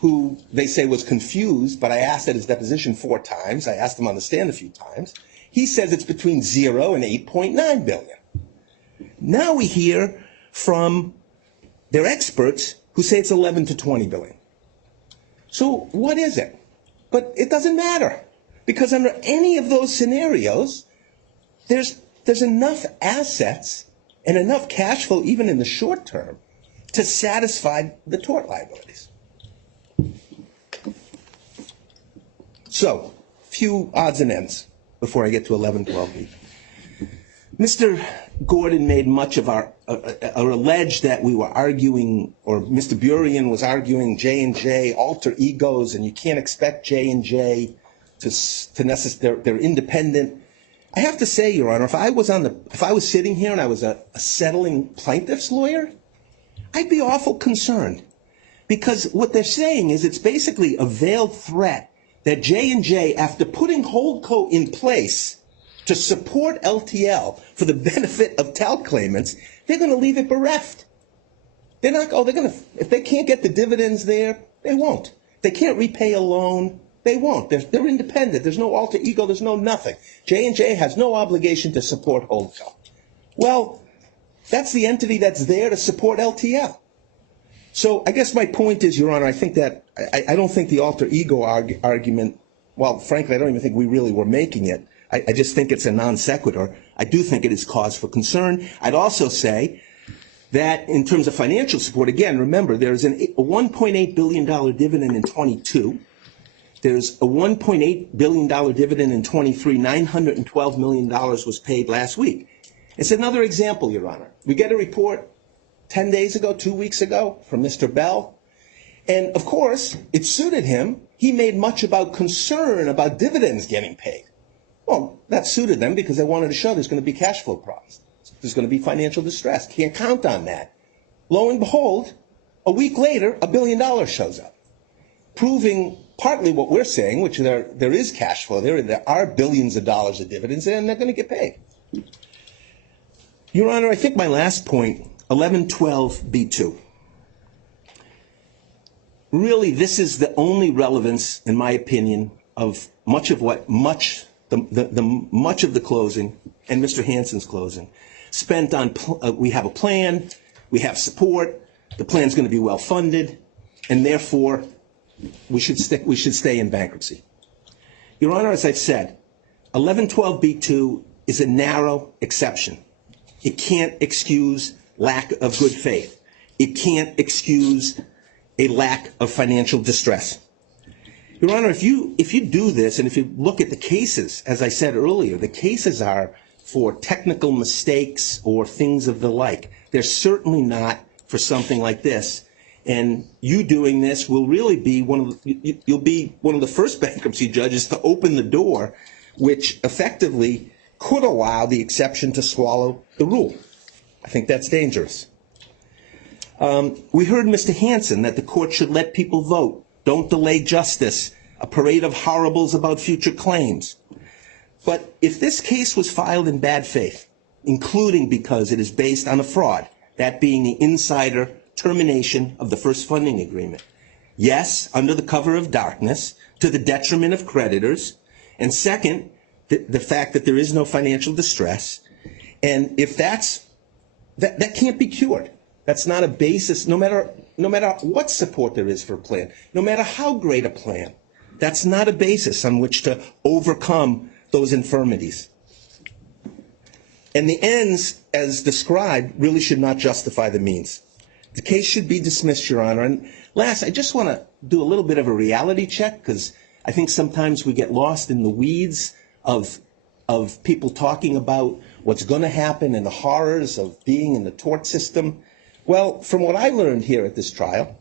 who they say was confused, but I asked at his deposition 4 times. I asked him on the stand a few times. He says it's between 0 and 8.9 billion. Now we hear from their experts who say it's 11 to 20 billion. So what is it? But it doesn't matter, because under any of those scenarios, there's enough assets and enough cash flow, even in the short term, to satisfy the tort liabilities. So, few odds and ends before I get to 1112B. Mr. Gordon made much of or alleged that we were arguing, or Mr. Burien was arguing J&J alter egos, and you can't expect J&J to necessarily, they're independent. I have to say, Your Honor, if I was sitting here and I was a settling plaintiff's lawyer, I'd be awful concerned, because what they're saying is it's basically a veiled threat that J&J, after putting Holdco in place to support LTL for the benefit of talc claimants, they're going to leave it bereft. They're not. Oh, they're going to. If they can't get the dividends there, they won't. If they can't repay a loan, they won't. They're independent. There's no alter ego. There's no nothing. J&J has no obligation to support Holdco. Well, that's the entity that's there to support LTL. So I guess my point is, Your Honor, I think that, I don't think the alter ego argument, well, frankly, I don't even think we really were making it. I just think it's a non sequitur. I do think it is cause for concern. I'd also say that in terms of financial support, again, remember, there's a $1.8 billion dividend in 22. There's a $1.8 billion dividend in 23. $912 million was paid last week. It's another example, Your Honor. We get a report 10 days ago, 2 weeks ago, from Mr. Bell. And of course, it suited him. He made much about concern about dividends getting paid. Well, that suited them because they wanted to show there's going to be cash flow problems. There's going to be financial distress. Can't count on that. Lo and behold, a week later, $1 billion shows up, proving partly what we're saying, which there is cash flow. There are billions of dollars of dividends, and they're going to get paid. Your Honor, I think my last point, 1112B2. Really, this is the only relevance, in my opinion, of much of the closing and Mr. Hansen's closing spent on. We have a plan, we have support. The plan's going to be well funded, and therefore, we should stay in bankruptcy. Your Honor, as I've said, 1112B2 is a narrow exception. It can't excuse lack of good faith. It can't excuse a lack of financial distress. Your Honor, if you do this, and if you look at the cases, as I said earlier, the cases are for technical mistakes or things of the like. They're certainly not for something like this. And you doing this will really be you'll be one of the first bankruptcy judges to open the door, which effectively could allow the exception to swallow the rule. I think that's dangerous. We heard Mr. Hansen that the court should let people vote. Don't delay justice. A parade of horribles about future claims. But if this case was filed in bad faith, including because it is based on a fraud, that being the insider termination of the first funding agreement, yes, under the cover of darkness, to the detriment of creditors, and second, the fact that there is no financial distress, and if that can't be cured. That's not a basis, no matter what support there is for a plan, no matter how great a plan. That's not a basis on which to overcome those infirmities. And the ends, as described, really should not justify the means. The case should be dismissed, Your Honor. And last, I just want to do a little bit of a reality check, because I think sometimes we get lost in the weeds of people talking about what's going to happen and the horrors of being in the tort system. Well, from what I learned here at this trial,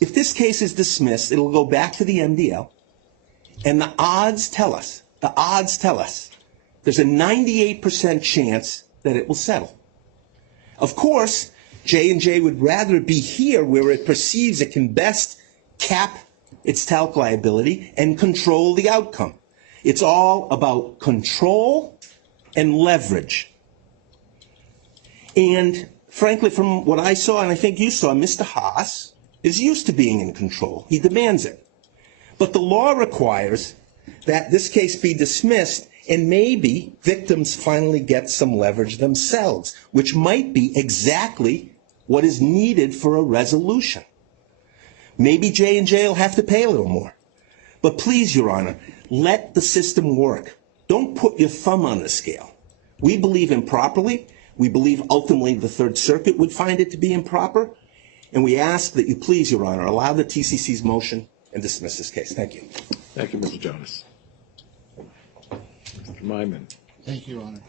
if this case is dismissed, it'll go back to the MDL, and the odds tell us, there's a 98% chance that it will settle. Of course, J&J would rather be here where it perceives it can best cap its talc liability and control the outcome. It's all about control and leverage. And frankly, from what I saw, and I think you saw, Mr. Haas is used to being in control. He demands it. But the law requires that this case be dismissed, and maybe victims finally get some leverage themselves, which might be exactly what is needed for a resolution. Maybe J&J will have to pay a little more. But please, Your Honor, let the system work. Don't put your thumb on the scale. We believe improperly. We believe ultimately the Third Circuit would find it to be improper. And we ask that you please, Your Honor, allow the TCC's motion and dismiss this case. Thank you. Thank you, Mr. Jonas. Mr. Myman. Thank you, Your Honor.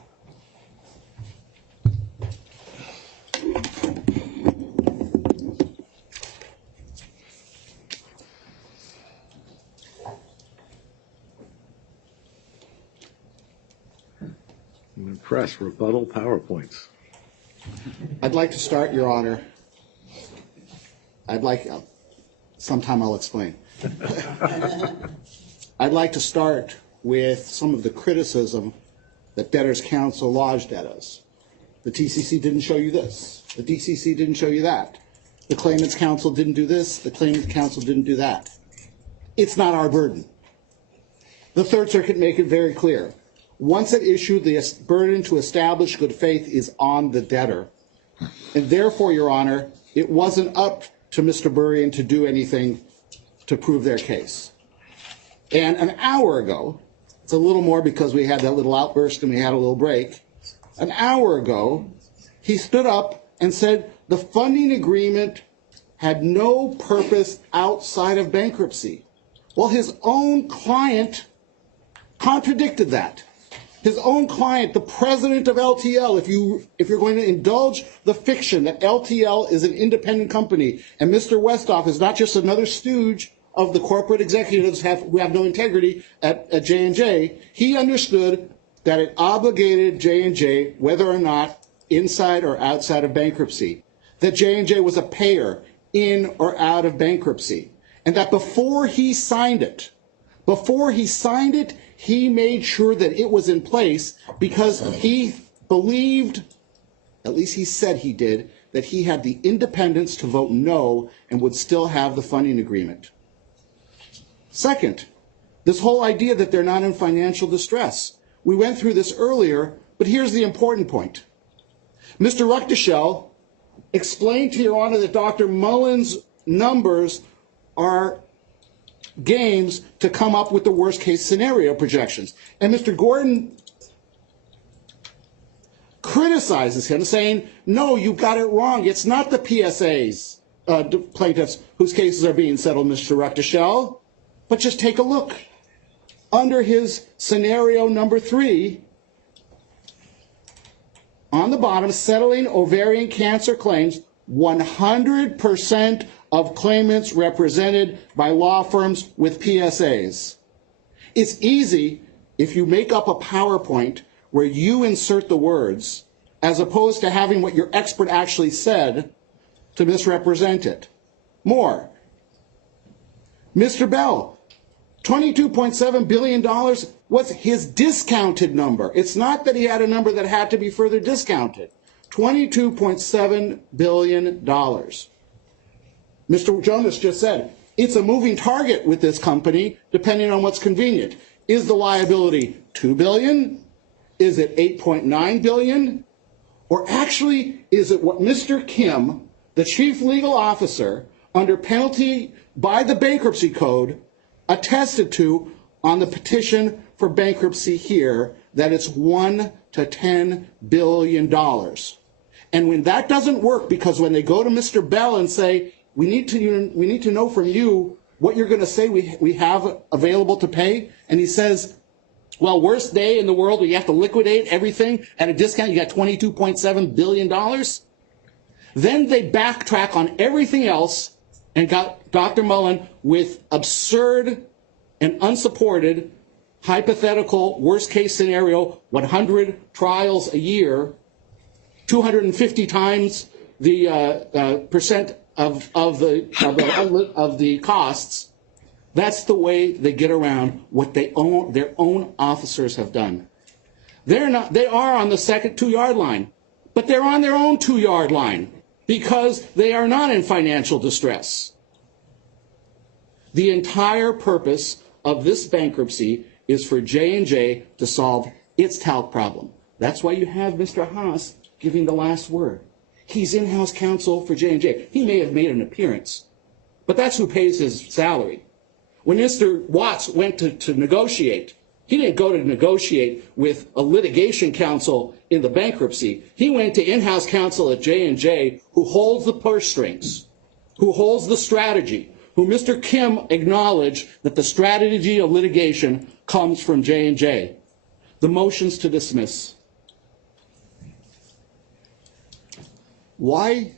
I'm impressed. Rebuttal PowerPoints. I'd like to start, Your Honor. Sometime I'll explain. I'd like to start with some of the criticism that debtors' counsel lodged at us. The TCC didn't show you this. The DCC didn't show you that. The claimant's counsel didn't do this. The claimant's counsel didn't do that. It's not our burden. The Third Circuit made it very clear. Once at issue, the burden to establish good faith is on the debtor. And therefore, Your Honor, it wasn't up to Mr. Burrian to do anything to prove their case. And an hour ago, it's a little more because we had that little outburst and we had a little break. An hour ago, he stood up and said the funding agreement had no purpose outside of bankruptcy. Well, his own client contradicted that. His own client, the president of LTL, if you're going to indulge the fiction that LTL is an independent company and Mr. Westhoff is not just another stooge of the corporate executives who have no integrity at J&J, he understood that it obligated J&J whether or not inside or outside of bankruptcy, that J&J was a payer in or out of bankruptcy, and that before he signed it, he made sure that it was in place because he believed, at least he said he did, that he had the independence to vote no and would still have the funding agreement. Second, this whole idea that they're not in financial distress. We went through this earlier, but here's the important point. Mr. Ruckteschell explained to Your Honor that Dr. Mullen's numbers are games to come up with the worst case scenario projections. And Mr. Gordon criticizes him, saying, no, you got it wrong. It's not the PSAs, plaintiffs, whose cases are being settled, Mr. Ruckteschell. But just take a look. Under his scenario number 3, on the bottom, settling ovarian cancer claims, 100% of claimants represented by law firms with PSAs. It's easy if you make up a PowerPoint where you insert the words, as opposed to having what your expert actually said to misrepresent it. More. Mr. Bell, $22.7 billion was his discounted number. It's not that he had a number that had to be further discounted. $22.7 billion. Mr. Jonas just said, it's a moving target with this company, depending on what's convenient. Is the liability $2 billion? Is it $8.9 billion? Or actually, is it what Mr. Kim, the chief legal officer, under penalty by the bankruptcy code, attested to on the petition for bankruptcy here, that it's $1 to $10 billion. And when that doesn't work, because when they go to Mr. Bell and say, we need to know from you what you're going to say we have available to pay, and he says, well, worst day in the world where you have to liquidate everything at a discount, you got $22.7 billion. Then they backtrack on everything else and got Dr. Mullen with absurd and unsupported hypothetical worst case scenario, 100 trials a year, 250 times the percent of the costs. That's the way they get around what their own officers have done. They are on the second 2-yard line, but they're on their own 2-yard line because they are not in financial distress. The entire purpose of this bankruptcy is for J&J to solve its talc problem. That's why you have Mr. Haas giving the last word. He's in-house counsel for J&J. He may have made an appearance, but that's who pays his salary. When Mr. Watts went to negotiate, he didn't go to negotiate with a litigation counsel in the bankruptcy. He went to in-house counsel at J&J, who holds the purse strings, who holds the strategy, who Mr. Kim acknowledged that the strategy of litigation comes from J&J. The motions to dismiss. Why,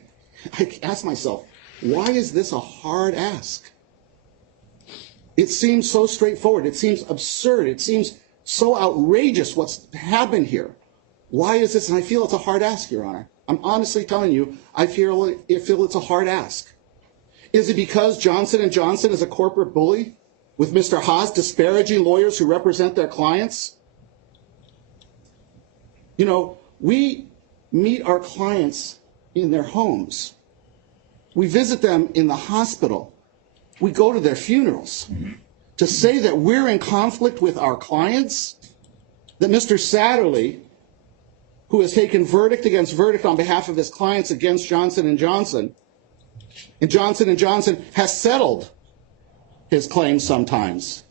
I ask myself, why is this a hard ask? It seems so straightforward. It seems absurd. It seems so outrageous what's happened here. Why is this? And I feel it's a hard ask, Your Honor. I'm honestly telling you, I feel it's a hard ask. Is it because Johnson & Johnson is a corporate bully with Mr. Haas disparaging lawyers who represent their clients? You know, we meet our clients in their homes. We visit them in the hospital. We go to their funerals. To say that we're in conflict with our clients, that Mr. Satterley, who has taken verdict against verdict on behalf of his clients against Johnson & Johnson, And Johnson & Johnson has settled his claims sometimes.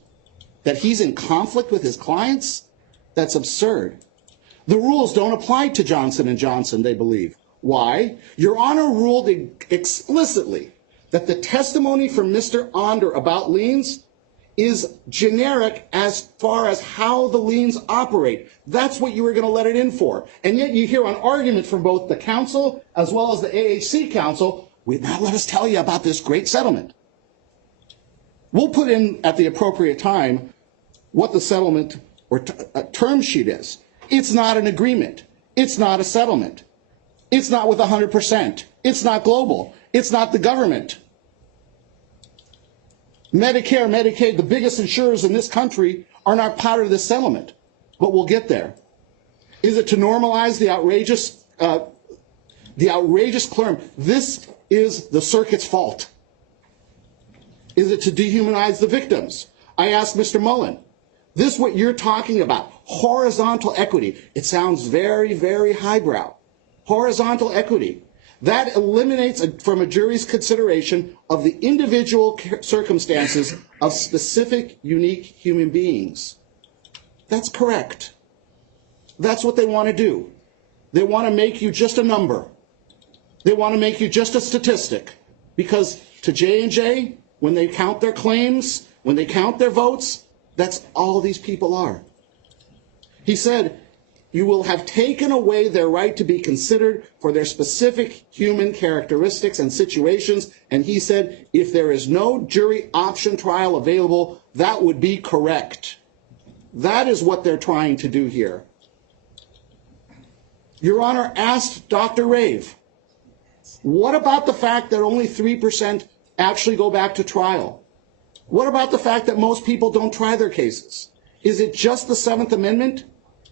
That he's in conflict with his clients? That's absurd. The rules don't apply to Johnson & Johnson, they believe. Why? Your Honor ruled explicitly that the testimony from Mr. Onder about liens is generic as far as how the liens operate. That's what you were going to let it in for. And yet you hear an argument from both the counsel as well as the AHC counsel, would not let us tell you about this great settlement. We'll put in at the appropriate time what the settlement or term sheet is. It's not an agreement. It's not a settlement. It's not with 100%. It's not global. It's not the government. Medicare, Medicaid, the biggest insurers in this country are not part of this settlement, but we'll get there. Is it to normalize the outrageous claim? This is the circuit's fault. Is it to dehumanize the victims? I asked Mr. Mullen, this what you're talking about, horizontal equity. It sounds very, very highbrow. Horizontal equity. That eliminates from a jury's consideration of the individual circumstances of specific, unique human beings. That's correct. That's what they want to do. They want to make you just a number. They want to make you just a statistic. Because to J&J, when they count their claims, when they count their votes, that's all these people are. He said, you will have taken away their right to be considered for their specific human characteristics and situations. And he said, if there is no jury option trial available, that would be correct. That is what they're trying to do here. Your Honor asked Dr. Rave, what about the fact that only 3% actually go back to trial? What about the fact that most people don't try their cases? Is it just the Seventh Amendment?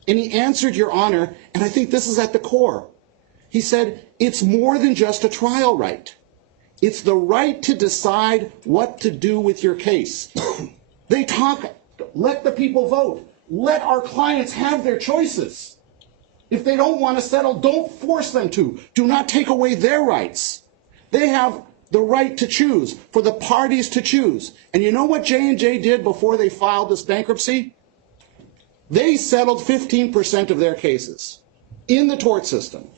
And he answered, Your Honor, and I think this is at the core. He said, it's more than just a trial right. It's the right to decide what to do with your case. They talk, let the people vote. Let our clients have their choices. If they don't want to settle, don't force them to. Do not take away their rights. They have the right to choose, for the parties to choose. And you know what J&J did before they filed this bankruptcy? They settled 15% of their cases in the tort system.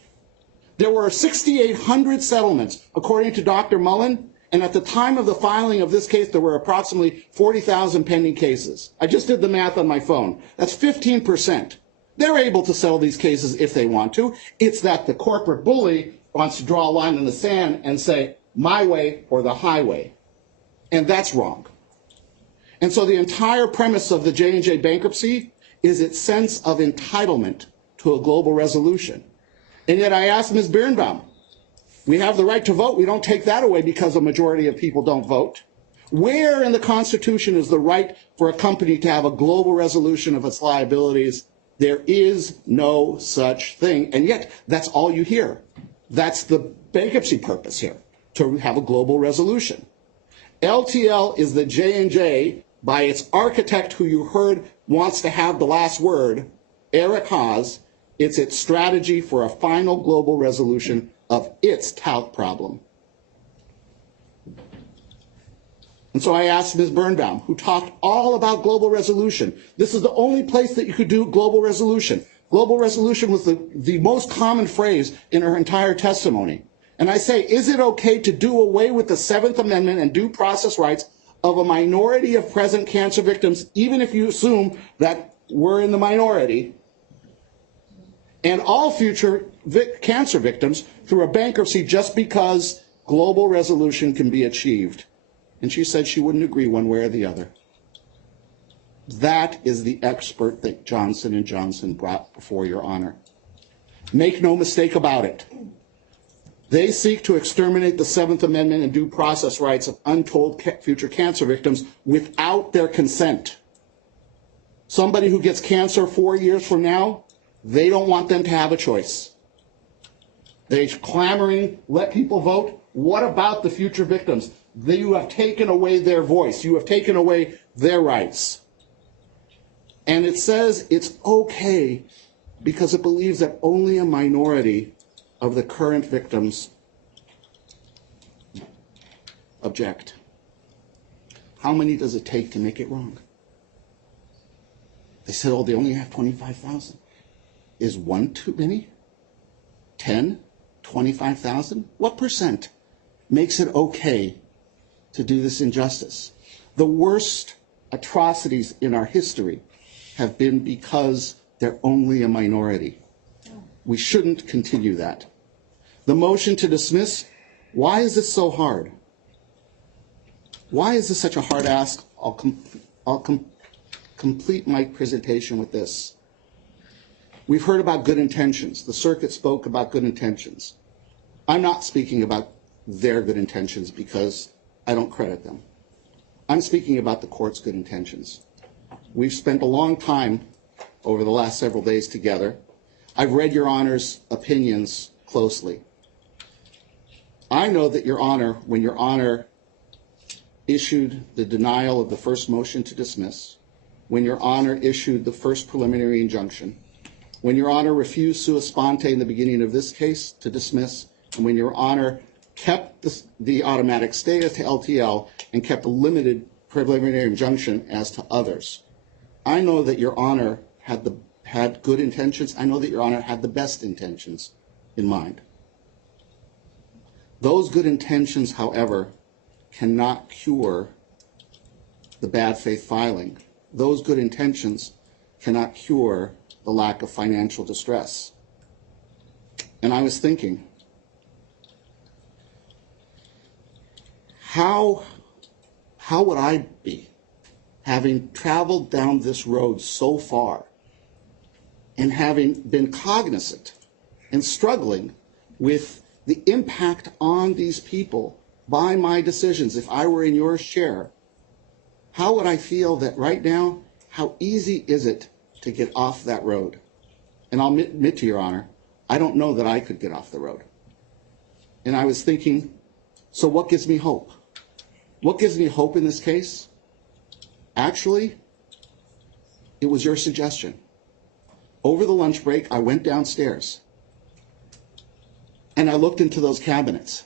There were 6,800 settlements, according to Dr. Mullen, and at the time of the filing of this case, there were approximately 40,000 pending cases. I just did the math on my phone. That's 15%. They're able to settle these cases if they want to. It's that the corporate bully wants to draw a line in the sand and say, my way or the highway. And that's wrong. And so the entire premise of the J&J bankruptcy is its sense of entitlement to a global resolution. And yet I asked Ms. Birnbaum, we have the right to vote. We don't take that away because a majority of people don't vote. Where in the Constitution is the right for a company to have a global resolution of its liabilities? There is no such thing. And yet that's all you hear. That's the bankruptcy purpose here, to have a global resolution. LTL is the J&J by its architect who you heard wants to have the last word, Eric Haas. It's its strategy for a final global resolution of its talc problem. And so I asked Ms. Birnbaum, who talked all about global resolution. This is the only place that you could do global resolution. Global resolution was the most common phrase in her entire testimony. And I say, is it okay to do away with the Seventh Amendment and due process rights of a minority of present cancer victims, even if you assume that we're in the minority, and all future cancer victims through a bankruptcy just because global resolution can be achieved? And she said she wouldn't agree one way or the other. That is the expert that Johnson & Johnson brought before your honor. Make no mistake about it. They seek to exterminate the Seventh Amendment and due process rights of untold future cancer victims without their consent. Somebody who gets cancer 4 years from now, they don't want them to have a choice. They're clamoring, let people vote. What about the future victims? You have taken away their voice. You have taken away their rights. And it says it's okay because it believes that only a minority of the current victims object. How many does it take to make it wrong? They said, oh, they only have 25,000. Is one too many? 10? 25,000? What percent makes it okay to do this injustice? The worst atrocities in our history have been because they're only a minority. We shouldn't continue that. The motion to dismiss, why is this so hard? Why is this such a hard ask? I'll complete my presentation with this. We've heard about good intentions. The circuit spoke about good intentions. I'm not speaking about their good intentions because I don't credit them. I'm speaking about the court's good intentions. We've spent a long time over the last several days together. I've read Your Honor's opinions closely. I know that Your Honor, when Your Honor issued the denial of the first motion to dismiss, when Your Honor issued the first preliminary injunction, when Your Honor refused sua sponte in the beginning of this case to dismiss, and when Your Honor kept the automatic stay to LTL and kept a limited preliminary injunction as to others. I know that Your Honor had good intentions. I know that Your Honor had the best intentions in mind. Those good intentions, however, cannot cure the bad faith filing. Those good intentions cannot cure the lack of financial distress. And I was thinking, how would I be, having traveled down this road so far and having been cognizant and struggling with the impact on these people by my decisions, if I were in your chair, how would I feel that right now, how easy is it to get off that road? And I'll admit to Your Honor, I don't know that I could get off the road. And I was thinking, so what gives me hope? What gives me hope in this case? Actually, it was your suggestion. Over the lunch break, I went downstairs and I looked into those cabinets.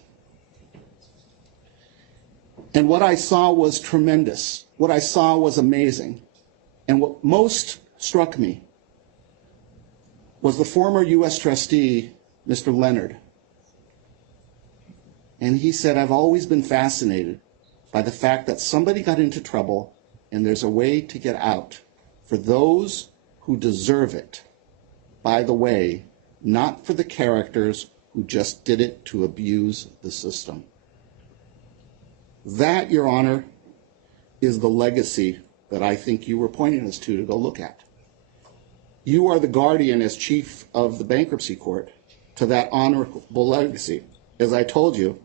And what I saw was tremendous. What I saw was amazing. And what most struck me was the former U.S. trustee, Mr. Leonard. And he said, I've always been fascinated by the fact that somebody got into trouble and there's a way to get out for those who deserve it. By the way, not for the characters who just did it to abuse the system. That, Your Honor, is the legacy that I think you were pointing us to go look at. You are the guardian as chief of the bankruptcy court to that honorable legacy. As I told you,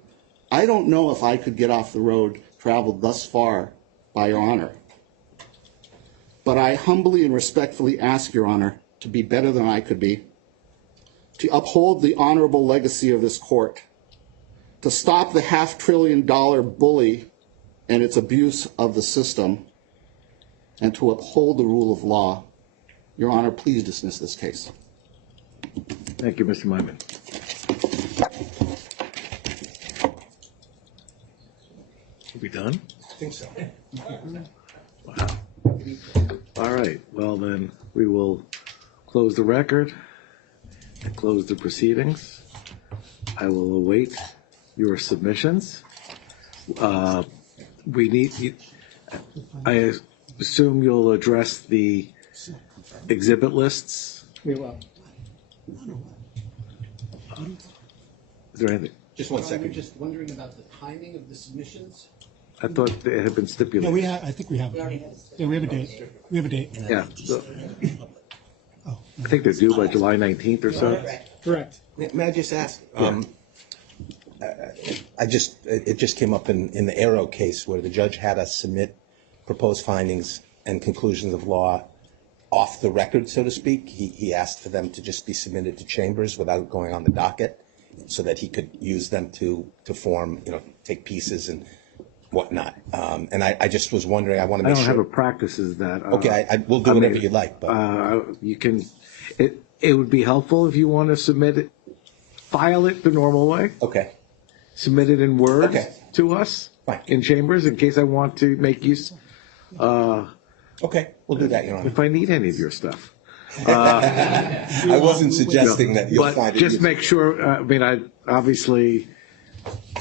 I don't know if I could get off the road traveled thus far by Your Honor. But I humbly and respectfully ask Your Honor to be better than I could be, to uphold the honorable legacy of this court, to stop the $500 billion bully and its abuse of the system, and to uphold the rule of law. Your Honor, please dismiss this case. Thank you, Mr. Myman. Are we done? I think so. Wow. All right. Well, then we will close the record and close the proceedings. I will await your submissions. We need, I assume you'll address the exhibit lists. We will. Is there anything? Just one second. Just wondering about the timing of the submissions. I thought they had been stipulated. No, we have, I think we have. Yeah, we have a date. We have a date. Yeah. So, I think they're due by July 19th or so. Correct. May I just ask? It just came up in the Arrow case where the judge had us submit proposed findings and conclusions of law off the record, so to speak. He asked for them to just be submitted to chambers without going on the docket, so that he could use them to form, take pieces and whatnot. And I just was wondering, I want to I make don't sure. have a practice as that. Okay, we'll do whatever you like. But. You can. It would be helpful if you want to submit it, file it the normal way. Okay. Submit it in Word Okay. to us. in chambers in case I want to make use, Okay, we'll do that, Your Honor. if I need any of your stuff. I wasn't suggesting that you'll But find it. just useful. make sure, I obviously,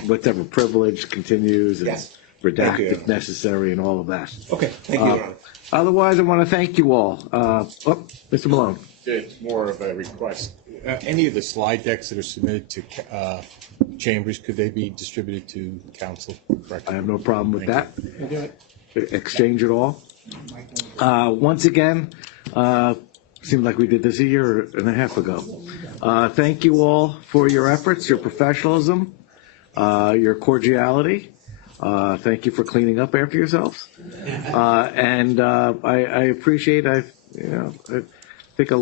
whatever privilege continues and Yes. Thank redact you. if necessary and all of that. Okay, thank you, Your Honor. Otherwise, I want to thank you all. Mr. Malone. It's more of a request. Any of the slide decks that are submitted to chambers, could they be distributed to council? I have no problem with that. We'll do it. Exchange it all. Once again, seemed like we did this a year and a half ago. Thank you all for your efforts, your professionalism, your cordiality. Thank you for cleaning up after yourselves. And I appreciate, I think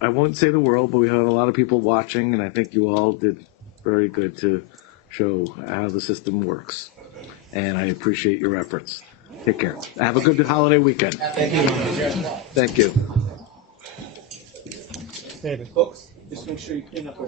I won't say the world, but we had a lot of people watching, and I think you all did very good to show how the system works. And I appreciate your efforts. Take care. Have a good holiday weekend. Thank you, Your Honor. Thank you. David. Folks, just make sure you clean up.